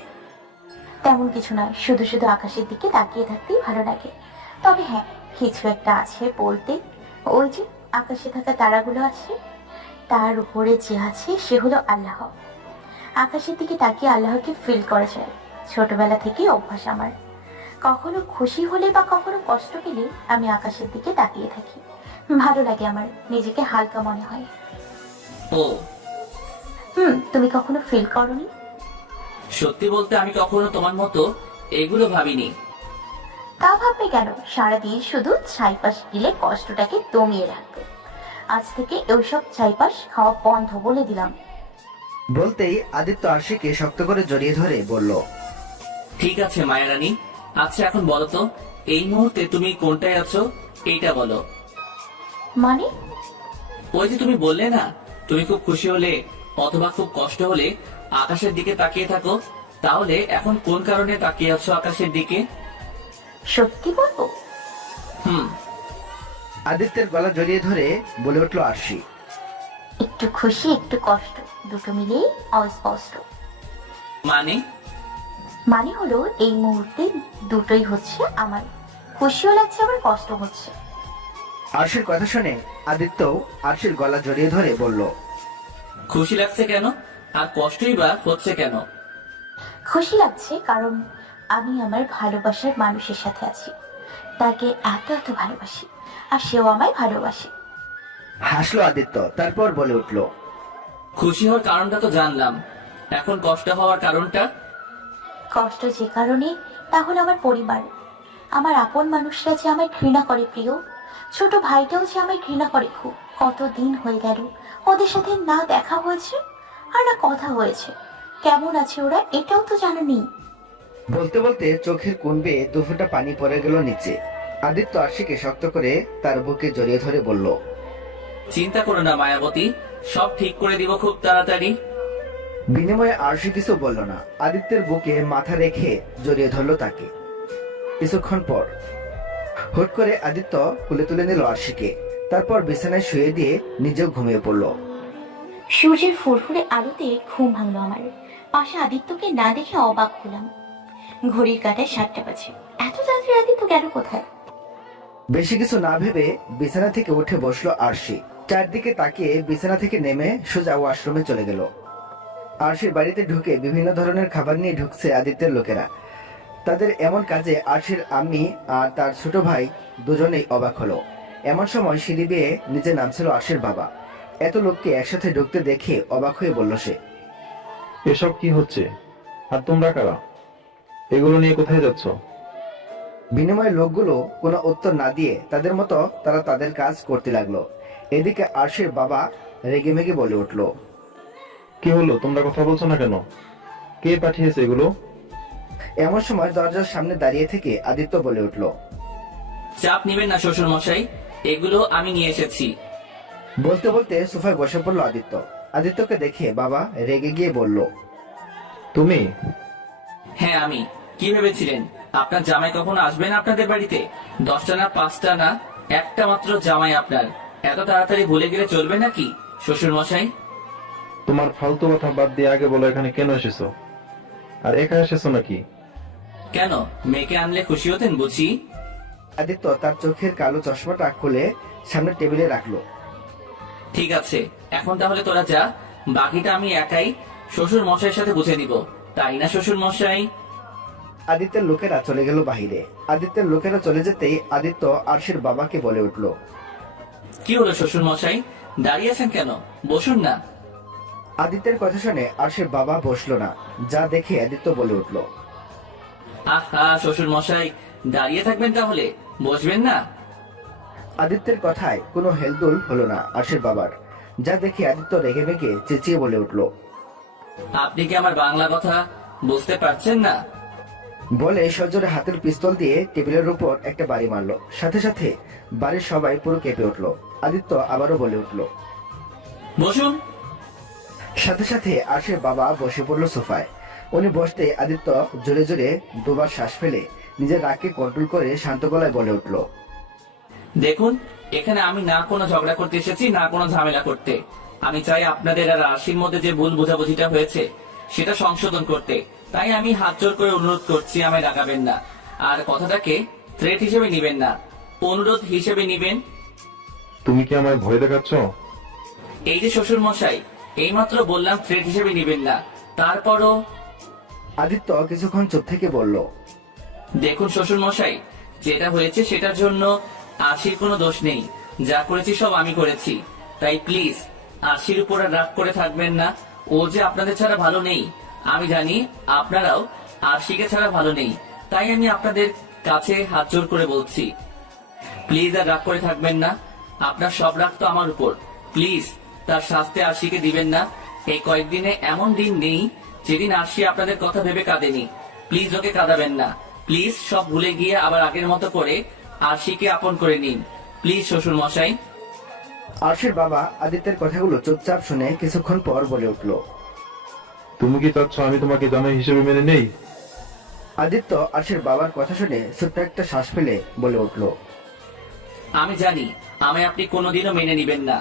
তেমন কিছু নয়, শুধু শুধু আকাশের দিকে তাকিয়ে থাকতেই ভালো লাগে। তবে হ্যাঁ, কিছু একটা আছে বলতে। ওই যে আকাশে থাকা তারাগুলো আছে, তার উপরে যে আছে সে হলো আল্লাহ। আকাশের দিকে তাকিয়ে আল্লাহকে ফিল করা যায়। ছোটবেলা থেকেই অভ্যাস আমার। কখনো খুশি হলে বা কখনো কষ্ট পেলে আমি আকাশের দিকে তাকিয়ে থাকি। ভালো লাগে আমার, নিজেকে হালকা মনে হয়। ও তুমি কখনো ফিল করোনি? সত্যি বলতে আমি কখনো তোমার মতো এগুলো ভাবিনি। তা ভাববে কেন? সারাদিন শুধু ছাইপাশ গিলে কষ্টটাকে দমিয়ে রাখবে। আজ থেকে ওইসব ছাইপাশ খাওয়া বন্ধ বলে দিলাম। বলতেই আদিত্য আরশিকে শক্ত করে জড়িয়ে ধরে বলল, ঠিক আছে মায়ারানী, আচ্ছা এখন বলো তো, এই মুহূর্তে তুমি কোনটায় আছো এইটা বলো। মানে? ওই যে তুমি বললে না, তুমি খুব খুশি হলে অথবা খুব কষ্ট হলে আকাশের দিকে তাকিয়ে থাকো, তাহলে এখন কোন কারণে তাকিয়ে আছো আকাশের দিকে? সত্যি বলবো? আদিত্যের গলা জড়িয়ে ধরে বলে উঠল আরশি, একটু খুশি একটু কষ্ট, দুটো মিলেই অস্পষ্ট। মানে? মানে হলো এই মুহূর্তে দুটোই হচ্ছে আমার। খুশিও লাগছে আবার কষ্ট হচ্ছে। আরশির কথা শুনে আদিত্য আরশির গলা জড়িয়ে ধরে বলল, খুশি লাগছে কেন আর কষ্টই বা হচ্ছে কেন? খুশি লাগছে কারণ আমি আমার ভালোবাসার মানুষের সাথে আছি। তাকে এত এত ভালোবাসি আর সেও আমায় ভালোবাসে। হাসলো আদিত্য, তারপর বলে উঠল, খুশি হওয়ার কারণটা তো জানলাম, এখন কষ্ট হওয়ার কারণটা? কষ্ট যে কারণে, তা হলো আমার পরিবার। আমার আপন মানুষরা যে আমায় ঘৃণা করে প্রিয়, ছোট ভাইটাও যে আমায় ঘৃণা করে খুব। কতদিন হয়ে গেল ওদের সাথে না দেখা হয়েছে আর না কথা হয়েছে। কেমন আছে ওরা এটাও তো জানা নেই। বলতে বলতে চোখের কোণ বেয়ে দুফোঁটা পানি পড়ে গেল নিচে। আদিত্য আরশিকে শক্ত করে তার বুকে জড়িয়ে ধরে বলল, চিন্তা করো না মায়াবতী, সব ঠিক করে দিব খুব তাড়াতাড়ি। বিনিময়ে আরশি কিছু বলল না। আদিত্যের বুকে মাথা রেখে জড়িয়ে ধরল তাকে। কিছুক্ষণ পর হুট করে আদিত্য কোলে তুলে নিল আরশিকে। তারপর বিছানায় শুয়ে দিয়ে নিজেও ঘুমিয়ে পড়ল। সূর্যের ফুরফুরে আলোতে ঘুম ভাঙলো আমার। পাশে আদিত্যকে না দেখে অবাক হলাম। ঘড়ির কাঁটায় 7টা বাজে। এত তাড়াতাড়ি আদিত্য গেল কোথায়? বেশি কিছু না ভেবে বিছানা থেকে উঠে বসলো আরশি। চারদিকে তাকিয়ে বিছানা থেকে নেমে সোজা ওয়াশরুমে চলে গেল। আরশির বাড়িতে ঢুকে বিভিন্ন ধরনের খাবার নিয়ে ঢুকছে আদিত্যের লোকেরা। তাদের এমন কাজে আরশির আম্মি আর তার ছোট ভাই দুজনেই অবাক হলো। এমন সময় সিঁড়ি বেয়ে নিচে নামছিল আরশির বাবা। এত লোককে একসাথে ঢুকতে দেখে অবাক হয়ে বলল সে, এসব কি হচ্ছে? আর তোমরা কারা? এগুলো নিয়ে কোথায় যাচ্ছ? বিনিময়ে লোকগুলো কোনো উত্তর না দিয়ে তাদের মতো তারা তাদের কাজ করতে লাগলো। এদিকে আরশির বাবা রেগে মেগে বলে উঠল, কি হলো, তোমরা কথা বলছো না কেন? কে পাঠিয়েছে এগুলো? এমন সময় দরজার সামনে দাঁড়িয়ে থেকে আদিত্য বলে উঠল, চাপ নিবেন না শ্বশুর মশাই, এগুলো আমি নিয়ে এসেছি। বলতে বলতে সোফায় বসে পড়লো আদিত্য। আদিত্যকে দেখে বাবা রেগে গিয়ে বলল, তুমি? হ্যাঁ আমি। কি ভেবেছিলেন আপনার জামাই কখনো আসবেন আপনাদের বাড়িতে? 10টা না 5টা না, একটা মাত্র জামাই আপনার। এত তাড়াতাড়ি ভুলে গেলে চলবে নাকি শ্বশুর মশাই? তোমার ফালতু কথা বাদ দিয়ে আগে বলো এখানে কেন এসেছো? আর একা এসেছো নাকি? কেন, মেয়েকে আনলে খুশি হতেন বুঝি? আদিত্য তার চোখের কালো চশমাটা খুলে সামনে টেবিলে রাখলো। ঠিক আছে, এখন তাহলে তোরা যা, বাকিটা আমি একাই শ্বশুর মশাইয়ের সাথে বুঝে নিব, তাই না শ্বশুর মশাই? আদিত্যের লোকেরা চলে গেল বাহিরে। আদিত্যের লোকেরা চলে যেতেই আদিত্য আরশির বাবাকে বলে উঠল, কি হলো শ্বশুর মশাই, দাঁড়িয়ে আছেন কেন? বসুন না। আদিত্যের কথা শুনে আরশির বাবা বসলো না। যা দেখে আদিত্য বলে উঠল, আহা শ্বশুর মশাই, দাঁড়িয়ে থাকবেন তাহলে, বসবেন না? আদিত্যের কথায় কোনো হেলদোল হলো না আরশির বাবার। যা দেখে আদিত্য রেগে মেগে চেঁচিয়ে বলে উঠল, আপনি কি আমার বাংলা কথা বুঝতে পারছেন না? বলে সজোরে হাতের পিস্তল দিয়ে টেবিলের উপর একটা বাড়ি মারলো। সাথে সাথে বাড়ির সবাই পুরো কেঁপে উঠল। আদিত্য আবারও বলে উঠল, বসুন। সাথে সাথে আরশির বাবা বসে পড়লো সোফায়। উনি বসতে আদিত্য জোরে জোরে দুবার শ্বাস ফেলে নিজের রাগকে কন্ট্রোল করে শান্ত গলায় বলে উঠল, দেখুন, এখানে আমি না কোনো ঝগড়া করতে এসেছি না কোনো ঝামেলা করতে। আমি চাই আপনাদের আর আশির মধ্যে যে ভুল বোঝাবুঝিটা হয়েছে সেটা সংশোধন করতে। তাই আমি হাত জোর করে অনুরোধ করছি, আমায় রাগাবেন না। আর কথাটাকে থ্রেট হিসেবে নিবেন না, অনুরোধ হিসেবে নিবেন। তুমি কি আমায় ভয় দেখাচ্ছ? এই যে শ্বশুর মশাই, এইমাত্র বললাম থ্রেট হিসেবে নিবেন না, তারপরও। আদিত্য কিছুক্ষণ চুপ থেকে বলল, দেখুন শ্বশুর মশাই, যেটা হয়েছে সেটার জন্য আশির কোনো দোষ নেই। যা করেছি সব আমি করেছি। তাই প্লিজ আশির উপর আর রাগ করে থাকবেন না। ও যে আপনাদের ছাড়া ভালো নেই, আমি জানি। আপনারাও আশিকে ছাড়া ভালো নেই। তাই আমি আপনাদের কাছে হাত জোর করে বলছি, প্লিজ আর রাগ করে থাকবেন না। আপনার সব রাগ তো আমার উপর। প্লিজ তার শাস্তি আশিকে দিবেন না। এই কয়েকদিনে এমন দিন নেই যেদিন আশি আপনাদের কথা ভেবে কাঁদেনি। প্লিজ ওকে কাঁদাবেন না। প্লিজ সব ভুলে গিয়ে আবার আগের মতো করে আশিকে আপন করে নিন, প্লিজ শ্বশুর মশাই। আরশির বাবা আদিত্যের কথাগুলো চুপচাপ শুনে কিছুক্ষণ পর বলে উঠল, তুমি কি চাচ্ছ আমি তোমাকে জামাই হিসেবে মেনে নেই? আদিত্য আরশির বাবার কথা শুনে ছোট্ট একটা শ্বাস ফেলে বলে উঠল, আমি জানি আমায় আপনি কোনোদিনও মেনে নিবেন না,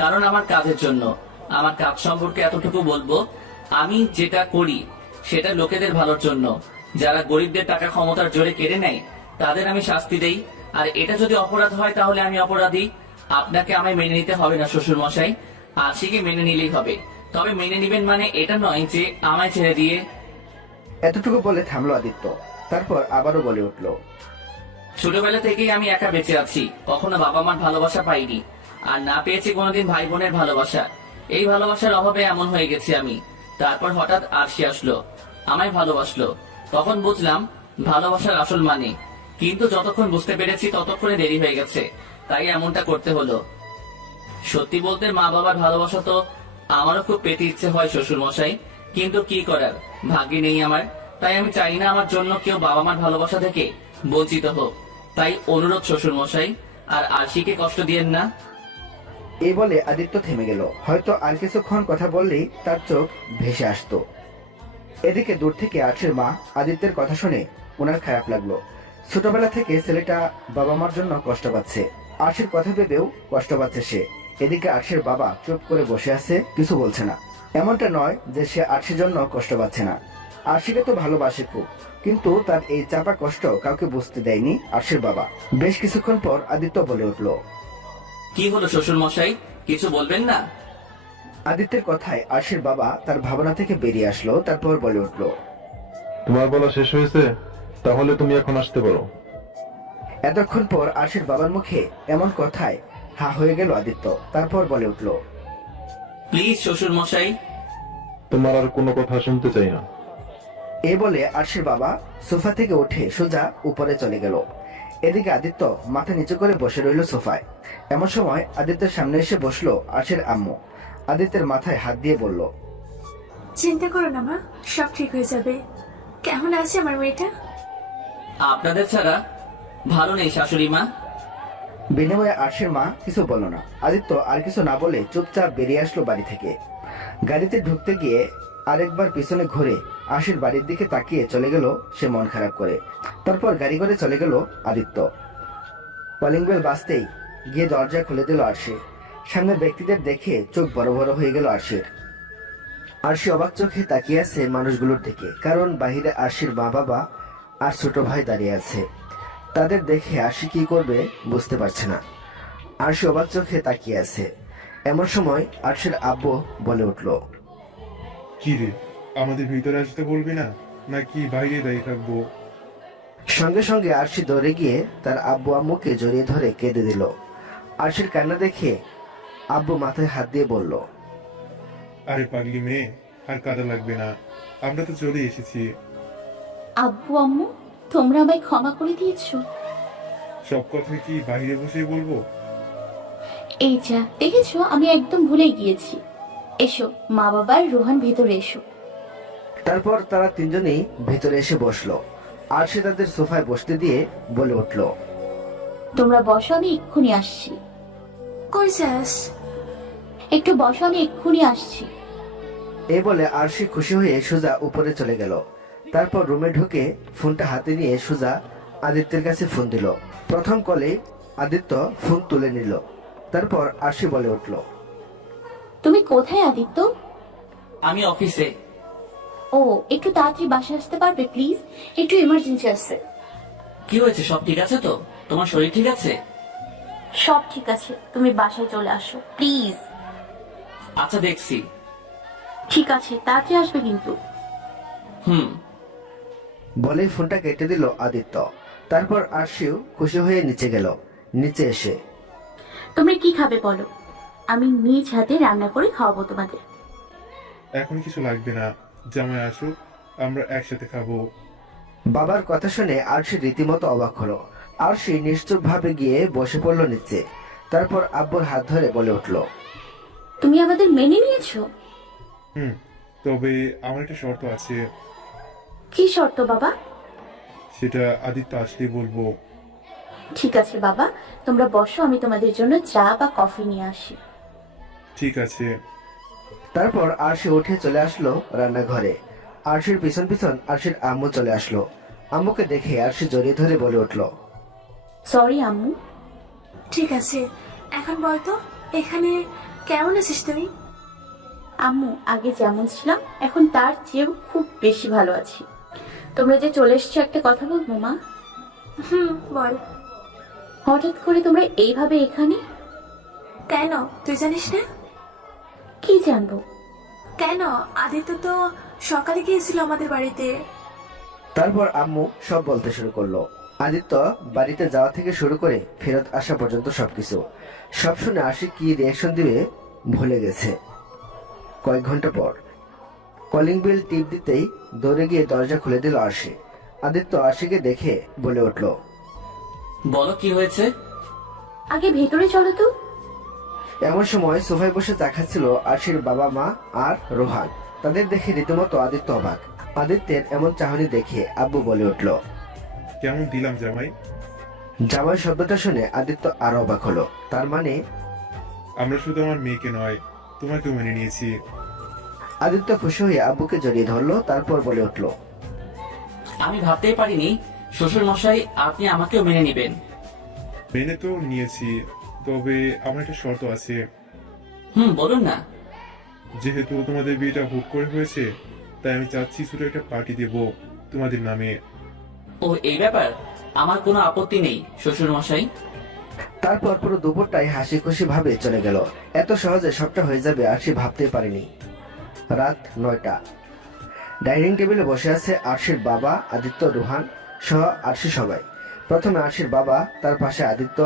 কারণ আমার কাজের জন্য। আমার কাজ সম্পর্কে এতটুকু বলবো, আমি যেটা করি সেটা লোকেদের ভালোর জন্য। যারা গরিবদের টাকা ক্ষমতার জোরে কেড়ে নেয় তাদের আমি শাস্তি দেই। আর এটা যদি অপরাধ হয় তাহলে আমি অপরাধী। আপনাকে আমায় মেনে নিতে হবে না শ্বশুর মশাই, আশিকে মেনে নিলেই হবে। তবে মেনে নিবেন মানে এটা নয় যে আমায় ছেড়ে দিয়ে। এতটুকু বলে থামলো আদিত্য। তারপর আবারও বলে উঠল, ছোটবেলা থেকেই আমি একা বেঁচে আছি, কখনো বাবা মার ভালোবাসা পাইনি। আর না পেয়েছি কোনোদিন ভাই বোনের ভালোবাসা। এই ভালোবাসার অভাবে এমন হয়ে গেছি আমি। তারপর হঠাৎ আরশি আসলো, আমায় ভালোবাসলো। তখন বুঝলাম ভালোবাসার আসল মানে, কিন্তু যতক্ষণ বুঝতে পেরেছি ততক্ষণে দেরি হয়ে গেছে, তাই এমনটা করতে হলো। সত্যি বলতে মা বাবার ভালোবাসা তো আমারও খুব পেতে ইচ্ছে হয় শ্বশুর মশাই, কিন্তু কি করার, ভাগ্যে নেই আমার। তাই আমি চাই না আমার জন্য কেউ বাবা মার ভালোবাসা থেকে বঞ্চিত হোক। তাই অনুরোধ শ্বশুর মশাই, আর আরশিকে কষ্ট দিয়েন না। এই বলে আদিত্য থেমে গেল। হয়তো আর কিছুক্ষণ কথা বললেই তার চোখ ভেসে আসতো। এদিকে দূর থেকে আরশির মা আদিত্যের কথা শুনে ওনার খারাপ লাগলো। ছোটবেলা থেকে ছেলেটা বাবা মার জন্য কষ্ট পাচ্ছে, আরশির কথা ভেবেও কষ্ট পাচ্ছে সে। এদিকে আরশির বাবা চুপ করে বসে আছে, কিছু বলছে না। এমনটা নয় যে সে আরশির জন্য কষ্ট পাচ্ছে না, আরশিকে তো ভালোবাসে খুব, কিন্তু তার এই চাপা কষ্ট কাউকে বুঝতে দেয়নি আরশির বাবা। বেশ কিছুক্ষণ পর আদিত্য বলে উঠলো, কি হলো শ্বশুর মশাই, কিছু বলবেন না? আদিত্যের কথায় আরশির বাবা তার ভাবনা থেকে বেরিয়ে আসলো। তারপর বলে উঠলো, তোমার বলা শেষ হয়েছে? তাহলে তুমি এখন আসতে পারো। এতক্ষণ পর আরশির বাবার মুখে এমন কথায় হা হয়ে গেল আদিত্য। তারপর বলে উঠলো, প্লিজ শ্বশুর মশাই। তোমার আর কোনো কথা শুনতে চাই না। এই বলে আরশির বাবা সোফা থেকে উঠে সোজা উপরে চলে গেল। এদিকে আদিত্য মাথা নিচু করে বসে রইল সোফায়। এমন সময় আদিত্যের সামনে এসে বসলো আরশির আম্মু। আদিত্যের মাথায় হাত দিয়ে বলল, চিন্তা করো না মা, সব ঠিক হয়ে যাবে। কেমন আছে আমার মেয়েটা? আপনাদের ছাড়া ভালো নেই শাশুড়ি মা। বিনিময়ে আরশির মা কিছু বলল না। আদিত্য আর কিছু না বলে চুপচাপ বেরিয়ে আসলো বাড়ি থেকে। গাড়িতে ঢুকতে গিয়ে আরেকবার পিছনে ঘুরে আরশির বাড়ির দিকে তাকিয়ে চলে গেল সে মন খারাপ করে। তারপর গাড়ি করে চলে গেল আদিত্য। কলিং বেল বাজতেই গিয়ে দরজা খুলে দিল আরশি। সামনের ব্যক্তিদের দেখে চোখ বড় বড় হয়ে গেল আরশির। আরশি অবাক চোখে তাকিয়ে আছে মানুষগুলোর দিকে, কারণ বাহিরে আরশির মা বাবা আর ছোট ভাই দাঁড়িয়ে আছে। তাদের দেখে আরশি কি করবে বুঝতে পারছে না। আরশি অবাক চোখে তাকিয়ে আছে। এমন সময় আরশির আব্বু বলে উঠলো, কি রে, আমাদের ভিতরে আসতে বলবি না নাকি বাইরে দাঁড়িয়ে থাকবো? সঙ্গে সঙ্গে আরশি দৌড়ে গিয়ে তার আব্বু আম্মুকে জড়িয়ে ধরে কেঁদে দিল। আরশির কান্না দেখে আব্বু মাথায় হাত দিয়ে বলল, আরে পাগলি মেয়ে, আর কাদা লাগবে না, আমরা তো চলে এসেছি। আব্বু আম্মু, তোমরা আমায় ক্ষমা করে দিয়েছো। সব কথা কি বাইরে বসে বলবো? এই যা দেখেছো, আমি একদম ভুলে গিয়েছি। এসো মা বাবার রোহান ভেতরে এসো। তারপর তারা তিনজনেই ভেতরে এসে বসলো। আরশি তাদের সোফায় বসতে দিয়ে বলে উঠলো, তোমরা বসো, আমি এক্ষুনি আসছি। কই যাস? একটু বসো, আমি এক্ষুনি আসছি। এই বলে আরশি খুশি হয়ে সোজা উপরে চলে গেল। তারপর রুমে ঢুকে ফোনটা হাতে নিয়ে সোজা আদিত্যের কাছে ফোন দিল। প্রথম কলে আদিত্য ফোন তুলে নিল। তারপর আরশি বলে উঠলো, তুমি কোথায় আদিত্য? আমি অফিসে। ও, একটু তাড়াতাড়ি বাসায় আসতে পারবে প্লিজ? একটু এমার্জেন্সি আছে। কি হয়েছে, সব ঠিক আছে তো? তোমার শরীর ঠিক আছে? সব ঠিক আছে, তুমি বাসায় চলে আসো প্লিজ। আচ্ছা দেখছি। ঠিক আছে, তাড়াতাড়ি আসবে কিন্তু। বলেই ফোনটা কেটে দিল আদিত্য। তারপর আরশিও খুশি হয়ে নিচে গেল। নিচে এসে, তুমি কি খাবে বলো, আমি নিজ হাতে রান্না করে খাওয়াবো তোমাদের। এখন কিছু লাগবে না, জামাই আসুক, আমরা একসাথে খাবো। বাবার কথা শুনে আরশি রীতিমতো অবাক হলো। আরশি নিশ্চুপ ভাবে গিয়ে বসে পড়লো নিচে। তারপর আব্বুর হাত ধরে বলে উঠলো, তুমি আমাদের মেনে নিয়েছো? তবে আমার একটা শর্ত আছে। কি শর্ত বাবা? সেটা আদিত্য আসলে বলবো। ঠিক আছে বাবা, তোমরা বসো, আমি তোমাদের জন্য চা বা কফি নিয়ে আসি। ঠিক আছে। তারপর আরশি উঠে চলে আসলো রান্নাঘরে। আরশির পিছন পিছন আরশির আম্মু চলে আসলো। আম্মুকে দেখে আরশি জড়িয়ে ধরে বলে উঠলো, সরি আম্মু। ঠিক আছে, এখন বলতো এখানে কেমন আছিস তুই? আম্মু, আগে যেমন ছিলাম এখন তার চেয়েও খুব বেশি ভালো আছি। তোমরা যে চলে এসছো, একটা কথা বলবো মা? বল। হঠাৎ করে তোমরা এইভাবে এখানে কেন, তুই জানিস না? কি জানবো? কেন, আদিত্য তো সকালে গিয়েছিল আমাদের বাড়িতে। তারপর আম্মু সব বলতে শুরু করলো। আদিত্য বাড়িতে যাওয়া থেকে শুরু করে ফেরত আসা পর্যন্ত সবকিছু। সব শুনে আরশি কি রিয়াকশন দিবে ভুলে গেছে। কয়েক ঘন্টা পর কলিং বেল টিপ দিতেই দৌড়ে গিয়ে দরজা খুলে দিল আরশি। আদিত্য আরশিকে দেখে বলে উঠল, বলো কি হয়েছে? আগে ভেতরে চলো তো। এমন সময় সোফায় বসে চা খাচ্ছিল আরশির বাবা মা আর রোহান। তাদের দেখে রীতিমতো আদিত্য অবাক। আদিত্যের এমন চাহনি দেখে আব্বু বলে উঠল, কেমন দিলাম জামাই? জামাই শব্দটা শুনে আদিত্য আরো অবাক হলো। তার মানে আমরা শুধু আমার মেয়েকে নয়, তোমাকেও মেনে নিয়েছি। আদিত্য খুশি হয়ে আব্বুকে জড়িয়ে ধরলো, তারপর বলে উঠল, আমি ভাবতেই পারিনি শ্বশুর মশাই আপনি আমাকেও মেনে নেবেন। মেনে তো নিয়েছি, তবে আমার একটা শর্ত আছে। বলুন না। যেহেতু তোমাদের বিয়েটা হুট করে হয়েছে, তাই আমি চাচ্ছি ছোট একটা পার্টি দেব তোমাদের নামে। ও এই ব্যাপার, আমার কোনো আপত্তি নেই শ্বশুর মশাই। তারপর পুরো দুপুরটাই হাসি খুশি ভাবে চলে গেল। এত সহজে সবটা হয়ে যাবে আরশি ভাবতেই পারেনি। রাত 9টা। ডাইনিং টেবিলে বসে আছে আরশির বাবা, আদিত্য, রোহান সহ আরশি সবাই। প্রথমে আরশির বাবা, তার পাশে আদিত্য,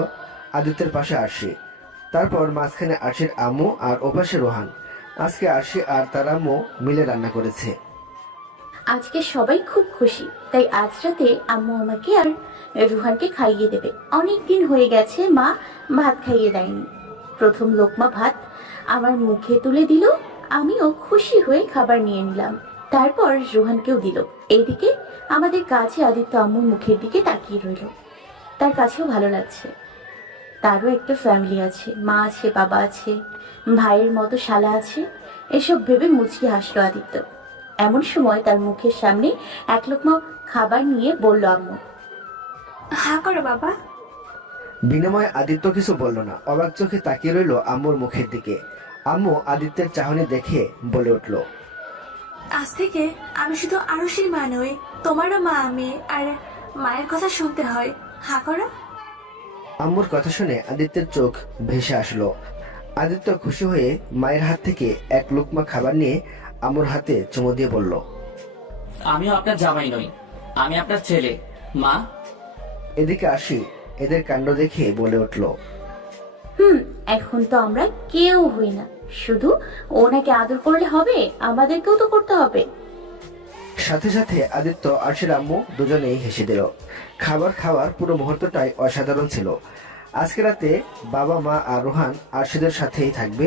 আদিত্যের পাশে আরশি, তারপর মাঝখানে আরশির আম্মু আর ওপাশে রোহান। আজকে আরশি আর তার আম্মু মিলে রান্না করেছে। আজকে সবাই খুব খুশি, তাই আজ রাতে আম্মু আমাকে আর রুহানকে খাইয়ে দেবে। অনেক দিন হয়ে গেছে মা ভাত খাইয়ে দেয়নি। প্রথম লোকমা ভাত আমার মুখে তুলে দিল, আমিও খুশি হয়ে খাবার নিয়ে নিলাম। তারপর রুহানকেও দিল। এইদিকে আমাদের কাছে আদিত্য আম্মুর মুখের দিকে তাকিয়ে রইল। তার কাছেও ভালো লাগছে। তারও একটা ফ্যামিলি আছে, মা আছে, বাবা আছে, ভাইয়ের মতো শালা আছে। এসব ভেবে মুচকি হাসলো আদিত্য। এমন সময় তার মুখের সামনে এক লোকমা খাবার নিয়ে বলল আম্মু, হা করো বাবা। বিনিময়ে আদিত্য কিছু বলল না, অবাক চোখে তাকিয়ে রইল আম্মুর মুখের দিকে। আম্মু আদিত্যের চাহনি দেখে বলে উঠল, আজ থেকে আমি শুধু আরুষির মা নই, তোমারও মা আমি, আর মায়ের কথা শুনতে হয়। হা করো। আম্মুর কথা শুনে আদিত্যের চোখ ভেসে আসলো। আদিত্য খুশি হয়ে মায়ের হাত থেকে এক লুকমা খাবার নিয়ে আম্মুর হাতে চুমু দিয়ে বলল, আমিও আপনার জামাই নই, আমি আপনার ছেলে মা। এদিকে আসি এদের কাণ্ড দেখে বলে উঠল, এখন তো আমরা কেউ হই না, শুধু ওনাকে আদর করলে হবে, আমাদেরকেও তো করতে হবে। সাথে সাথে আদিত্য আরশির আম্মু দুজনেই হেসে দিল। খাবার খাওয়ার পুরো মুহূর্তটাই অসাধারণ ছিল। আজকে রাতে বাবা মা আর রোহান আরশিদের সাথেই থাকবে,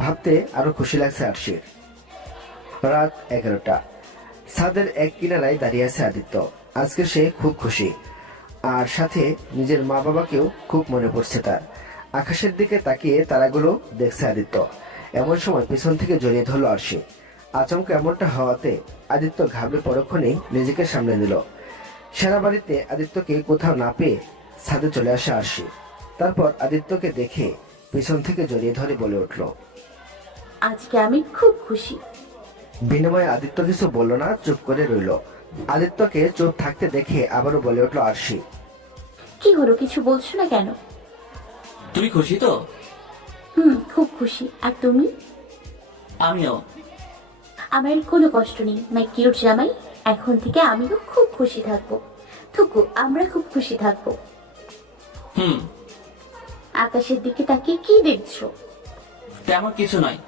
ভাবতে আরো খুশি লাগছে আরশির। রাত 11টা। ছাদের এক কিনারায় দাঁড়িয়ে আছে আদিত্য। আজকে সে খুব খুশি, আর সাথে নিজের মা বাবাকেও খুব মনে পড়ছে তার। আকাশের দিকে তাকিয়ে তারাগুলো দেখছে আদিত্য। এমন সময় পিছন থেকে জড়িয়ে ধরল আরশি। আচমকা এমনটা হওয়াতে আদিত্য ঘাবড়ে পরক্ষণেই নিজেকে সামলে নিল। সারা বাড়িতে আদিত্যকে কোথাও না পেয়ে ছাদে চলে আসে আরশি। তারপর আদিত্যকে দেখে পিছন থেকে জড়িয়ে ধরে বলে উঠল, আজকে আমি খুব খুশি। বিনিময়ে আদিত্য কিছু বলল না, চুপ করে রইল। আদিত্যকে চুপ থাকতে দেখে আবারও বলে উঠল আরশি, কি হলো, কিছু বলছো না কেন? তুমি খুশি তো? খুব খুশি। আর তুমি? আমিও। আমার কোনো কষ্ট নেই মাই কিউট জামাই। এখন থেকে আমিও খুব খুশি থাকবো। থুকু, আমরা খুব খুশি থাকবো। আকাশের দিকে তাকিয়ে কি দেখছো? তেমন কিছু নয়,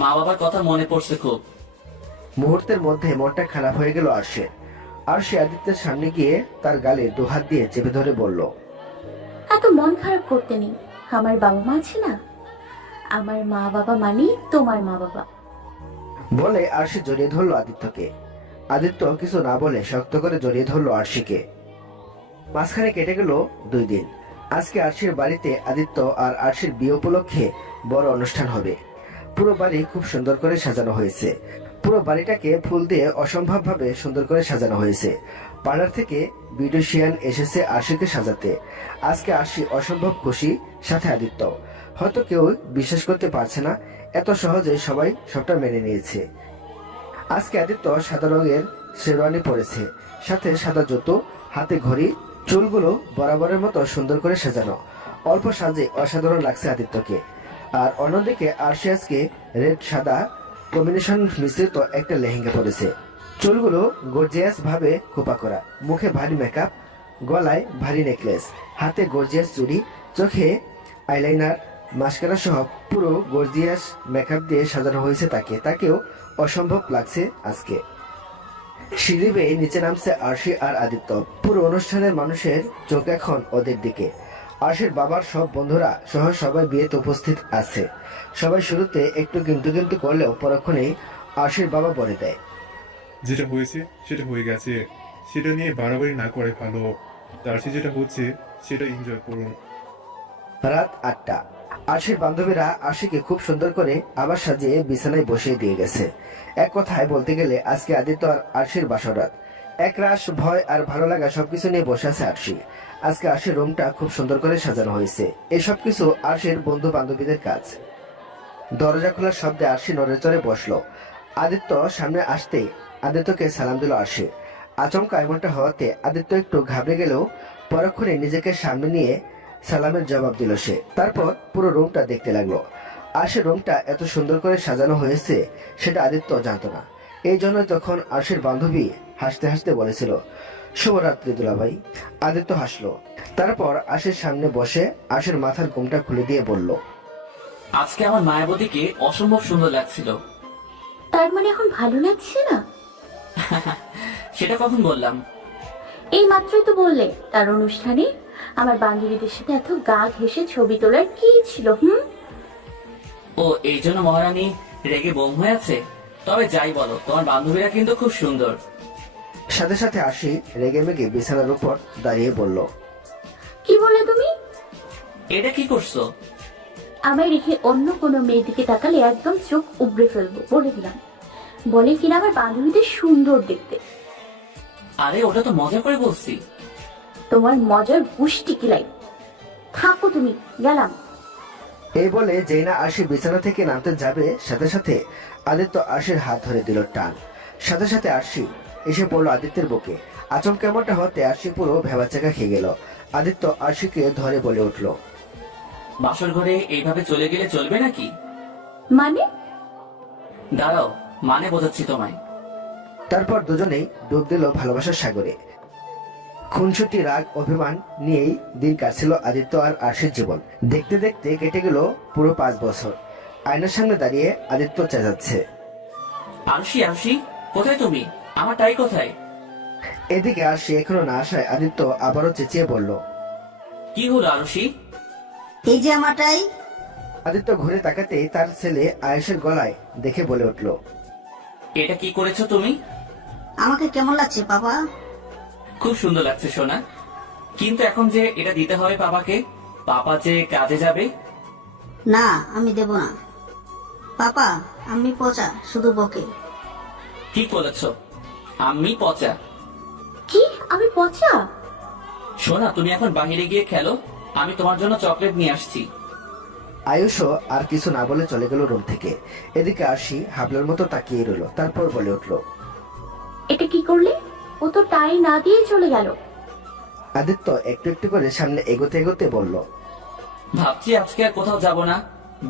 মা বাবার কথা মনে পড়ছে খুব। মুহূর্তের মধ্যে মনটা খারাপ হয়ে গেল আরশির। আরশি আদিত্যের সামনে গিয়ে তার গালে দুহাত দিয়ে চেপে ধরে বলল, এত মন খারাপ করতে নেই, আমার বাবা মা আছে না। আমার মা বাবা মানে তোমার মা বাবা। বলে আরশি জড়িয়ে ধরলো আদিত্যকে। আদিত্য কিছু না বলে শক্ত করে জড়িয়ে ধরলো আরশিকে। মাঝখানে কেটে গেল 2 দিন। আজকে আরশির বাড়িতে আদিত্য আর আরশির বিয়ে উপলক্ষে বড় অনুষ্ঠান হবে। পুরো বাড়ি খুব সুন্দর করে সাজানো হয়েছে। পুরো বাড়িটাকে ফুল দিয়ে অসম্ভব ভাবে সুন্দর করে সাজানো হয়েছে। পার্লার থেকে বিউটিশিয়ান এসেছে আরশিকে সাজাতে। আজকে আরশি অসম্ভব খুশি, সাথে আদিত্য। হয়তো কেউ বিশ্বাস করতে পারছে না এত সহজে সবাই সবটা মেনে নিয়েছে। আজকে আদিত্য সাদা রঙের শেরওয়ানি পরেছে, সাথে সাদা জুতো, হাতে ঘড়ি, চুলগুলো বরাবরের মতো সুন্দর করে সাজানো। অল্প সাজে অসাধারণ লাগছে আদিত্যকে। আর অন্যদিকে আরশি আজকে রেড সাদা কম্বিনেশন মিশ্রিত একটা লেহেঙ্গা পরেছে। চুলগুলো গর্জিয়াস ভাবে খোপা করা, মুখে ভারী মেকআপ, গলায় ভারী নেকলেস, হাতে গর্জিয়াস চুড়ি, চোখে আইলাইনার, মাস্কারা সহ পুরো গর্জিয়াস মেকআপ দিয়ে সাজানো হয়েছে তাকে। তাকেও অসম্ভব লাগছে আজকে। সিঁড়ি বেয়ে নিচে নামছে আরশি আর আদিত্য। পুরো অনুষ্ঠানের মানুষের চোখ এখন ওদের দিকে। আরশির বাবার সব বন্ধুরা সহ সবাই বিয়েতে উপস্থিত আছে। সবাই শুরুতে একটু কিন্তু কিন্তু করলেও পরক্ষণেই আরশির বাবা বলে দেয়, যেটা হয়েছে সেটা হয়ে গেছে, সেটা নিয়ে বাড়াবাড়ি না করে ভালো। তার সে যেটা হচ্ছে সেটা এনজয় করুন। রাত 8টা। আরশির বান্ধবীরা আরশিকে খুব সুন্দর করে আবার সাজিয়ে বিছানায় বসিয়ে দিয়ে গেছে। এক কথায় বলতে গেলে আজকে আদিত্য আর আরশির বাসরাত। একরাশ ভয় আর ভালো লাগা সবকিছু নিয়ে বসে আছে আরশি। আজকে আরশির রুমটা খুব সুন্দর করে সাজানো হয়েছে। এই সবকিছু আরশির বন্ধু বান্ধবীদের কাজ। দরজা খোলার শব্দে আরশি নড়ে চড়ে বসলো। আদিত্য সামনে আসতেই আদিত্যকে সালাম দিল আরশি। আচমকা এমনটা হওয়াতে আদিত্য একটু ঘাবড়ে গেলেও পরক্ষণে নিজেকে সামনে নিয়ে সালামের জবাব দিল সে। তারপর পুরো রুমটা দেখতে লাগলো। আরশির রুমটা এত সুন্দর করে সাজানো হয়েছে সেটা আদিত্য জানতো না। এই জন্য তখন আরশির বান্ধবী হাসতে হাসতে বলেছিল, শুভরাত্রি দুলাভাই। আদিত্য হাসলো। তারপর আরশির সামনে বসে আরশির মাথার ঘুমটা খুলে দিয়ে বলল, আজকে আমার মায়াবতীকে অসম্ভব সুন্দর লাগছিল। তার মানে এখন ভালো লাগছে না? সেটা কখন বললাম? এই মাত্রই তো বললে তার অনুষ্ঠানে আমার বান্ধবীদের সাথে এত গা ঘেঁষে ছবি তোলার কি ছিল? ও এই জন্য মহারানী রেগে বোম হয়ে আছে? তবে যাই বলো, তোমার বান্ধবীরা কিন্তু খুব সুন্দর। সাথে সাথে আরশি রেগে মেগে বিছানার উপর দাঁড়িয়ে বলল, কি বললে তুমি? এটা কি করছো? আমায় রেখে অন্য কোনো মেয়ের দিকে তাকালে একদম চোখ উবড়ে ফেলবো বলে দিলাম। বলে কিনা আমার বান্ধবীদের সুন্দর দেখতে। আরে ওটা তো মজা করে বলছি। তোমার মজার গুষ্টি কিলাই। থাকো তুমি, গেলাম। এই বলে যেই না আরশি বিছানা থেকে নামতে যাবে সাথে সাথে আদিত্য আরশির হাত ধরে দিল টান। সাথে সাথে আরশি এসে পড়লো আদিত্যের বুকে। আচমকা এমনটা হতে আরশি পুরো ভেবাচাকা খেয়ে গেল। আদিত্য আরশিকে ধরে বলে উঠল, বাসর ঘরে এইভাবে চলে গেলে চলবে নাকি? মানে? দাঁড়াও, মানে বোঝাচ্ছি তোমায়। তারপর দুজনেই ডুব দিল ভালোবাসার সাগরে। খুনসুটি রাগ অভিমান নিয়েই দিন কাটছিল আদিত্য আর আরশির জীবন। দেখতে দেখতে কেটে গেল পুরো 5 বছর। আয়নার সামনে দাঁড়িয়ে আদিত্য চেঁচাচ্ছে, আরশি আরশি, কোথায় তুমি? আমার টাই কোথায়? এদিকে আরশি এখনো না আসায় আদিত্য আবারও চেঁচিয়ে বলল, কি হলো আরশি? এই যে আমারটাই। আদিত্য ঘুরে তাকাতেই তার ছেলে আয়েশের গলায় দেখে বলে উঠল, এটা কি করেছো তুমি? আমাকে কেমন লাগছে বাবা? খুব সুন্দর লাগছে সোনা, কিন্তু এখন যে এটা দিতে হবে পাপাকে, পাপা যে কাজে যাবে। না, আমি দেব না। পাপা, আমি পচা, শুধু বকে। ঠিক বলেছ, আমি পচা। কি? আমি পচা? সোনা তুমি এখন বাহিরে গিয়ে খেলো, আমি তোমার জন্য চকলেট নিয়ে আসছি। আয়ুষও আর কিছু না বলে চলে গেল রুম থেকে। এদিকে আরশি হাবলার মতো তাকিয়ে রইল। তারপর বলে উঠল, এটা কি করলে? ও তো টাই না দিয়ে চলে গেল। আদিত্য একটু একটু করে সামনে এগোতে এগোতে বলল, ভাবছি আজকে আর কোথাও যাব না,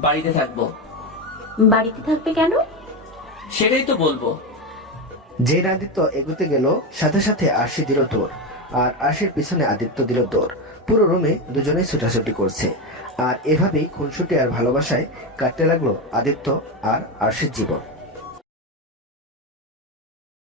বাড়িতে থাকবো। বাড়িতে থাকবে কেন? সেটাই তো বলবো। যে আদিত্য এগোতে গেল সাথে সাথে আরশি দিল দৌড়, আর আরশির পিছনে আদিত্য দিল দৌড়। পুরো রুমে দুজনেই ছুটাছুটি করছে। আর এভাবেই খুনসুটি আর ভালোবাসায় কাটতে লাগলো আদিত্য আর আরশির জীবন।